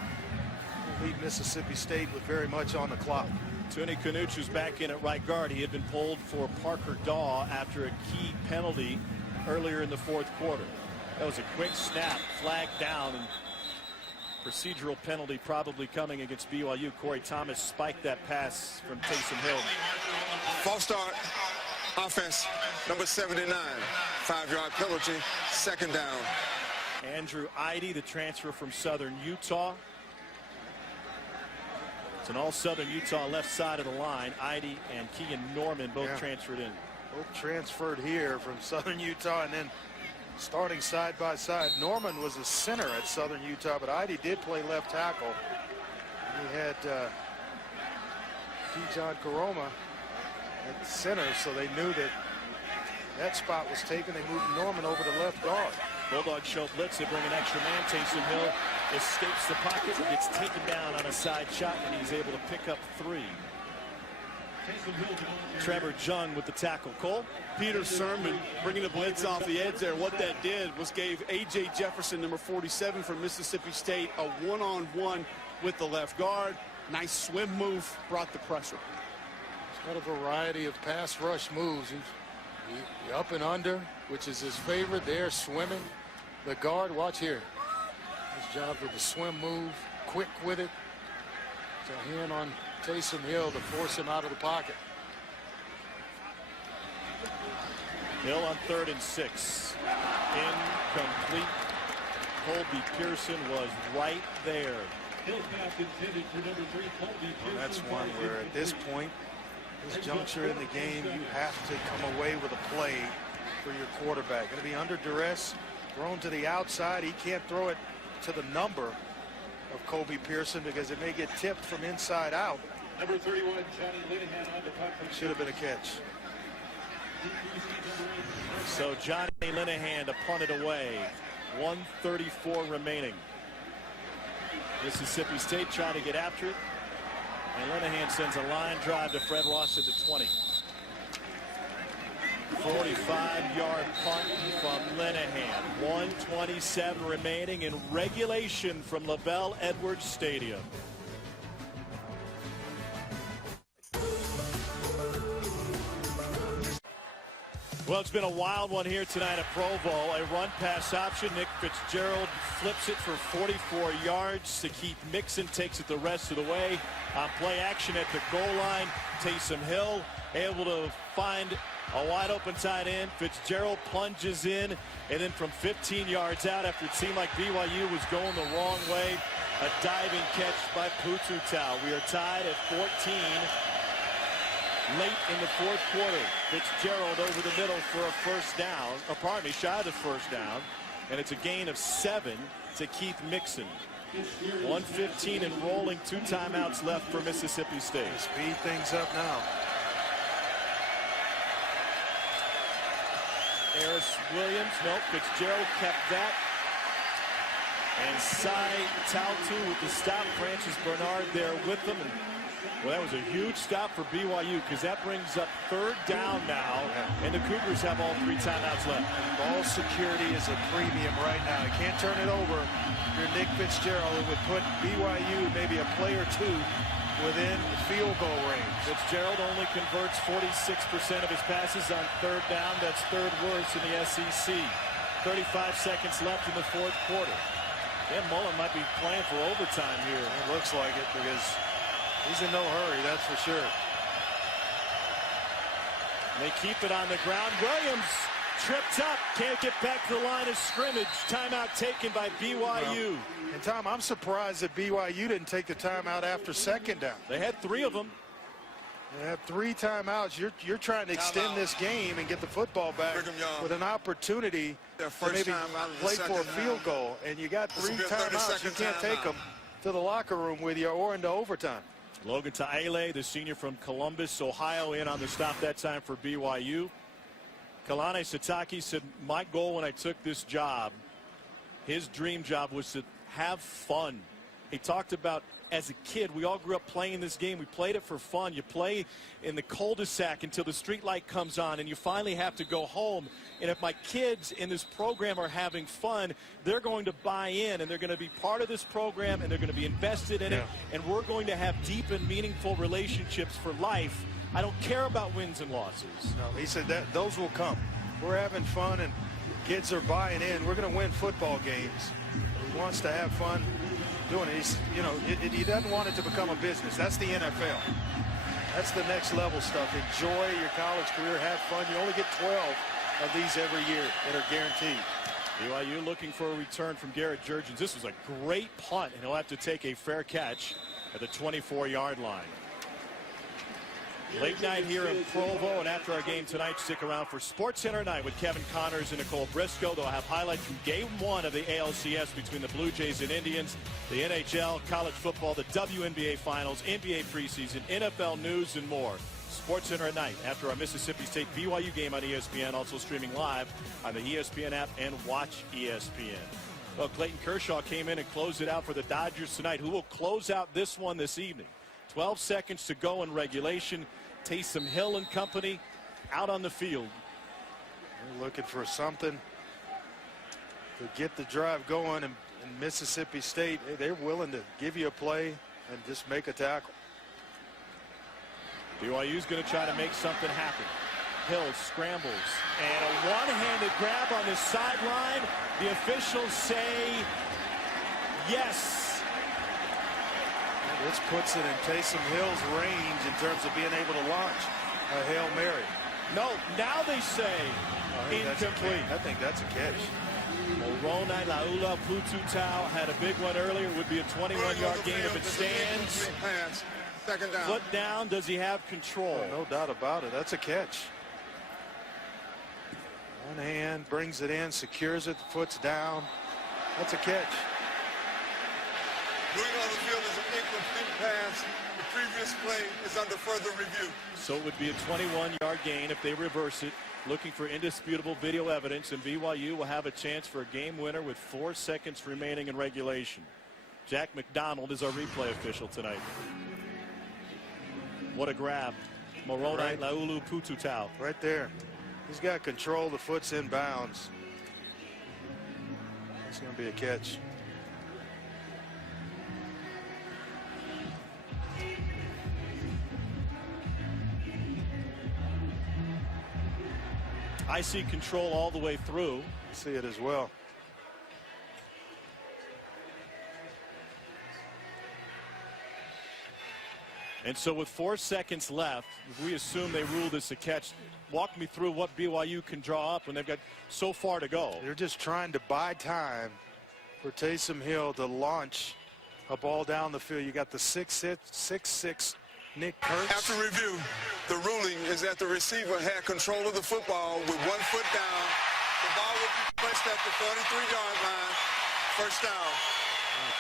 you'll leave Mississippi State with very much on the clock. Tony Canucci's back in at right guard. He had been pulled for Parker Daw after a key penalty earlier in the 4th quarter. That was a quick snap, flagged down, and procedural penalty probably coming against BYU. Corey Thomas spiked that pass from Taysom Hill. False start. Offense, number 79. 5-yard penalty, 2nd down. Andrew Eide, the transfer from Southern Utah. It's an all-Southern Utah left side of the line. Eide and Keegan Norman both transferred in. Both transferred here from Southern Utah, and then starting side by side. Norman was a center at Southern Utah, but Eide did play left tackle. He had John Karoma at center, so they knew that that spot was taken. They moved Norman over to left guard. Bulldogs show blitz. They bring an extra man. Taysom Hill escapes the pocket and gets taken down on a side shot, and he's able to pick up 3. Trevor Jung with the tackle. Cole? Peter Sermon bringing the blitz off the edge there. What that did was gave A.J. Jefferson, number 47 from Mississippi State, a one-on-one with the left guard. Nice swim move, brought the pressure. He's got a variety of pass rush moves. He's up and under, which is his favorite. They're swimming. The guard, watch here. His job with the swim move, quick with it. It's a hand on Taysom Hill to force him out of the pocket. Hill on 3rd and 6. Incomplete. Colby Pearson was right there. Well, that's one where at this point, this juncture in the game, you have to come away with a play for your quarterback. Going to be under duress, thrown to the outside. He can't throw it to the number of Colby Pearson because it may get tipped from inside out. Number 31, Johnny Linehan on the punt. Should have been a catch. So Johnny Linehan to punt it away. 1:34 remaining. Mississippi State trying to get after it. And Linehan sends a line drive to Fred Ross at the 20. 45-yard punt from Linehan. 1:27 remaining in regulation from LaBelle Edwards Stadium. Well, it's been a wild one here tonight at Provo. A run-pass option. Nick Fitzgerald flips it for 44 yards to keep Mixon, takes it the rest of the way. On play action at the goal line, Taysom Hill able to find a wide-open tight end. Fitzgerald plunges in, and then from 15 yards out, after it seemed like BYU was going the wrong way, a diving catch by Pututau. We are tied at 14. Late in the 4th quarter, Fitzgerald over the middle for a first down. Pardon me, shy of the first down. And it's a gain of 7 to Keith Mixon. 1:15 and rolling. 2 timeouts left for Mississippi State. Speed things up now. Harris Williams, nope, Fitzgerald kept that. And Cy Tautu with the stop. Francis Bernard there with them. And well, that was a huge stop for BYU because that brings up 3rd down now, and the Cougars have all 3 timeouts left. Ball security is a premium right now. You can't turn it over. You're Nick Fitzgerald. It would put BYU maybe a play or 2 within field goal range. Fitzgerald only converts 46% of his passes on 3rd down. That's 3rd worst in the SEC. 35 seconds left in the 4th quarter. Dan Mullen might be playing for overtime here. It looks like it because he's in no hurry, that's for sure. They keep it on the ground. Williams tripped up, can't get back to the line of scrimmage. Timeout taken by BYU. Well, and Tom, I'm surprised that BYU didn't take the timeout after 2nd down. They had 3 of them. You have 3 timeouts. You're trying to extend this game and get the football back with an opportunity to maybe play for a field goal. And you got 3 timeouts. You can't take them to the locker room with you or into overtime. Logan Taele, the senior from Columbus, Ohio, in on the stop that time for BYU. Kalani Sitake said, my goal when I took this job, his dream job, was to have fun. He talked about, as a kid, we all grew up playing this game. We played it for fun. You play in the cul-de-sac until the street light comes on and you finally have to go home. And if my kids in this program are having fun, they're going to buy in and they're going to be part of this program and they're going to be invested in it. And we're going to have deep and meaningful relationships for life. I don't care about wins and losses. No, he said that those will come. We're having fun and kids are buying in. We're going to win football games. He wants to have fun doing it. He's, you know, he doesn't want it to become a business. That's the NFL. That's the next level stuff. Enjoy your college career. Have fun. You only get 12 of these every year that are guaranteed. BYU looking for a return from Garrett Jurgens. This was a great punt, and he'll have to take a fair catch at the 24-yard line. Late night here in Provo, and after our game tonight, stick around for SportsCenter Night with Kevin Connors and Nicole Briscoe. They'll have highlights from Game 1 of the ALCS between the Blue Jays and Indians, the NHL, college football, the WNBA Finals, NBA preseason, NFL news, and more. SportsCenter at night after our Mississippi State BYU game on ESPN, also streaming live on the ESPN app and Watch ESPN. Well, Clayton Kershaw came in and closed it out for the Dodgers tonight, who will close out this one this evening. 12 seconds to go in regulation. Taysom Hill and company out on the field. They're looking for something to get the drive going, and Mississippi State, they're willing to give you a play and just make a tackle. BYU's going to try to make something happen. Hill scrambles, and a one-handed grab on the sideline. The officials say yes. This puts it in Taysom Hill's range in terms of being able to launch a Hail Mary. No, now they say incomplete. I think that's a catch. Moroni Laula Pututau had a big one earlier. Would be a 21-yard gain if it stands. Second down. Foot down. Does he have control? Oh, no doubt about it. That's a catch. One hand brings it in, secures it. The foot's down. That's a catch. Moving on the field is an incomplete pass. The previous play is under further review. So it would be a 21-yard gain if they reverse it. Looking for indisputable video evidence, and BYU will have a chance for a game winner with 4 seconds remaining in regulation. Jack McDonald is our replay official tonight. What a grab. Moroni Laulu Pututau. Right there. He's got control. The foot's in bounds. It's going to be a catch. I see control all the way through. I see it as well. And so with 4 seconds left, if we assume they rule this a catch, walk me through what BYU can draw up when they've got so far to go. They're just trying to buy time for Taysom Hill to launch a ball down the field. You got the 6'6" Nick Kurtz. After review, the ruling is that the receiver had control of the football with 1 foot down. The ball will be placed at the 43-yard line. First down.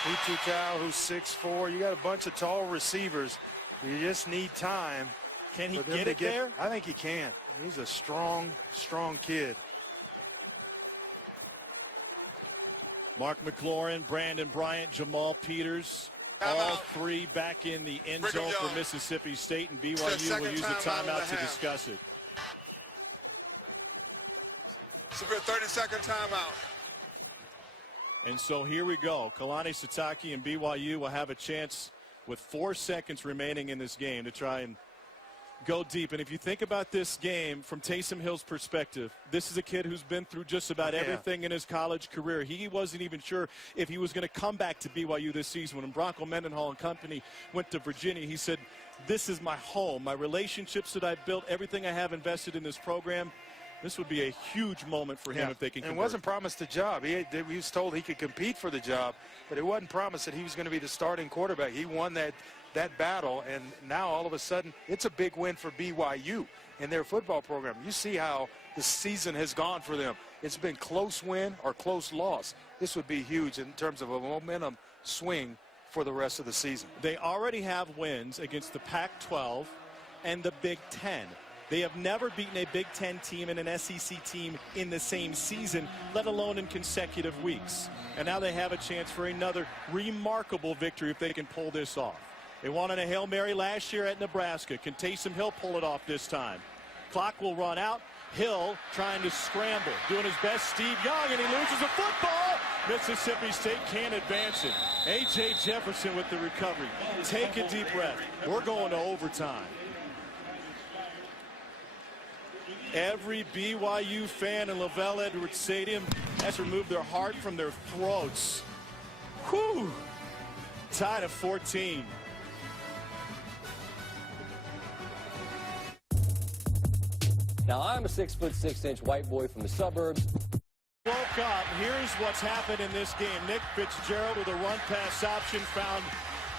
Pututau, who's 6'4". You got a bunch of tall receivers. You just need time. Can he get it there? I think he can. He's a strong kid. Mark McLaurin, Brandon Bryant, Jamal Peters. All three back in the end zone for Mississippi State, and BYU will use the timeout to discuss it. It's a good 30-second timeout. And so here we go. Kalani Sitake and BYU will have a chance with 4 seconds remaining in this game to try and go deep. And if you think about this game from Taysom Hill's perspective, this is a kid who's been through just about everything in his college career. He wasn't even sure if he was going to come back to BYU this season. When Bronco Mendenhall and company went to Virginia, he said, this is my home. My relationships that I've built, everything I have invested in this program, This would be a huge moment for him if they can convert. convert. It wasn't promised the job. He was told he could compete for the job, but it wasn't promised that he was going to be the starting quarterback. He won that battle, and now all of a sudden it's a big win for BYU in their football program. You see how the season has gone for them. It's been close win or close loss. This would be huge in terms of a momentum swing for the rest of the season. They already have wins against the Pac-12 and the Big Ten. They have never beaten a Big Ten team and an SEC team in the same season, let alone in consecutive weeks. And now they have a chance for another remarkable victory if they can pull this off. They won on a Hail Mary last year at Nebraska. Can Taysom Hill pull it off this time? Clock will run out. Hill trying to scramble, doing his best. Steve Young, and he loses a football. Mississippi State can't advance it. A.J. Jefferson with the recovery. Take a deep breath. We're going to overtime. Every BYU fan in Lavelle Edwards Stadium has removed their heart from their throats. Whew. Tied at 14. Now, I'm a 6'6" white boy from the suburbs. Woke up. Here's what's happened in this game. Nick Fitzgerald with a run pass option found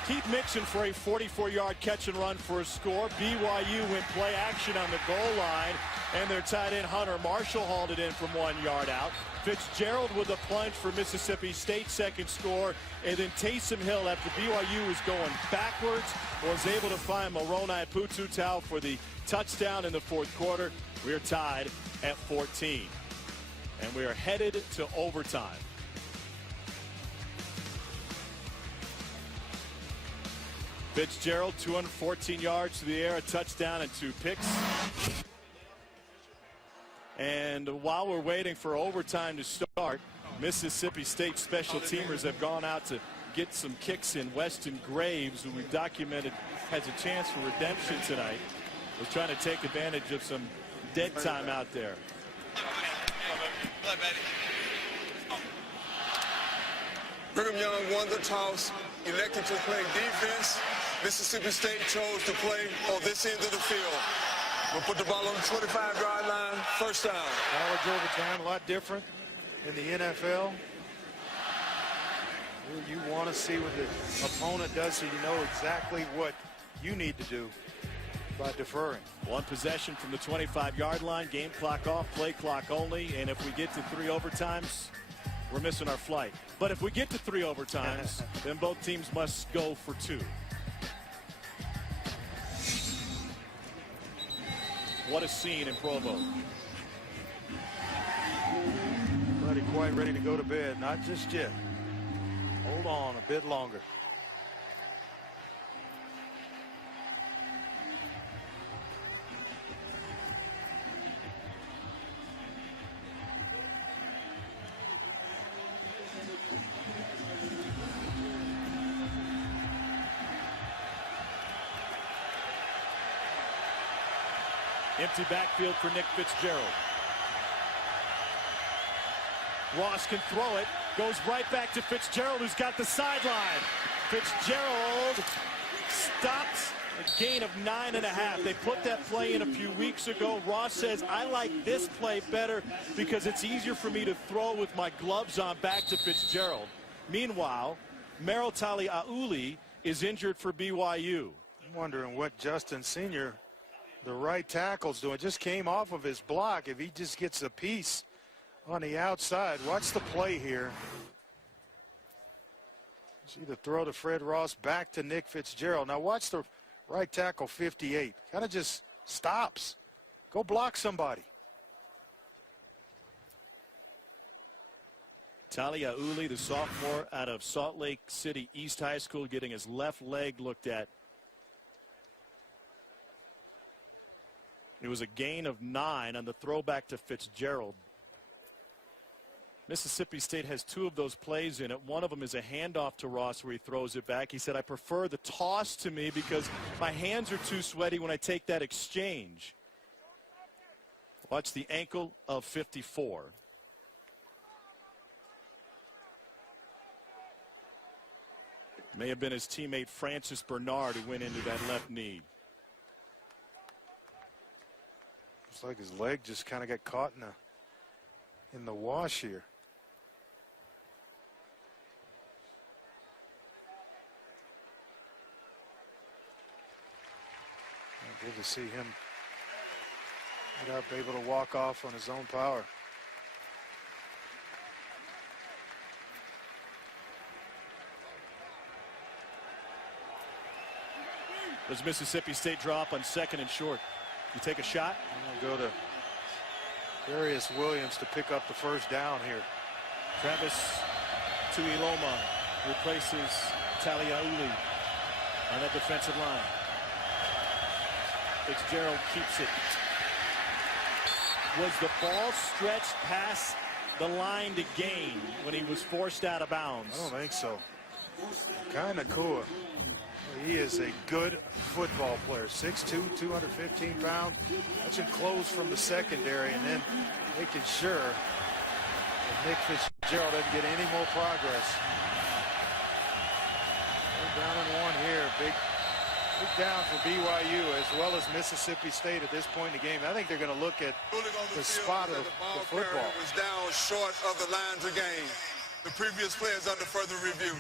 Keith Mixon for a 44-yard catch and run for a score. BYU went play action on the goal line, and their tight end Hunter Marshall hauled it in from 1 yard out. Fitzgerald with a plunge for Mississippi State, second score, and then Taysom Hill, after BYU was going backwards, was able to find Moroni Pututau for the touchdown in the fourth quarter. We are tied at 14, and we are headed to overtime. Fitzgerald, 214 yards to the air, a touchdown and 2 picks. And while we're waiting for overtime to start, Mississippi State special teamers have gone out to get some kicks in. Weston Graves, who we've documented has a chance for redemption tonight, was trying to take advantage of some dead time out there. Brigham Young won the toss, elected to play defense. Mississippi State chose to play on this end of the field. We'll put the ball on the 25-yard line, first down. College overtime, a lot different in the NFL. You want to see what the opponent does so you know exactly what you need to do by deferring. One possession from the 25-yard line, game clock off, play clock only, and if we get to 3 overtimes, we're missing our flight. But if we get to 3 overtimes, then both teams must go for 2. What a scene in Provo. Buddy quite ready to go to bed. Not just yet. Hold on a bit longer. Empty backfield for Nick Fitzgerald. Ross can throw it. Goes right back to Fitzgerald, who's got the sideline. Fitzgerald stops a gain of 9.5. They put that play in a few weeks ago. Ross says, I like this play better because it's easier for me to throw with my gloves on back to Fitzgerald. Meanwhile, Merrill Taliauli is injured for BYU. I'm wondering what Justin Sr., the right tackle's doing. Just came off of his block. If he just gets a piece on the outside. Watch the play here. See the throw to Fred Ross, back to Nick Fitzgerald. Now watch the right tackle 58. Kind of just stops. Go block somebody. Taliauli, the sophomore out of Salt Lake City East High School, getting his left leg looked at. It was a gain of 9 on the throwback to Fitzgerald. Mississippi State has 2 of those plays in it. One of them is a handoff to Ross where he throws it back. He said, I prefer the toss to me because my hands are too sweaty when I take that exchange. Watch the ankle of 54. May have been his teammate Francis Bernard who went into that left knee. Looks like his leg just kind of got caught in the wash here. Good to see him get up, able to walk off on his own power. Does Mississippi State draw up on 2nd and short? You take a shot? I'm going to go to Darius Williams to pick up the first down here. Travis Tuiloma replaces Taliauli on that defensive line. Fitzgerald keeps it. Was the ball stretched past the line to gain when he was forced out of bounds? I don't think so. Kind of cool. He is a good football player. 6'2", 215 pounds. That's him close from the secondary and then making sure that Nick Fitzgerald doesn't get any more progress. They're down and 1 here. Big down for BYU as well as Mississippi State at this point in the game. I think they're going to look at the spot of the football. Was down short of the line to gain. The previous play is under further review.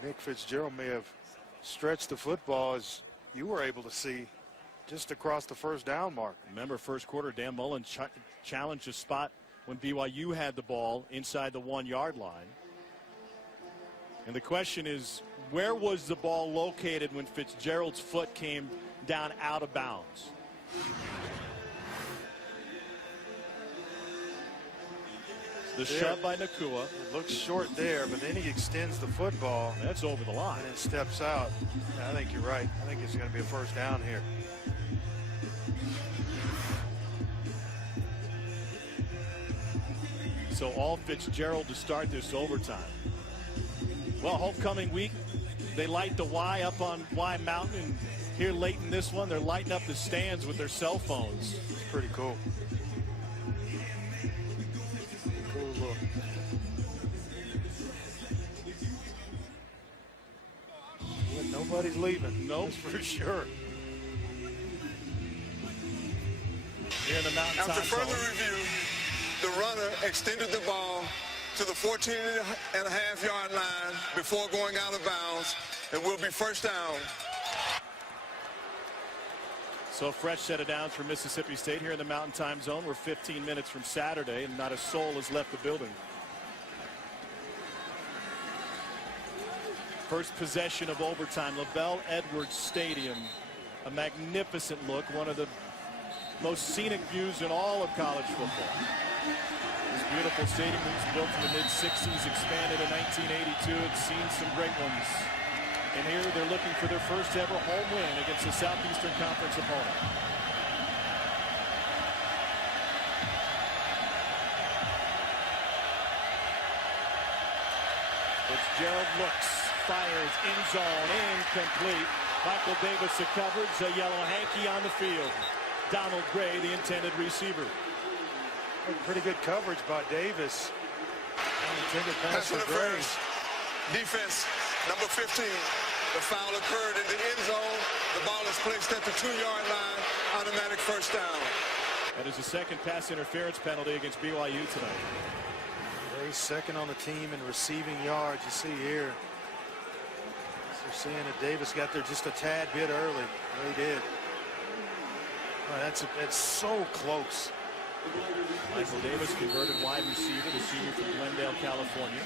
Nick Fitzgerald may have stretched the football, as you were able to see, just across the first down mark. Remember, first quarter, Dan Mullen challenged a spot when BYU had the ball inside the 1-yard line. And the question is, where was the ball located when Fitzgerald's foot came down out of bounds? The shove by Nakua. It looks short there, but then he extends the football. That's over the line. And it steps out. I think you're right. I think it's going to be a first down here. So all Fitzgerald to start this overtime. Well, homecoming week, they light the Y up on Y Mountain. And here late in this one, they're lighting up the stands with their cell phones. It's pretty cool. Cool look. Well, nobody's leaving. Nope. That's for sure. Here in the Mountain After Time further zone. review, the runner extended the ball to the 14.5-yard line before going out of bounds. It will be first down. So a fresh set of downs for Mississippi State here in the Mountain Time Zone. We're 15 minutes from Saturday, and not a soul has left the building. First possession of overtime, LaBelle Edwards Stadium. A magnificent look, one of the most scenic views in all of college football. This beautiful stadium was built in the mid-60s, expanded in 1982. It's seen some great ones. And here they're looking for their first ever home win against a Southeastern Conference opponent. Fitzgerald looks, fires, in zone, incomplete. Michael Davis the coverage, a yellow hanky on the field. Donald Gray, the intended receiver. Pretty good coverage by Davis. Intended pass for Gray. Defense, number 15. The foul occurred in the end zone. The ball is placed at the 2-yard line. Automatic first down. That is the second pass interference penalty against BYU tonight. Gray's second on the team in receiving yards. You see here. They're seeing that Davis got there just a tad bit early. They did. Oh, that's so close. Michael Davis, converted wide receiver, the senior from Glendale, California.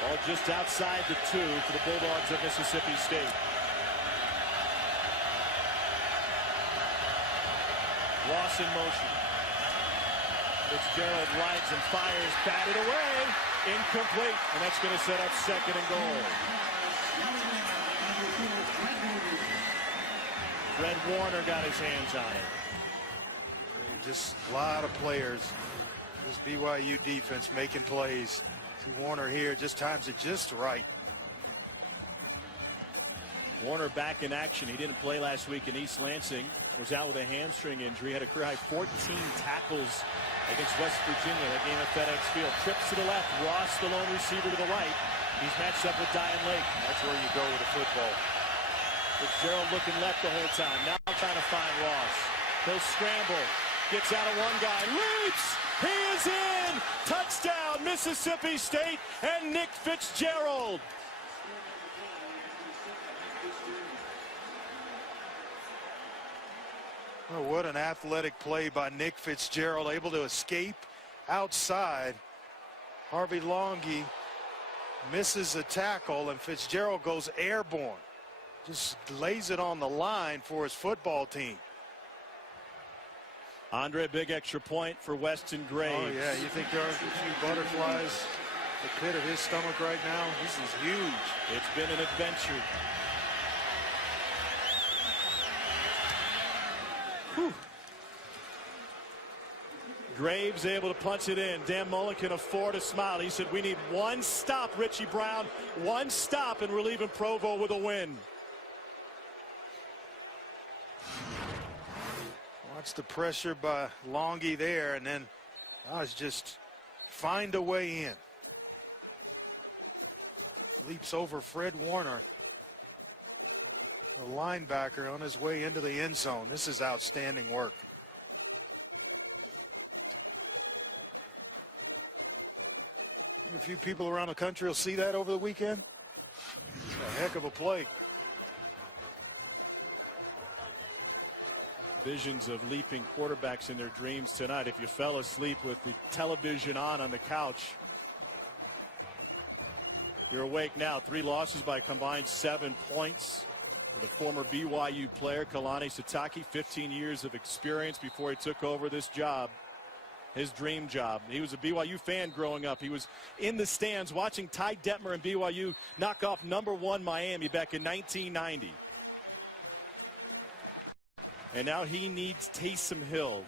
Ball just outside the 2 for the Bulldogs of Mississippi State. Ross in motion. Fitzgerald rides and fires, batted away, incomplete, and that's going to set up second and goal. Fred Warner got his hands on it. Just a lot of players. This BYU defense making plays. See Warner here, just times it just right. Warner back in action. He didn't play last week in East Lansing. Was out with a hamstring injury. Had a career high 14 tackles against West Virginia. That game at FedEx Field. Trips to the left. Ross, the lone receiver, to the right. He's matched up with Diane Lake. That's where you go with a football. Fitzgerald looking left the whole time. Now trying to find Ross. He'll scramble. Gets out of one guy. Leaps. He is in. Touchdown, Mississippi State and Nick Fitzgerald. Oh, what an athletic play by Nick Fitzgerald, able to escape outside. Harvey Longy misses a tackle, and Fitzgerald goes airborne. Just lays it on the line for his football team. Andre, big extra point for Weston Graves. Oh, yeah, you think there are a few butterflies in the pit of his stomach right now? This is huge. It's been an adventure. Whew. Graves able to punch it in. Dan Mullen can afford a smile. He said, we need one stop, Richie Brown. One stop, and we're leaving Provo with a win. Watch the pressure by Longy there, and then it's just find a way in. Leaps over Fred Warner, the linebacker, on his way into the end zone. This is outstanding work. A few people around the country will see that over the weekend. A heck of a play. Visions of leaping quarterbacks in their dreams tonight. If you fell asleep with the television on the couch, you're awake now. 3 losses by a combined 7 points. For the former BYU player, Kalani Sitake, 15 years of experience before he took over this job. His dream job. He was a BYU fan growing up. He was in the stands watching Ty Detmer and BYU knock off #1 Miami back in 1990. And now he needs Taysom Hill,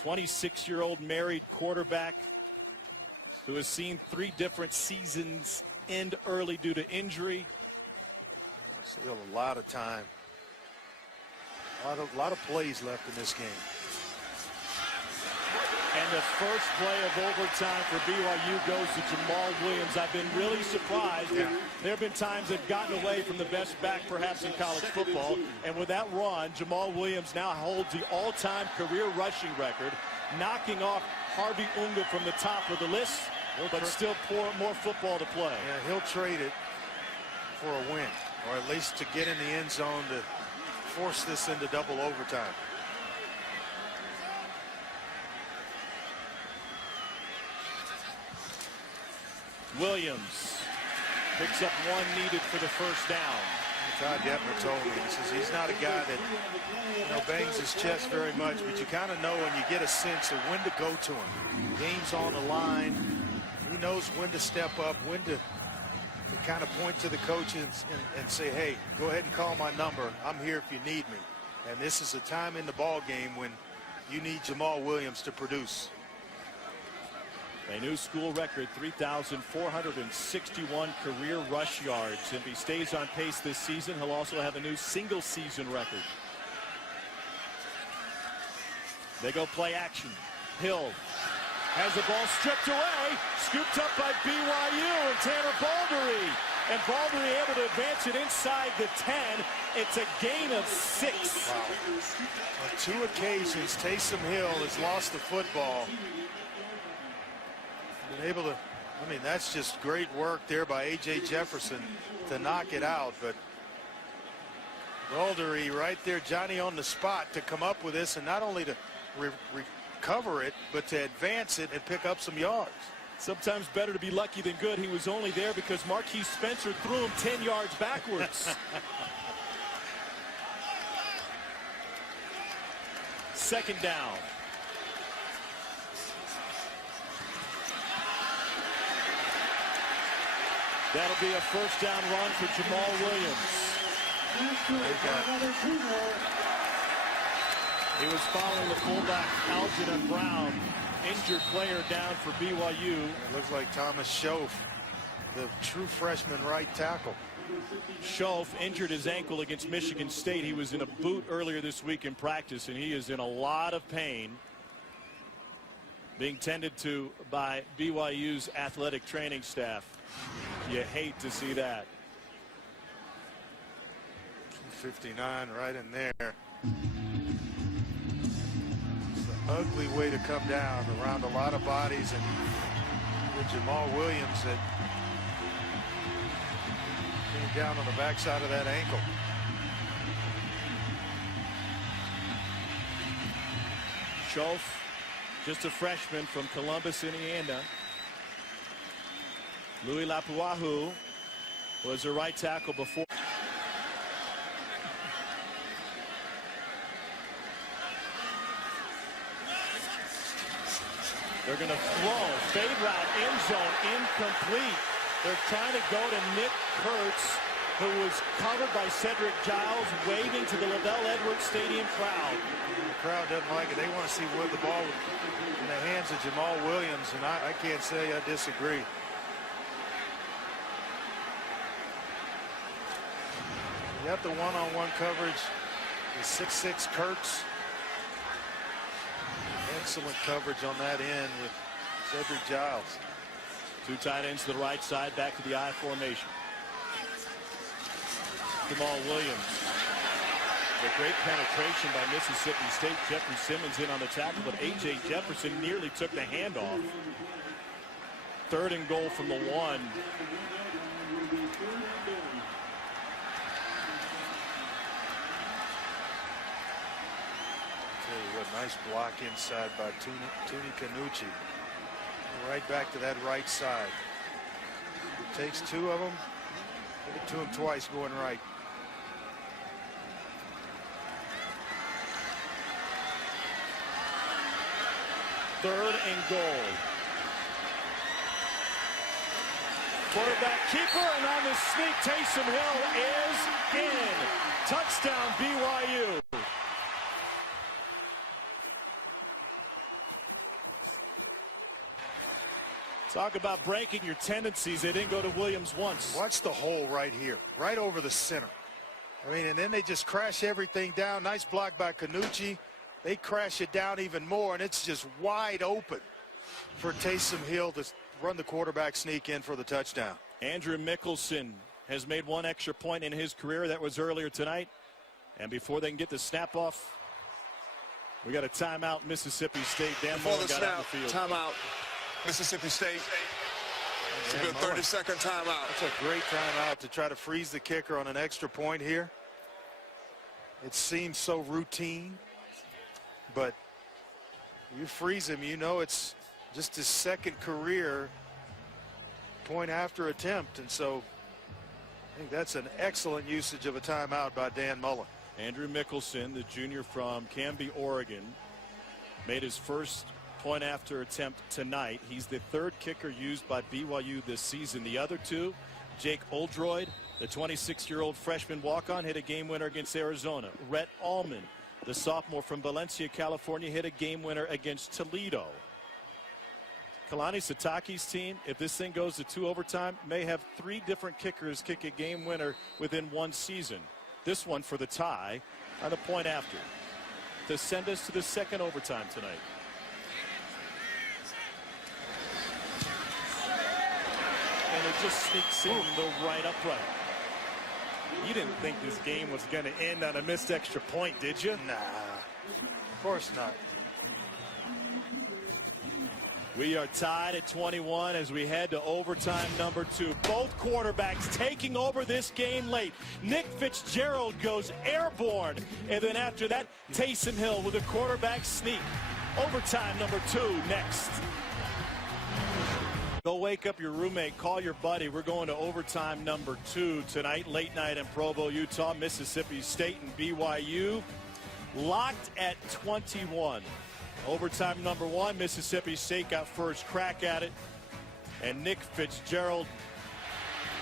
26-year-old married quarterback who has seen 3 different seasons end early due to injury. Still a lot of time. A lot of plays left in this game. And the first play of overtime for BYU goes to Jamal Williams. I've been really surprised. Yeah. There have been times they've gotten away from the best back perhaps in college football. And with that run, Jamal Williams now holds the all-time career rushing record, knocking off Harvey Unga from the top of the list, but still more football to play. Yeah, he'll trade it for a win, or at least to get in the end zone to force this into double overtime. Williams picks up 1 needed for the first down. Todd Detmer told me, he says he's not a guy that bangs his chest very much, but you kind of know when you get a sense of when to go to him. Game's on the line. He knows when to step up, when to kind of point to the coaches and say, hey, go ahead and call my number. I'm here if you need me. And this is a time in the ball game when you need Jamal Williams to produce. A new school record, 3,461 career rush yards. If he stays on pace this season, he'll also have a new single season record. They go play action. Hill has the ball stripped away, scooped up by BYU and Tanner Baldery. And Baldery able to advance it inside the 10. It's a gain of 6. Wow. On 2 occasions, Taysom Hill has lost the football. Been able to, that's just great work there by A.J. Jefferson to knock it out. But Baldery right there, Johnny on the spot to come up with this, and not only to recover it, but to advance it and pick up some yards. Sometimes better to be lucky than good. He was only there because Marquise Spencer threw him 10 yards backwards. Second down. That'll be a first down run for Jamal Williams. He was following the fullback Algernon Brown, injured player down for BYU. It looks like Thomas Schoaf, the true freshman right tackle. Schoaf injured his ankle against Michigan State. He was in a boot earlier this week in practice, and he is in a lot of pain. Being tended to by BYU's athletic training staff. You hate to see that. 59 right in there. It's an ugly way to come down around a lot of bodies, and with Jamal Williams that came down on the backside of that ankle. Schoaf, just a freshman from Columbus, Indiana. Louis Lapuahu was a right tackle before. They're going to throw. Fade route, end zone, incomplete. They're trying to go to Nick Kurtz, who was covered by Cedric Giles, waving to the LaVell Edwards Stadium crowd. The crowd doesn't like it. They want to see where the ball in the hands of Jamal Williams, and I can't say I disagree. You got the one-on-one coverage. The 6'6" Kurtz. Excellent coverage on that end with Cedric Giles. Two tight ends to the right side, back to the I formation. Jamal Williams. A great penetration by Mississippi State. Jeffrey Simmons in on the tackle, but A.J. Jefferson nearly took the handoff. 3rd and goal from the 1. Tell you what, nice block inside by Tuni Canucci. Right back to that right side. It takes 2 of them. Give it to him twice going right. Third and goal. Quarterback keeper, and on the sneak, Taysom Hill is in. Touchdown, BYU. Talk about breaking your tendencies. They didn't go to Williams once. Watch the hole right here, right over the center. I mean, and then they just crash everything down. Nice block by Canucci. They crash it down even more, and it's just wide open for Taysom Hill to run the quarterback sneak in for the touchdown. Andrew Mickelson has made 1 extra point in his career. That was earlier tonight. And before they can get the snap off, we got a timeout, Mississippi State. Dan Mullen got out of the field. Timeout, Mississippi State. It's a good 30-second timeout. That's a great timeout to try to freeze the kicker on an extra point here. It seems so routine, but you freeze him, you know it's just his 2nd career point after attempt, and so I think that's an excellent usage of a timeout by Dan Mullen. Andrew Mickelson, the junior from Canby, Oregon, made his first point after attempt tonight. He's the 3rd kicker used by BYU this season. The other 2, Jake Oldroyd, the 26-year-old freshman walk-on, hit a game winner against Arizona. Rhett Allman, the sophomore from Valencia, California, hit a game winner against Toledo. Kalani Sitake's team, if this thing goes to 2 overtime, may have 3 different kickers kick a game winner within 1 season. This one for the tie on the point after to send us to the 2nd overtime tonight. And it just sneaks in the right upright. You didn't think this game was going to end on a missed extra point, did you? Nah, of course not. We are tied at 21 as we head to overtime number 2. Both quarterbacks taking over this game late. Nick Fitzgerald goes airborne. And then after that, Taysom Hill with a quarterback sneak. Overtime number 2 next. Go wake up your roommate, call your buddy. We're going to overtime number 2 tonight. Late night in Provo, Utah. Mississippi State and BYU locked at 21. Overtime number 1, Mississippi State got first crack at it. And Nick Fitzgerald,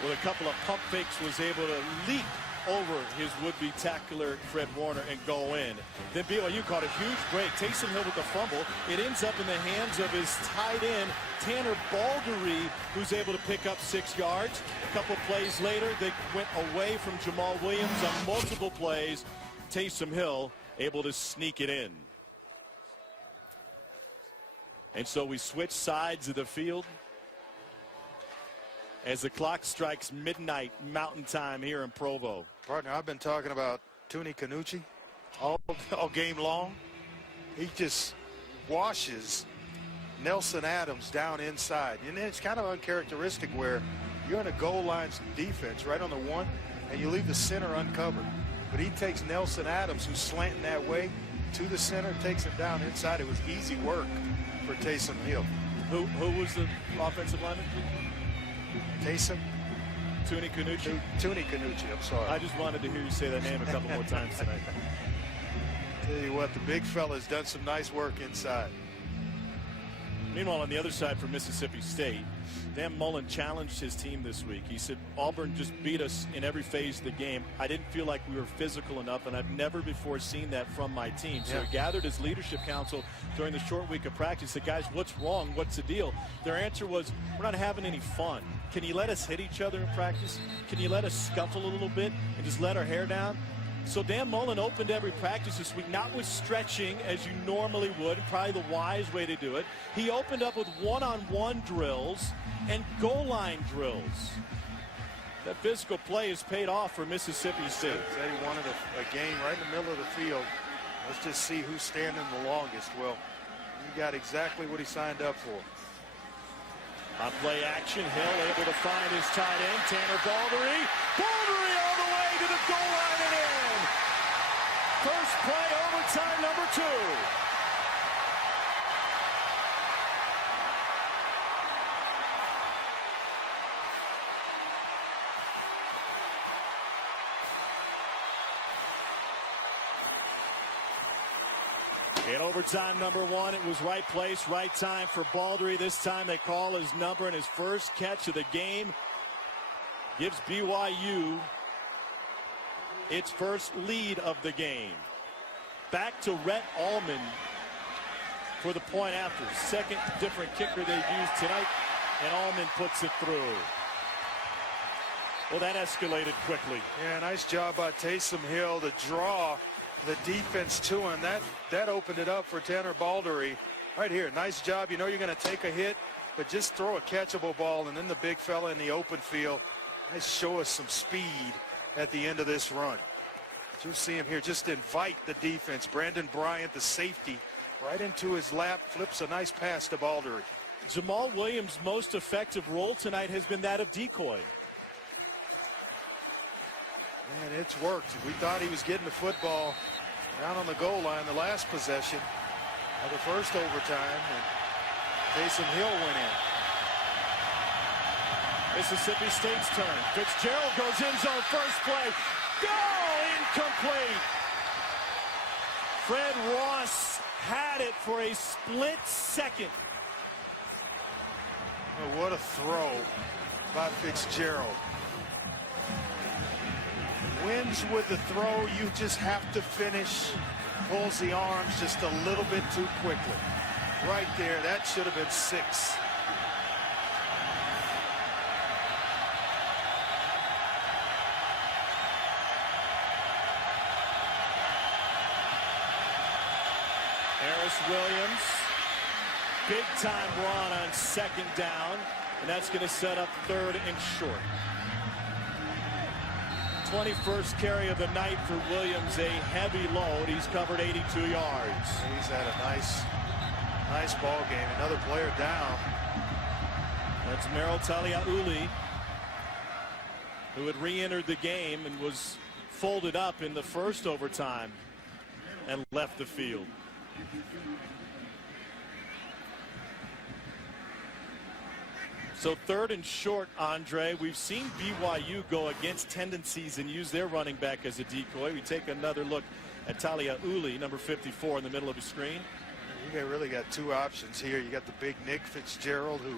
with a couple of pump fakes, was able to leap over his would-be tackler Fred Warner and go in. Then BYU caught a huge break. Taysom Hill with the fumble. It ends up in the hands of his tight end, Tanner Baldery, who's able to pick up 6 yards. A couple plays later, they went away from Jamal Williams on multiple plays. Taysom Hill able to sneak it in. And so we switch sides of the field. as the clock strikes midnight Mountain Time here in Provo. Partner, I've been talking about Tuni Canucci all game long. He just washes Nelson Adams down inside. And it's kind of uncharacteristic where you're in a goal line defense right on the one, and you leave the center uncovered. But he takes Nelson Adams, who's slanting that way, to the center, takes him down inside. It was easy work for Taysom Hill. Who was the offensive lineman? Taysom? Tuni Canucci? Tuni Canucci, I'm sorry. I just wanted to hear you say that name a couple more times tonight. Tell you what, the big fella's done some nice work inside. Meanwhile, on the other side for Mississippi State, Dan Mullen challenged his team this week. He said, Auburn just beat us in every phase of the game. I didn't feel like we were physical enough, and I've never before seen that from my team. So he gathered his leadership council during the short week of practice. Said, guys, what's wrong? What's the deal? Their answer was, we're not having any fun. Can you let us hit each other in practice? Can you let us scuffle a little bit and just let our hair down? So Dan Mullen opened every practice this week, not with stretching as you normally would, probably the wise way to do it. He opened up with one-on-one drills and goal line drills. That physical play has paid off for Mississippi State. Said he wanted a game right in the middle of the field. Let's just see who's standing the longest. Well, he got exactly what he signed up for. On play action, Hill able to find his tight end, Tanner Baldery. Baldery all the way to the goal line and in. First play, overtime number 2. In overtime number 1, it was right place, right time for Baldery. This time they call his number, and his first catch of the game gives BYU its first lead of the game. Back to Rhett Allman for the point after. Second different kicker they've used tonight, and Allman puts it through. Well, that escalated quickly. Yeah, nice job by Taysom Hill to draw the defense to him. That opened it up for Tanner Baldery. Right here, nice job. You know you're going to take a hit, but just throw a catchable ball, and then the big fella in the open field. Let's show us some speed at the end of this run. You'll see him here just invite the defense. Brandon Bryant, the safety, right into his lap, flips a nice pass to Baldery. Jamal Williams' most effective role tonight has been that of decoy. Man, it's worked. We thought he was getting the football down on the goal line the last possession of the first overtime, and Taysom Hill went in. Mississippi State's turn. Fitzgerald goes in zone, first play. Goal! Incomplete. Fred Ross had it for a split second. Oh, what a throw by Fitzgerald. Wins with the throw. You just have to finish. Pulls the arms just a little bit too quickly. Right there, that should have been 6. Williams, big time run on second down, and that's going to set up 3rd and short. 21st carry of the night for Williams, a heavy load. He's covered 82 yards. He's had a nice ball game. Another player down. That's Merrill Taliauli, who had re-entered the game and was folded up in the first overtime and left the field. So 3rd and short, Andre. We've seen BYU go against tendencies and use their running back as a decoy. We take another look at Taliauli, number 54, in the middle of the screen. You really got 2 options here. You got the big Nick Fitzgerald, who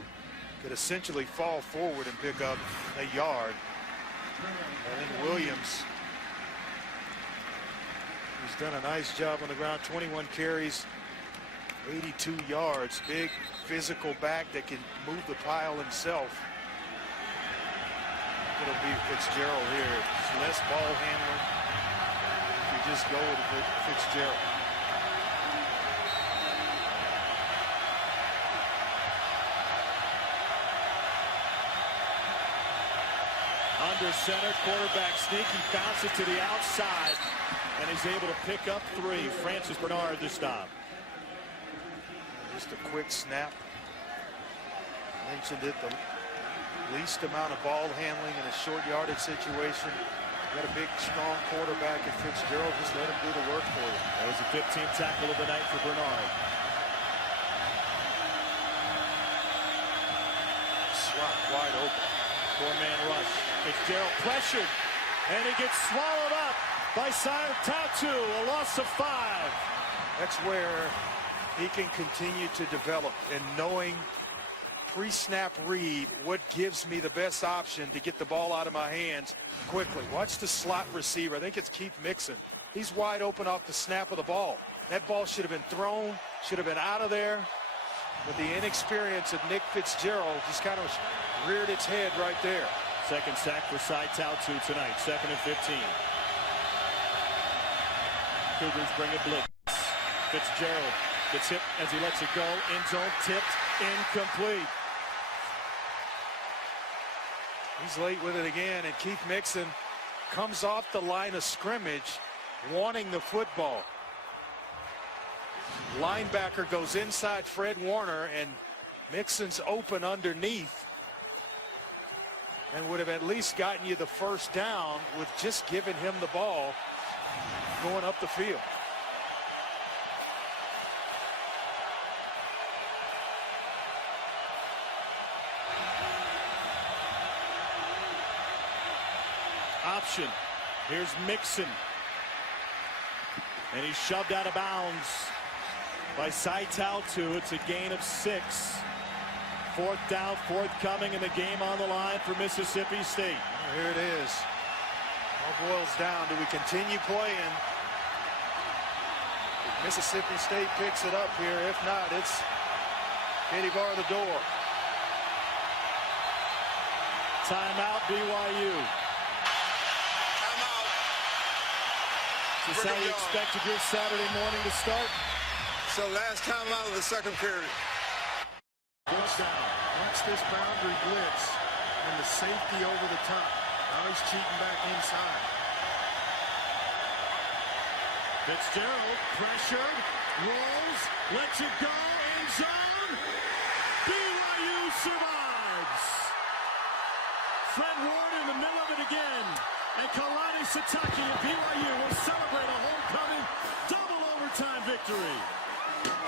could essentially fall forward and pick up a yard. And then Williams, who's done a nice job on the ground. 21 carries, 82 yards. Big physical back that can move the pile himself. It'll be Fitzgerald here. It's less ball handling if you just go with Fitzgerald. under center. Quarterback sneak. He bounces to the outside, and he's able to pick up 3. Francis Bernard to stop. Just a quick snap. Mentioned it, the least amount of ball handling in a short yardage situation. Got a big, strong quarterback in Fitzgerald. Just let him do the work for you. That was the 15th tackle of the night for Bernard. Slot wide open. 4-man rush. Fitzgerald pressured, and he gets swallowed up by Sire Tatu. A loss of 5. That's where he can continue to develop, and knowing pre-snap read what gives me the best option to get the ball out of my hands quickly. Watch the slot receiver. I think it's Keith Mixon. He's wide open off the snap of the ball. That ball should have been thrown, should have been out of there. But the inexperience of Nick Fitzgerald just kind of reared its head right there. Second sack for Cy Tautu tonight. 2nd and 15. Cougars bring a blitz. Fitzgerald gets hit as he lets it go. End zone tipped. Incomplete. He's late with it again, and Keith Mixon comes off the line of scrimmage wanting the football. Linebacker goes inside Fred Warner, and Mixon's open underneath and would have at least gotten you the first down with just giving him the ball going up the field. Option. Here's Mixon. And he's shoved out of bounds by Cy Tautu. It's a gain of 6. 4th down, forthcoming, and the game on the line for Mississippi State. Well, here it is. All boils down. Do we continue playing? If Mississippi State picks it up here. If not, it's can he bar the door? Timeout, BYU. Is this how you expected your Saturday morning to start? So last time out of the second period. First down. Watch this boundary blitz and the safety over the top. Now he's cheating back inside. Fitzgerald pressured, rolls, lets it go, end zone. BYU survives. Fred Ward in the middle of it again. And Kalani Sitake of BYU will celebrate a homecoming double overtime victory.